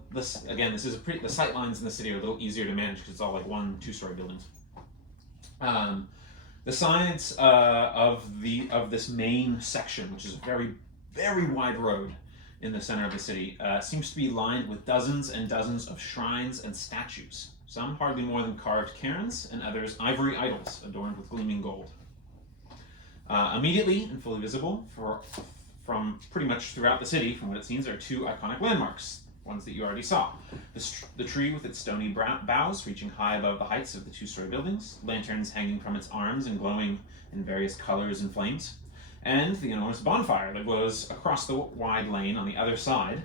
sight lines in the city are a little easier to manage because it's all like 1-2-story buildings. The sides of this main section, which is a very, very wide road in the center of the city, seems to be lined with dozens and dozens of shrines and statues. Some hardly more than carved cairns, and others ivory idols adorned with gleaming gold. Immediately and fully visible from pretty much throughout the city, from what it seems, are two iconic landmarks, ones that you already saw. The tree with its stony boughs reaching high above the heights of the 2-story buildings, lanterns hanging from its arms and glowing in various colors and flames, and the enormous bonfire that glows across the wide lane on the other side.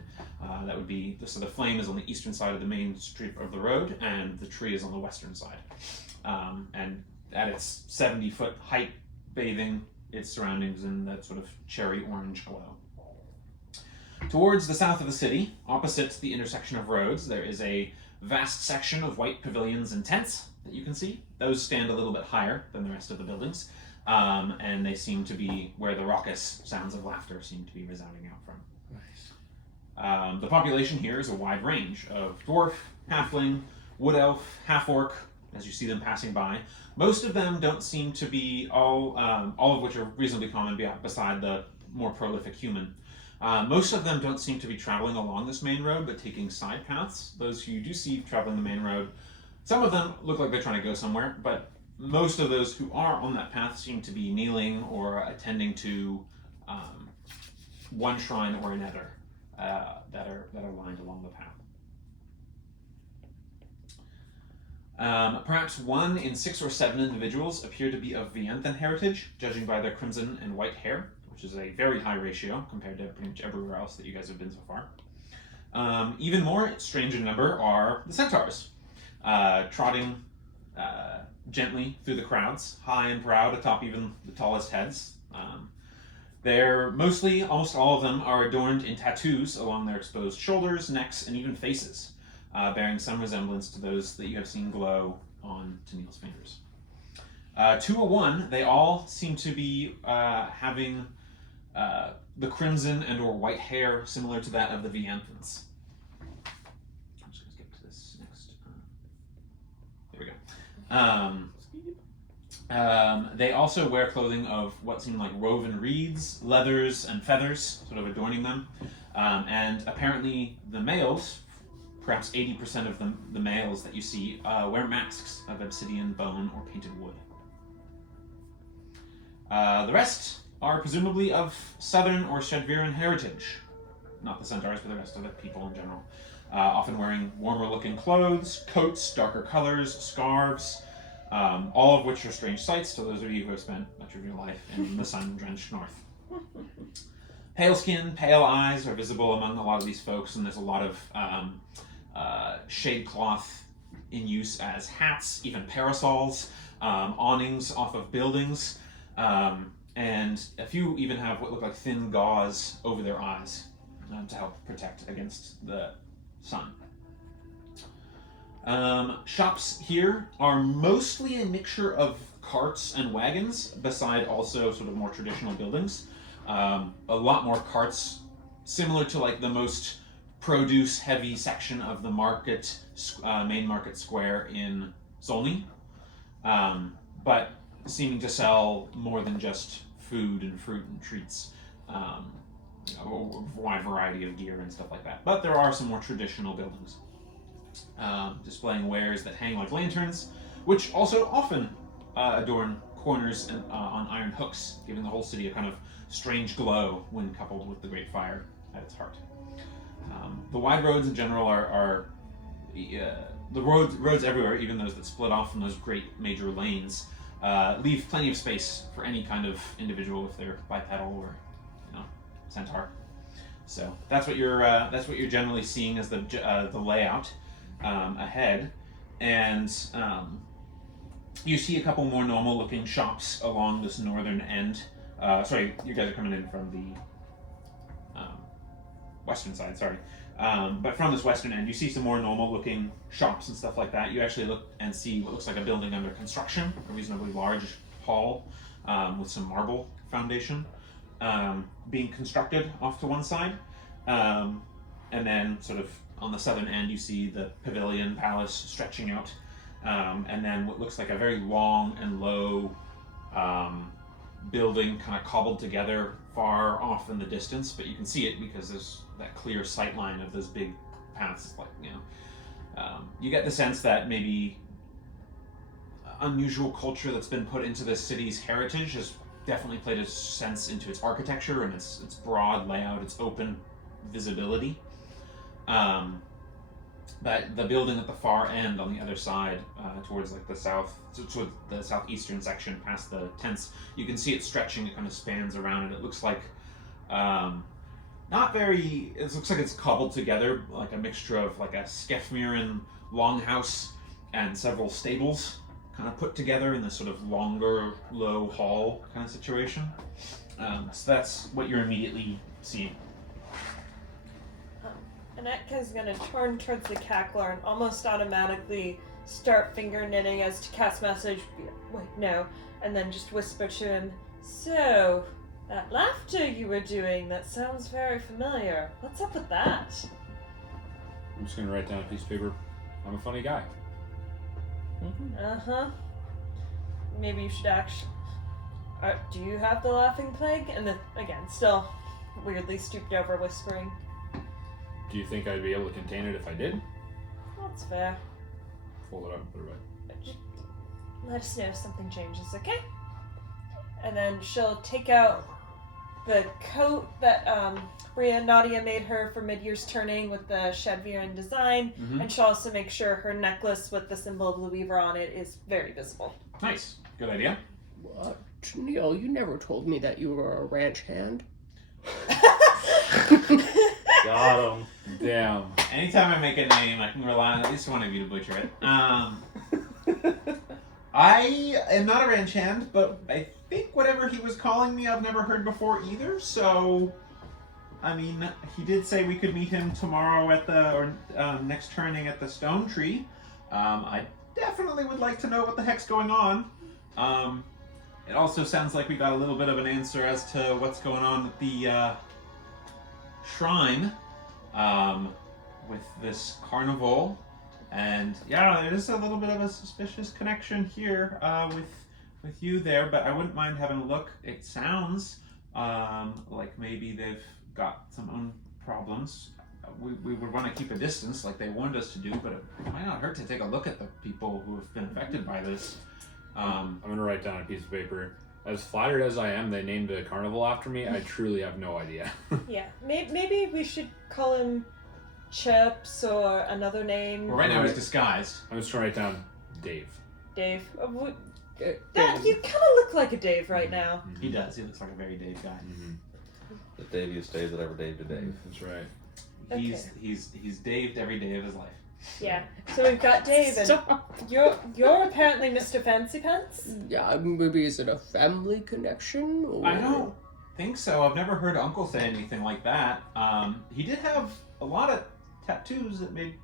That would be, so the flame is on the eastern side of the main street of the road, and the tree is on the western side. And at its 70-foot height, bathing its surroundings in that sort of cherry orange glow. Towards the south of the city, opposite the intersection of roads, there is a vast section of white pavilions and tents that you can see. Those stand a little bit higher than the rest of the buildings, and they seem to be where the raucous sounds of laughter seem to be resounding out from. Nice. The population here is a wide range of dwarf, halfling, wood elf, half-orc, as you see them passing by. Most of them don't seem to be all of which are reasonably common beside the more prolific human. Most of them don't seem to be traveling along this main road, but taking side paths. Those who you do see traveling the main road, some of them look like they're trying to go somewhere, but most of those who are on that path seem to be kneeling or attending to one shrine or another that are lined along the path. Perhaps 1 in 6 or 7 individuals appear to be of Vianthan heritage, judging by their crimson and white hair, which is a very high ratio compared to pretty much everywhere else that you guys have been so far. Even more strange in number are the centaurs, trotting gently through the crowds, high and proud atop even the tallest heads. They're mostly, almost all of them, are adorned in tattoos along their exposed shoulders, necks, and even faces, bearing some resemblance to those that you have seen glow on Tennille's fingers. 201, they all seem to be having the crimson and or white hair similar to that of the Vianthans. I'm just going to get to this next. There we go. They also wear clothing of what seem like woven reeds, leathers, and feathers, sort of adorning them. And apparently the males, perhaps 80% of the males that you see, wear masks of obsidian, bone, or painted wood. The rest are presumably of southern or Shadviran heritage. Not the centaurs, but the rest of the people in general. Often wearing warmer-looking clothes, coats, darker colors, scarves, all of which are strange sights to those of you who have spent much of your life in the sun-drenched north. Pale skin, pale eyes are visible among a lot of these folks, and there's a lot of shade cloth in use as hats, even parasols, awnings off of buildings, and a few even have what look like thin gauze over their eyes to help protect against the sun. Shops here are mostly a mixture of carts and wagons, beside also sort of more traditional buildings. A lot more carts, similar to like the most produce-heavy section of the market, main market square in Zolny, but seeming to sell more than just food and fruit and treats. a wide variety of gear and stuff like that. But there are some more traditional buildings, displaying wares that hang like lanterns, which also often adorn corners and, on iron hooks, giving the whole city a kind of strange glow when coupled with the great fire at its heart. The wide roads in general are the roads everywhere, even those that split off from those great major lanes, leave plenty of space for any kind of individual if they're bipedal or, centaur. So that's what you're generally seeing as the layout ahead, and you see a couple more normal-looking shops along this northern end. Sorry, you guys are coming in from the western side. Sorry. But from this western end, you see some more normal-looking shops and stuff like that. You actually look and see what looks like a building under construction, a reasonably large hall with some marble foundation being constructed off to one side. And then sort of on the southern end, you see the pavilion palace stretching out. And then what looks like a very long and low building kind of cobbled together far off in the distance, but you can see it because there's that clear sight line of those big paths. You get the sense that maybe unusual culture that's been put into this city's heritage has definitely played a sense into its architecture and its broad layout, its open visibility. But the building at the far end on the other side, towards like the southeastern section past the tents, you can see it stretching. It kind of spans around, and it looks like it looks like it's cobbled together, like a mixture of like a Skefmiran longhouse and several stables kind of put together in this sort of longer, low hall kind of situation. So that's what you're immediately seeing. Anetka's gonna turn towards the Cackler and almost automatically start finger knitting as to cast message. Wait, no. And then just whisper to him, "So, that laughter you were doing, that sounds very familiar. What's up with that?" I'm just gonna write down a piece of paper. I'm a funny guy. Uh-huh. Maybe you should actually... do you have the laughing plague? And then, again, still weirdly stooped over, whispering. Do you think I'd be able to contain it if I did? That's fair. Fold it up and put it away. Just let us know if something changes, okay? And then she'll take out the coat that Nadia made her for mid-year's turning with the Shadviran design, and she'll also make sure her necklace with the symbol of the Weaver on it is very visible. Nice. Good idea. What? Neil, you never told me that you were a ranch hand. Got him. Damn. Anytime I make a name, I can rely on at least one of you to butcher it. I am not a ranch hand, but I think whatever he was calling me I've never heard before either, so... I mean, he did say we could meet him tomorrow at next turning at the Stone Tree. I definitely would like to know what the heck's going on. It also sounds like we got a little bit of an answer as to what's going on at the shrine with this carnival. And yeah, there is a little bit of a suspicious connection here with you there, but I wouldn't mind having a look. It sounds like maybe they've got some own problems. We would want to keep a distance like they warned us to do, but it might not hurt to take a look at the people who have been affected by this. I'm going to write down a piece of paper. As flattered as I am, they named a carnival after me. I truly have no idea. Yeah, maybe we should call him Chips or another name. Well, right now he's disguised. I'm just going to write down Dave. Dave. That, you kind of look like a Dave right now. Mm-hmm. He does. He looks like a very Dave guy. Mm-hmm. The Daviest Dave that ever Dave to Dave. That's right. He's Daved every day of his life. Yeah. So we've got Dave, and Stop. you're apparently Mr. Fancy Pants. Yeah, maybe is it a family connection? Or... I don't think so. I've never heard Uncle say anything like that. He did have a lot of tattoos that made,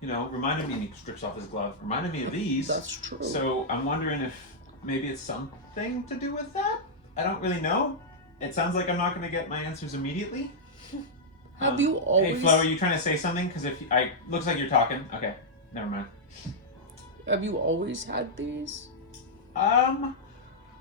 reminded me, and he strips off his glove, reminded me of these. That's true. So I'm wondering if maybe it's something to do with that? I don't really know. It sounds like I'm not going to get my answers immediately. Have you always... Hey, Flo, are you trying to say something? Because looks like you're talking. Okay, never mind. Have you always had these?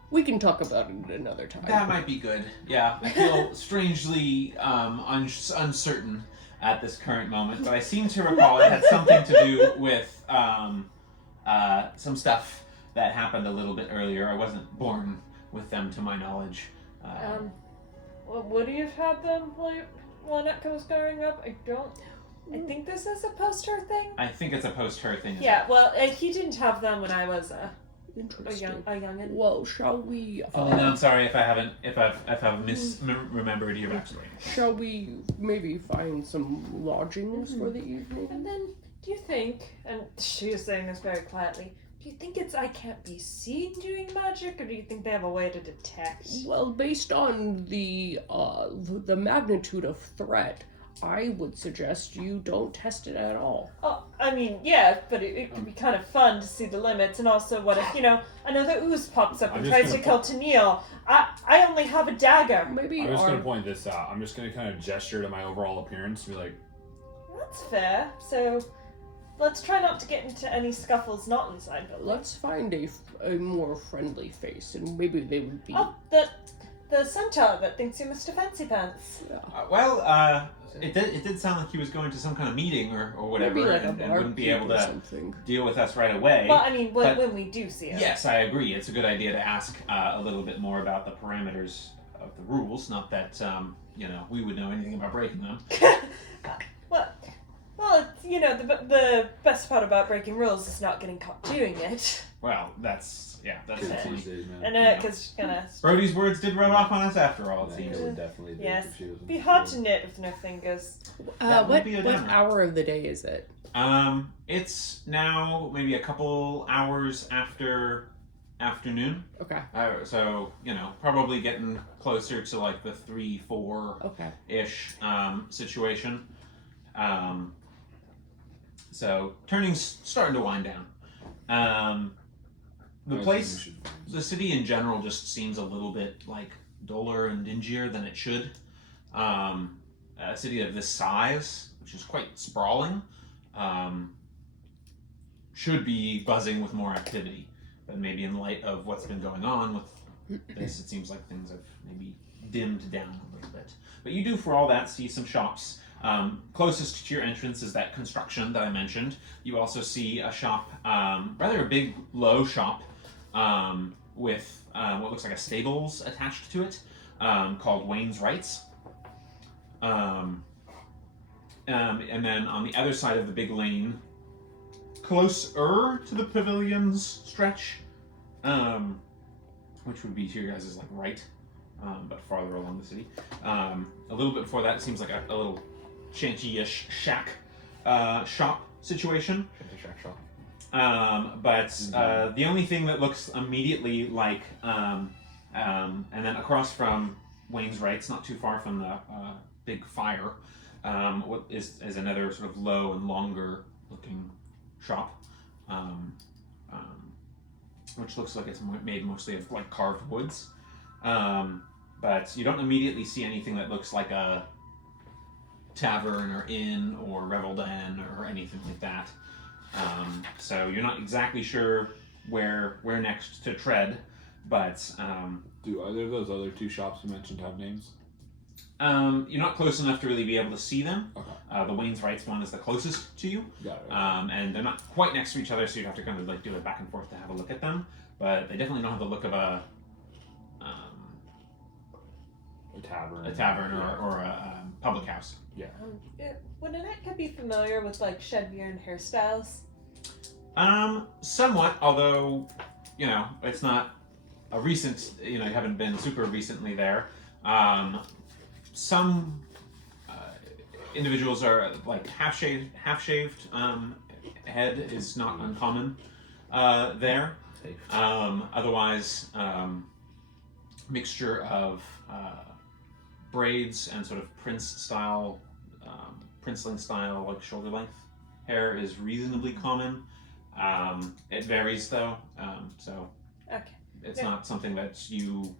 We can talk about it another time. That might be good. Yeah, I feel strangely uncertain at this current moment, but I seem to recall it had something to do with some stuff that happened a little bit earlier. I wasn't born with them, to my knowledge. Well, would he have had them when Etka was growing up? I think this is a post-her thing. I think it's a post-her thing. Yeah, well, he didn't have them when I was a Interesting. youngin. Well, shall we? And I'm sorry if I've misremembered your backstory. Shall we maybe find some lodgings for the evening? And then, do you think, and she is saying this very quietly, do you think it's I can't be seen doing magic, or do you think they have a way to detect? Well, based on the magnitude of threat, I would suggest you don't test it at all. Oh, I mean, yeah, but it could be kind of fun to see the limits, and also what if, another ooze pops up and tries to kill Tennille? I only have a dagger. Maybe I'm just going to point this out. I'm just going to kind of gesture to my overall appearance and be like... That's fair. So, let's try not to get into any scuffles not inside buildings. Let's find a more friendly face, and maybe they would be... Oh, the centaur that thinks you're Mr. Fancy Pants. It did sound like he was going to some kind of meeting or whatever, Maybe like and a wouldn't be able to something. deal with us right away. Well, I mean, when we do see him. Yes, I agree. It's a good idea to ask a little bit more about the parameters of the rules. Not that we would know anything about breaking them. Well, it's, the best part about breaking rules is not getting caught doing it. Well, that's definitely. These days, man. And because Brody's words did rub off on us after all. It I seems. would definitely do yes, if she was be hard to knit with no fingers. That would What be a what downer. hour of the day is it? It's now maybe a couple hours after afternoon. Okay. So probably getting closer to like the 3-4 Okay. ish situation. So starting to wind down. The city in general just seems a little bit like duller and dingier than it should. A city of this size, which is quite sprawling, should be buzzing with more activity. But maybe in light of what's been going on with this, it seems like things have maybe dimmed down a little bit. But you do, for all that, see some shops. Closest to your entrance is that construction that I mentioned. You also see a shop, rather a big, low shop, with what looks like a stables attached to it, called Wayne's Rights. And then on the other side of the big lane, closer to the pavilion's stretch, which would be to your guys' right, but farther along the city. A little bit before that, it seems like a little shanty-ish shack shop situation. Shanty shack shop. But the only thing that looks immediately like, and then across from Wayne's Rights, not too far from the big fire, is another sort of low and longer looking shop, which looks like it's made mostly of like carved woods. But you don't immediately see anything that looks like a tavern or inn or revel den or anything like that. So you're not exactly sure where next to tread, but do either of those other two shops you mentioned have names? you're not close enough to really be able to see them. Okay. The Wayne's Rights one is the closest to you. Got it. And they're not quite next to each other, so you'd have to kind of like do it back and forth to have a look at them. But they definitely don't have the look of a tavern. or a public house. Yeah. Would Annette be familiar with like Shedbeard hairstyles? Somewhat, although, it's not a recent, you haven't been super recently there. Some individuals are like half-shaved head is not uncommon there. Otherwise, mixture of braids and sort of princeling style, like shoulder length hair is reasonably common. It varies though, so Okay. it's not something that you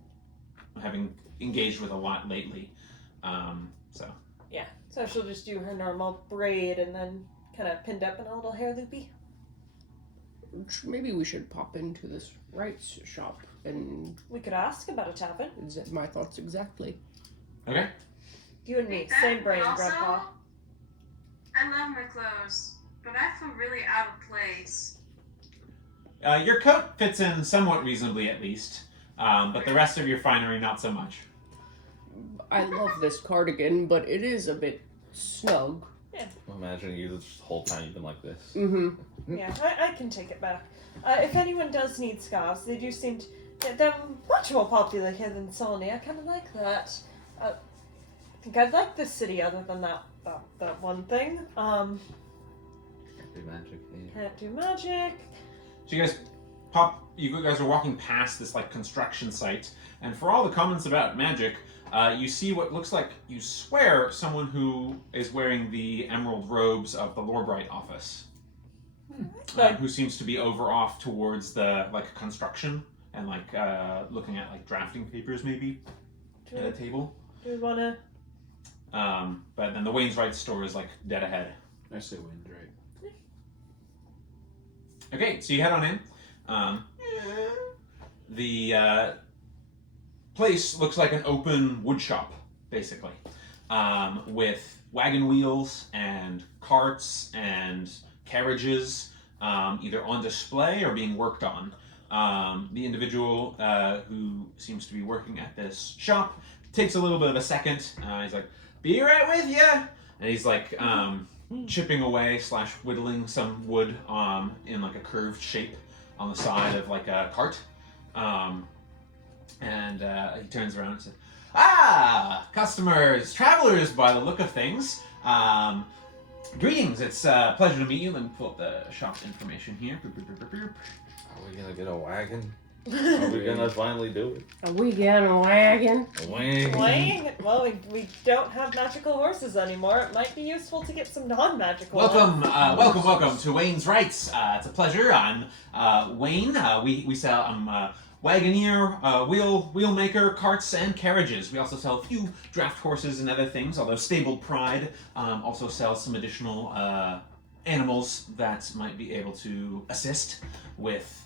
having engaged with a lot lately. So she'll just do her normal braid and then kind of pinned up in a little hair loopy. Maybe we should pop into this rights shop and We could ask about a tavern. my thoughts exactly. Okay. You and me, That, same brain, but also, Grandpa. I love my clothes, but I feel really out of place. Your coat fits in somewhat reasonably, at least, but the rest of your finery not so much. I love this cardigan, but it is a bit snug. I'm imagining you this whole time you've been like this. Mm-hmm. Yeah, I can take it back. If anyone does need scarves, they do seem to... They're much more popular here than Solony. I kind of like that. I think I'd like this city other than that one thing. Can't do magic. Yeah. Can't do magic. So you guys are walking past this like construction site, and for all the comments about magic, you see what looks like, you swear, someone who is wearing the emerald robes of the Lorebright office. Who seems to be over off towards the like construction and like looking at like drafting papers maybe at a table. Do we want to... But then the Wainwright store is like dead ahead. I say wind, right? Okay, so you head on in. The place looks like an open wood shop, basically, with wagon wheels and carts and carriages, either on display or being worked on. The individual who seems to be working at this shop takes a little bit of a second. He's like, "Be right with ya!" And he's like chipping away / whittling some wood in like a curved shape on the side of like a cart. And he turns around and says, "Ah, customers, travelers by the look of things. Greetings, it's a pleasure to meet you." Let me pull up the shop information here. Are we gonna get a wagon? Are we gonna finally do it? Are we getting a wagon? A wagon? Playing? Well, we don't have magical horses anymore. It might be useful to get some non-magical ones. Welcome to Wayne's Rights. It's a pleasure. I'm Wayne. We sell. I'm wagoneer, wheelmaker, carts, and carriages. We also sell a few draft horses and other things. Although Stabled Pride also sells some additional animals that might be able to assist with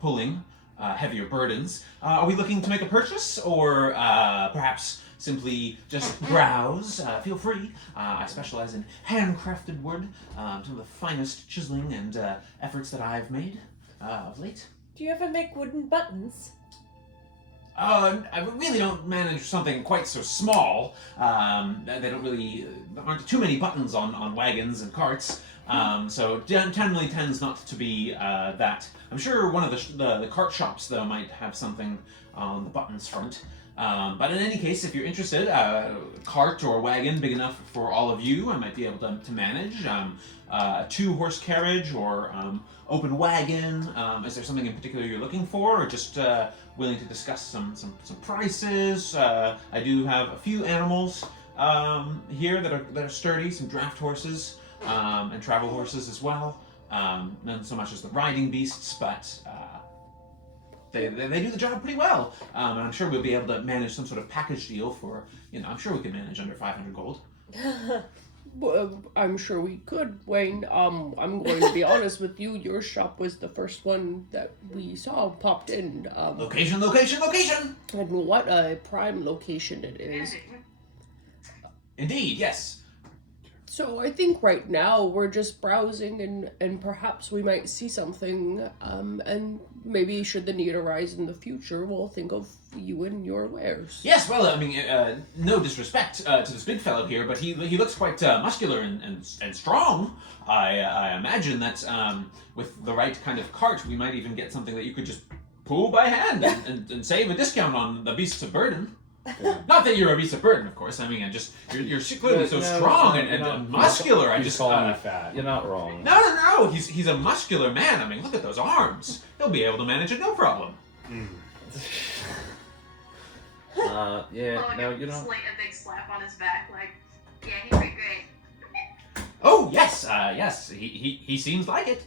pulling heavier burdens. Are we looking to make a purchase, or perhaps simply just browse? Feel free. I specialize in handcrafted wood, some of the finest chiseling and efforts that I've made of late. Do you ever make wooden buttons? I really don't manage something quite so small. They don't really, there aren't too many buttons on wagons and carts. So generally tends not to be that. I'm sure one of the cart shops though might have something on the buttons front. But in any case, if you're interested, cart or wagon big enough for all of you, I might be able to manage. A 2-horse carriage or open wagon. Is there something in particular you're looking for, or just willing to discuss some prices? I do have a few animals here that are sturdy, some draft horses and travel horses as well. Not so much as the riding beasts, but they do the job pretty well. And I'm sure we'll be able to manage some sort of package deal for, I'm sure we can manage under 500 gold. Well, I'm sure we could, Wayne. I'm going to be honest with you. Your shop was the first one that we saw popped in. Location! And what a prime location it is. Indeed, yes. So I think right now we're just browsing and perhaps we might see something, and maybe should the need arise in the future, we'll think of you and your wares. Yes, well, I mean, no disrespect to this big fellow here, but he looks quite muscular and strong. I imagine that with the right kind of cart, we might even get something that you could just pull by hand and save a discount on the beasts of burden. Yeah. Not that you're a beast of burden, of course. I mean, you're clearly so strong and muscular. I just calling you fat. You're not wrong. No. He's a muscular man. I mean, look at those arms. He'll be able to manage it, no problem. Yeah. Like No, a you know. a big slap on his back, like, yeah, he'd be great. Oh yes. He seems like it.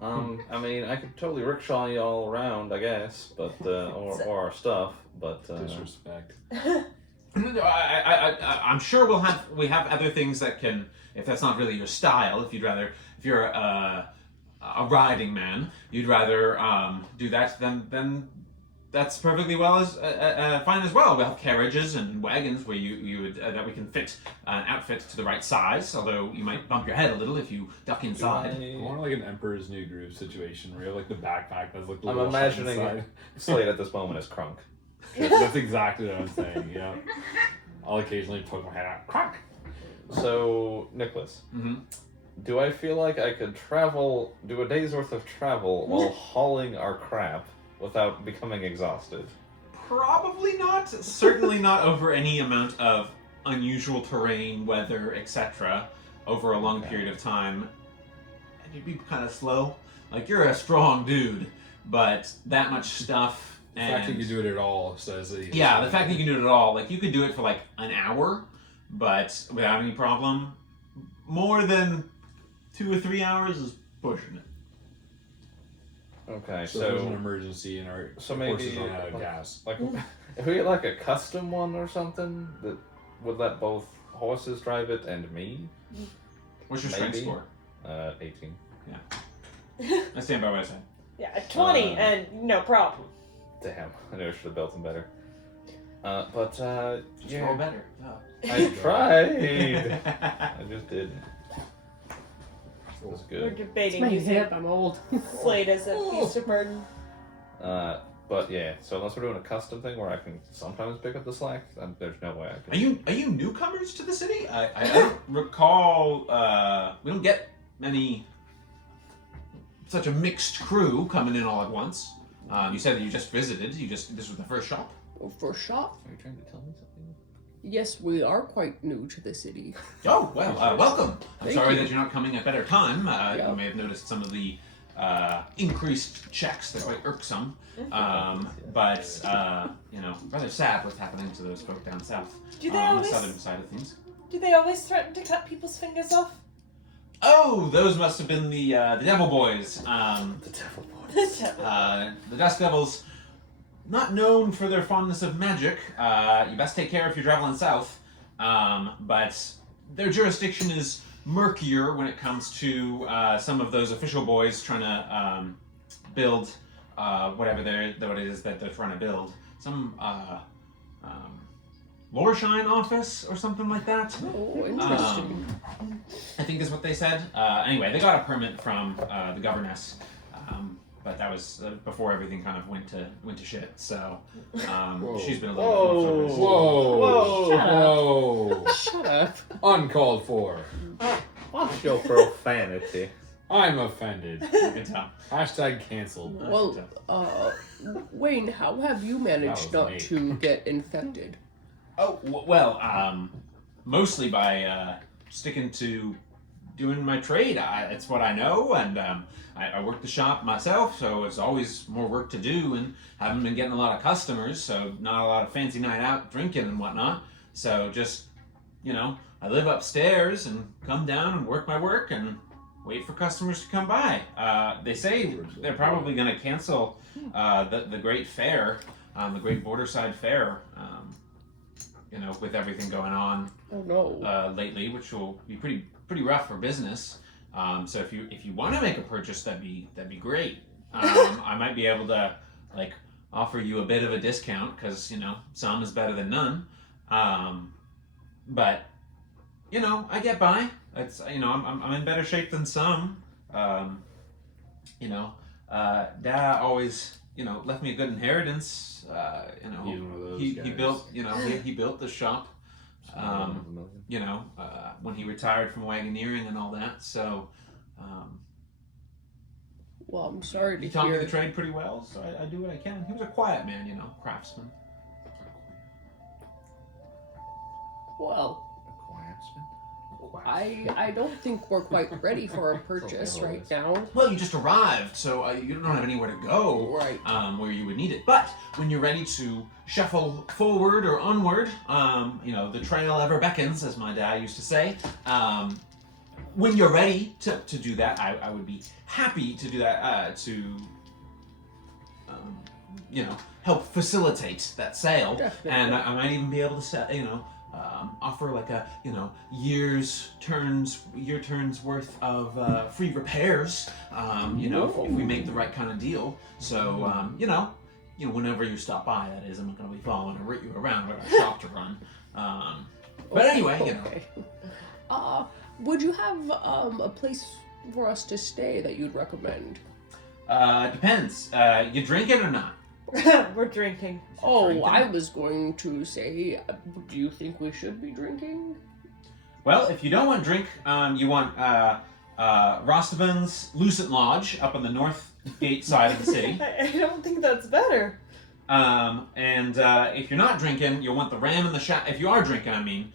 I mean, I could totally rickshaw you all around, I guess, but or our stuff, but Disrespect. I'm sure we have other things that can, if that's not really your style, if you're a riding man, you'd rather do that, then that's perfectly well as fine as well. We have carriages and wagons where you would that we can fit an outfit to the right size. Although you might bump your head a little if you duck inside. I want like an Emperor's New Groove situation where you have like the backpack that's like the I'm little shot imagining inside. Slade at this moment as Crunk. That's exactly what I'm saying. Yeah, I'll occasionally poke my head out. Crack. So, Nicholas, Mm-hmm. do I feel like I could do a day's worth of travel while hauling our crap without becoming exhausted? Probably not. Certainly not over any amount of unusual terrain, weather, etc. over a long period of time. And you'd be kind of slow. Like, you're a strong dude, but that much stuff. The fact that you do it at all says that Yeah, the fact that you can do it at all. Like, you could do it for like an hour, but without any problem. More than 2 or 3 hours is pushing it. Okay, So if there's an so emergency and our so horses maybe run out of gas. like if we get like a custom one or something that would let both horses drive it and me. What's your strength Maybe. score? 18. I stand by what I said. Yeah, a 20 and no problem. Damn, I knew I should have built them better. But Just roll yeah, better. I tried. I just didn't. It was We're good. debating my using hip, I'm old. Slade as a beast of burden. But yeah, so unless we're doing a custom thing where I can sometimes pick up the slack, there's no way I Are can. you newcomers to the city? I don't recall. We don't get many such a mixed crew coming in all at once. You said that you just visited. This was the first shop. For shop, Are you trying to tell me something? yes, we are quite new to the city. Oh well, welcome. I'm Thank sorry you. that you're not coming at better time. Yeah. You may have noticed some of the increased checks. They're quite irksome. But rather sad what's happening to those folk down south. Do they on the always? southern side of things. Do they always threaten to cut people's fingers off? Oh, those must have been the Devil Boys. The devil boys. The Dust Devils, not known for their fondness of magic. You best take care if you're traveling south. But their jurisdiction is murkier when it comes to some of those official boys trying to build whatever it is that they're trying to build. Some Loreshine office or something like that. Oh, interesting. I think is what they said. Anyway, they got a permit from the governess, but that was before everything kind of went to shit. So she's been a little bit more Whoa! Whoa! Whoa! Shut up. Uncalled for. Watch your profanity. I'm offended. You can tell. Hashtag canceled. Well, Wayne, how have you managed That was not me. to get infected? Oh well, mostly by sticking to doing my trade. It's what I know, and I work the shop myself, so it's always more work to do, and haven't been getting a lot of customers, so not a lot of fancy night out drinking and whatnot. So just, I live upstairs and come down and work my work and wait for customers to come by. They say they're probably going to cancel the Great Fair, the Great Borderside Fair, with everything going on Oh no. lately, which will be pretty rough for business. So if you want to make a purchase, that'd be great. I might be able to offer you a bit of a discount because some is better than none. But I get by. It's I'm in better shape than some. Dad always left me a good inheritance. He's one of those he guys. built he built the shop. When he retired from wagoneering and all that. So Well, I'm sorry to he taught me hear. the trade pretty well. So I do what I can. He was a quiet man, craftsman. Well, Craftsman? I don't think we're quite ready for a purchase Okay, right now. Well, you just arrived, so you don't have anywhere to go. Right. Where you would need it. But when you're ready to shuffle forward or onward, the trail ever beckons, as my dad used to say. When you're ready to do that, I would be happy to do that, help facilitate that sale. Definitely. And I might even be able to set, offer like a, year turns worth of free repairs, if we make the right kind of deal. So, whenever you stop by, that is, I'm not going to be following you around. I've got a shop to run. But anyway, Okay. Would you have a place for us to stay that you'd recommend? Depends. You drinking or not? We're drinking. Oh, Drinking? I was going to say, do you think we should be drinking? Well, if you don't want drink, you want Rostavan's Lucent Lodge up on the north gate side of the city. I don't think that's better. And if you're not drinking, you'll want the Ram and the Shackle. If you are drinking, I mean,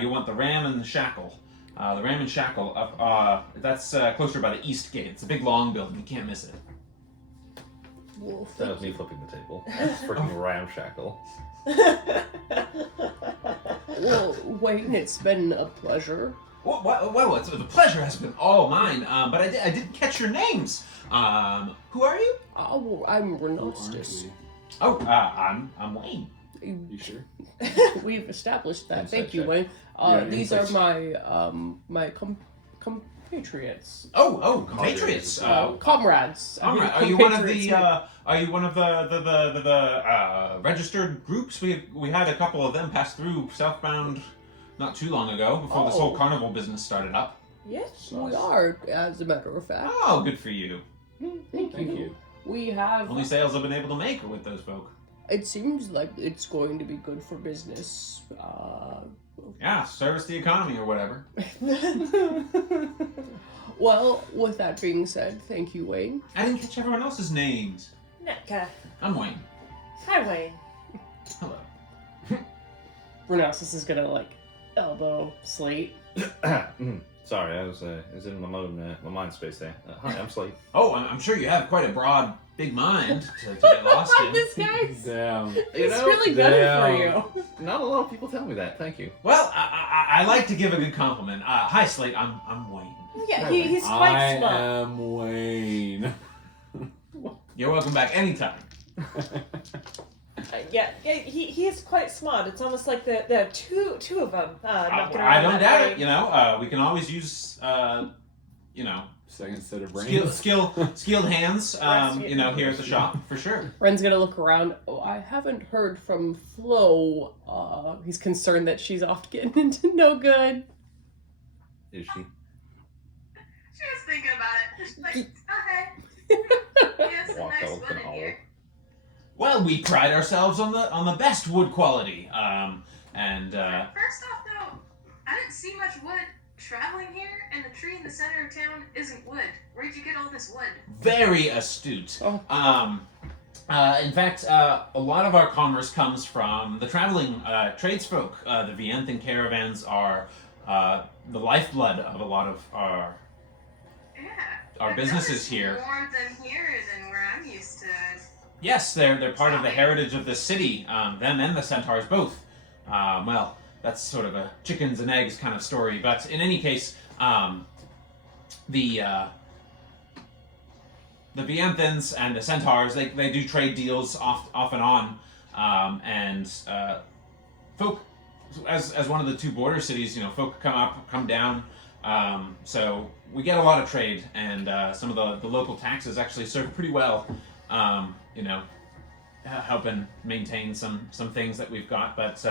you'll want the Ram and the Shackle. The Ram and Shackle up. That's closer by the east gate. It's a big long building. You can't miss it. Well, That was me flipping the table. That's freaking ramshackle. well, Wayne, it's been a pleasure. Well, the pleasure has been all mine. But I didn't catch your names. Who are you? Oh, I'm Who aren't Renostus. we? Oh, I'm Wayne. You sure? We've established that. Inside Thank you, check. Wayne. Yeah, These are inside my compatriots. Oh, compatriots. Comrades. I mean, Are you one of compatriots, the? yeah. Are you one of the registered groups? We had a couple of them pass through southbound not too long ago before this whole Oh. carnival business started up. Yes. We are, as a matter of fact. Oh, good for you. Thank you. We have. Only sales I've been able to make are with those folk. It seems like it's going to be good for business. Yeah, service the economy or whatever. Well, with that being said, thank you, Wayne. I didn't catch everyone else's names. Netka. I'm Wayne. Hi, Wayne. Hello. Renossus is gonna like elbow Slate. Sorry, I was in my mind space there. Hi, I'm Slate. Oh, I'm sure you have quite a broad, big mind to get lost in. This guy's Damn. he's really good for you. Not a lot of people tell me that. Thank you. Well, I like to give a good compliment. Hi, Slate. I'm Wayne. Yeah, he's quite I smart. am Wayne. You're welcome back anytime. Yeah, he is quite smart. It's almost like there are two of them. Knocking I around don't that doubt brain. it. You know, we can always use, Second set of brains. skilled hands. Breastfeed. Here at the shop for sure. Ren's gonna look around. Oh, I haven't heard from Flo. He's concerned that she's off getting into no good. Is she? She was thinking about it. She's like, okay. Yes, a Walk nice out wood and in all. here. Well, we pride ourselves on the best wood quality. And First off, though, I didn't see much wood traveling here, and the tree in the center of town isn't wood. Where'd you get all this wood? very astute. Oh. In fact, a lot of our commerce comes from the traveling tradesfolk. The Vianthan caravans are the lifeblood of a lot of our Yeah. businesses That's here. More than here than where I'm used to. Yes, they're part of the heritage of the city. Them and the centaurs both. Well, that's sort of a chickens and eggs kind of story. But in any case, the Vianthans and the centaurs they do trade deals off and on, and folk as one of the two border cities, folk come up, come down. So we get a lot of trade, and some of the local taxes actually serve pretty well. Helping maintain some things that we've got, but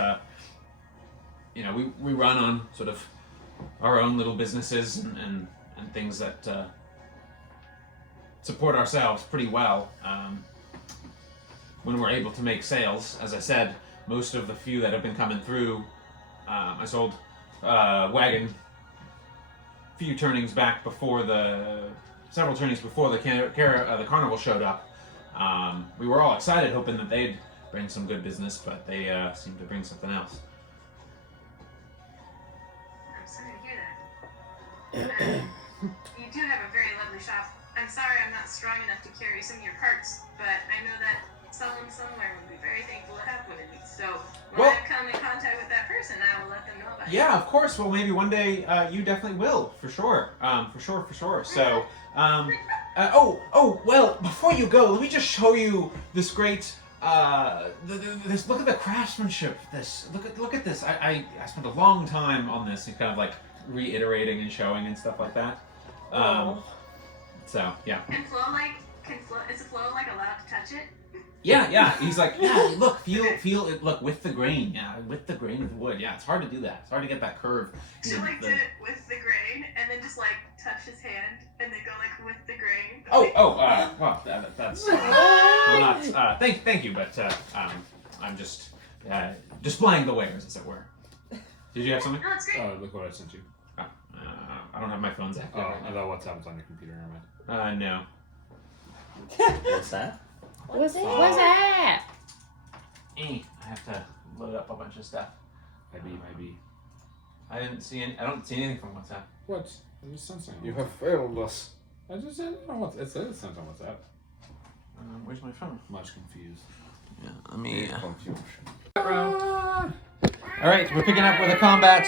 we run on sort of our own little businesses and things that support ourselves pretty well. When we're able to make sales, as I said, most of the few that have been coming through, I sold wagon few turnings back several turnings before the carnival showed up. We were all excited, hoping that they'd bring some good business, but they seemed to bring something else. I'm sorry to hear that. You do have a very lovely shop. I'm sorry I'm not strong enough to carry some of your carts, but I know that someone somewhere would be very thankful to have one of these. So when I come in contact with that person, I will let them know about Yeah, of course. Well, maybe one day you definitely will, for sure. For sure. So, well, before you go, let me just show you this great. This look at the craftsmanship. Look at this. I spent a long time on this and kind of like reiterating and showing and stuff like that. So yeah. And Flo, is Flo allowed to touch it? Yeah. He's like, yeah. Look, feel it. Look with the grain. Yeah, with the grain of the wood. Yeah, it's hard to do that. It's hard to get that curve. So like did it with the grain, and then just like touch his hand, and then go like with the grain. Well, that's. I'm not. Thank you, but I'm just displaying the wares, as it were. Did you have something? No, it's great. Oh, look what I sent you. I don't have my phone's active. Oh, right I now. thought WhatsApp was on your computer. Never mind. No. What's that? What's that? I have to load up a bunch of stuff. Might be. I don't see anything from WhatsApp. What? I just sent something. You have failed us. I just sent it on WhatsApp. It says it's sent on WhatsApp. Where's my phone? Much confused. Yeah, let me. Confusion. All right, we're picking up with a combat.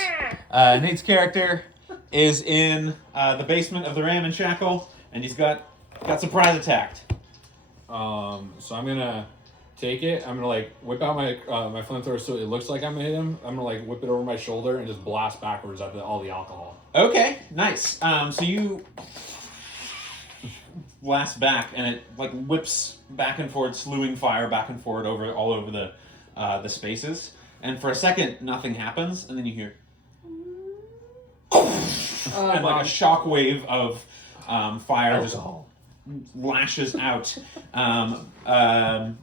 Nate's character is in the basement of the Ram and Shackle, and he's got surprise attacked. So I'm gonna take it. I'm gonna like whip out my my flamethrower so it looks like I'm gonna hit him. I'm gonna like whip it over my shoulder and just blast backwards at all the alcohol. Okay, nice. So you blast back, and it like whips back and forward, slewing fire back and forward all over the spaces. And for a second, nothing happens, and then you hear and like a shockwave of fire just lashes out.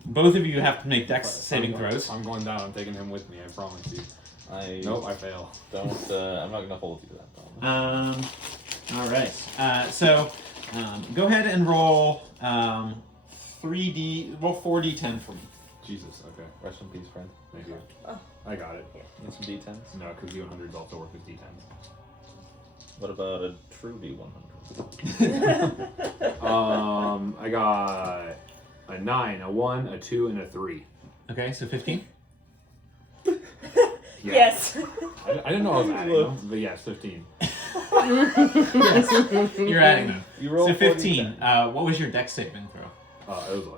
Both of you have to make Dex saving throws. I'm going down. I'm taking him with me. I promise you. Nope, I fail. Don't. I'm not gonna hold you to that problem. All right. So go ahead and roll 4d10 for me. Jesus. Okay. Rest in peace, friend. Thank you. I got it. Need some D10s. No, because D100s also work as D10s. What about a true D100? I got a 9, a 1, a 2, and a 3. Okay, so 15. Yeah. Yes. I didn't know I was adding them, but yes, 15. Yes, you're adding them. You rolled So 15. 4d10. What was your Dex saving throw?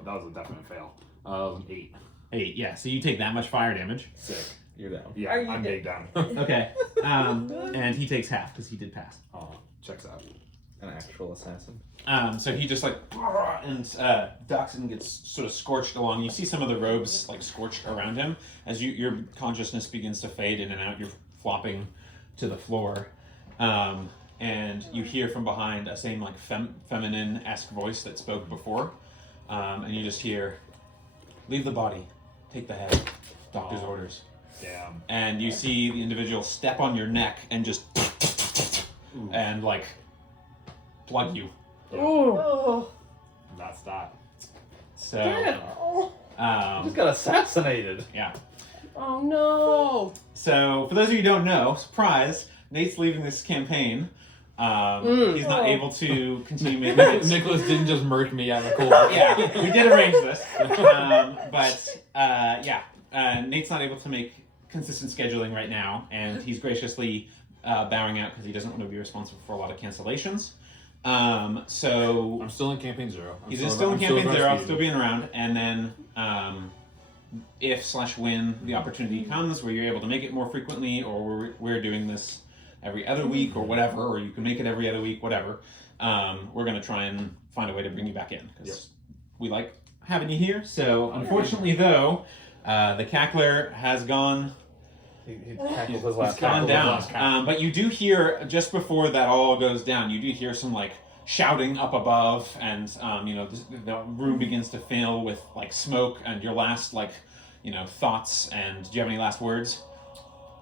That was a definite fail. That was an 8. 8. Yeah. So you take that much fire damage. Sick. You're down. Yeah, Are you I'm dead? big down. Okay. And he takes half because he did pass. Oh, checks out. An actual assassin. So he just like and ducks and gets sort of scorched along. You see some of the robes like scorched around him as your consciousness begins to fade in and out. You're flopping to the floor, and you hear from behind a same like feminine-esque voice that spoke before, and you just hear, "Leave the body, take the head. Doctor's orders." Damn. And you see the individual step on your neck and just and like plug you. Oh. That's that. So Just got assassinated. yeah. Oh no! So for those of you who don't know, surprise, Nate's leaving this campaign. He's not able to continue making it. Nicholas didn't just murk me out of the cold. Yeah, we did arrange this. Nate's not able to make consistent scheduling right now, and he's graciously bowing out because he doesn't want to be responsible for a lot of cancellations. So I'm still in campaign 0. he's still in campaign 0, still being around, and then if/when the opportunity comes where you're able to make it more frequently, or we're doing this every other week or whatever, or you can make it every other week, whatever, we're going to try and find a way to bring you back in because we like having you here. So unfortunately though, the Cackler has gone He tackled his last gone tackle. down. But you do hear, just before that all goes down, you do hear some like shouting up above, and the room begins to fill with like smoke, and your last thoughts, and do you have any last words?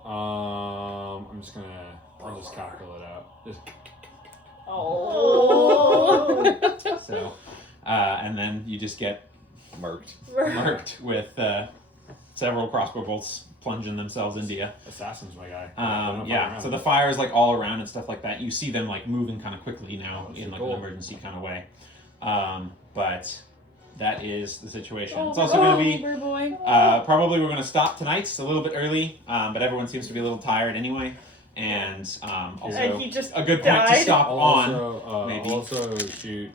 I'll just cackle it out. Just So and then you just get marked with several crossbow bolts plunging themselves into you. assassins, my guy. So the fire is like all around and stuff like that. You see them like moving kind of quickly now in like cool. an emergency kind of way. But that is the situation. It's also going to be probably we're going to stop tonight. It's a little bit early, but everyone seems to be a little tired anyway. And also And he just a good point to died? stop on. I'll also shoot.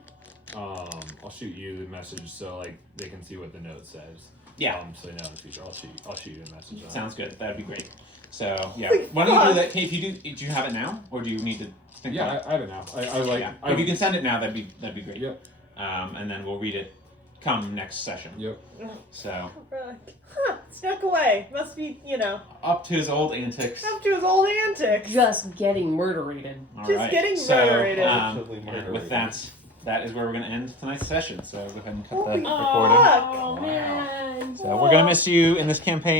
I'll shoot you the message so like they can see what the note says. Yeah. So they know in the future. I'll shoot you a message. Sounds good. That'd be great. So yeah, why don't you do that? Kate, if you do you have it now, or do you need to think? Yeah, about it? I don't know. I like. If you can send it now, that'd be great. Yep. And then we'll read it come next session. Yep. So We're like, snuck away. Must be, up to his old antics. up to his old antics. Just getting murderated. All Just right. getting so, murderated. Absolutely and with murderated. that is where we're going to end tonight's session. So go ahead and cut Holy that fuck. recording. Oh man. So we're going to miss you in this campaign.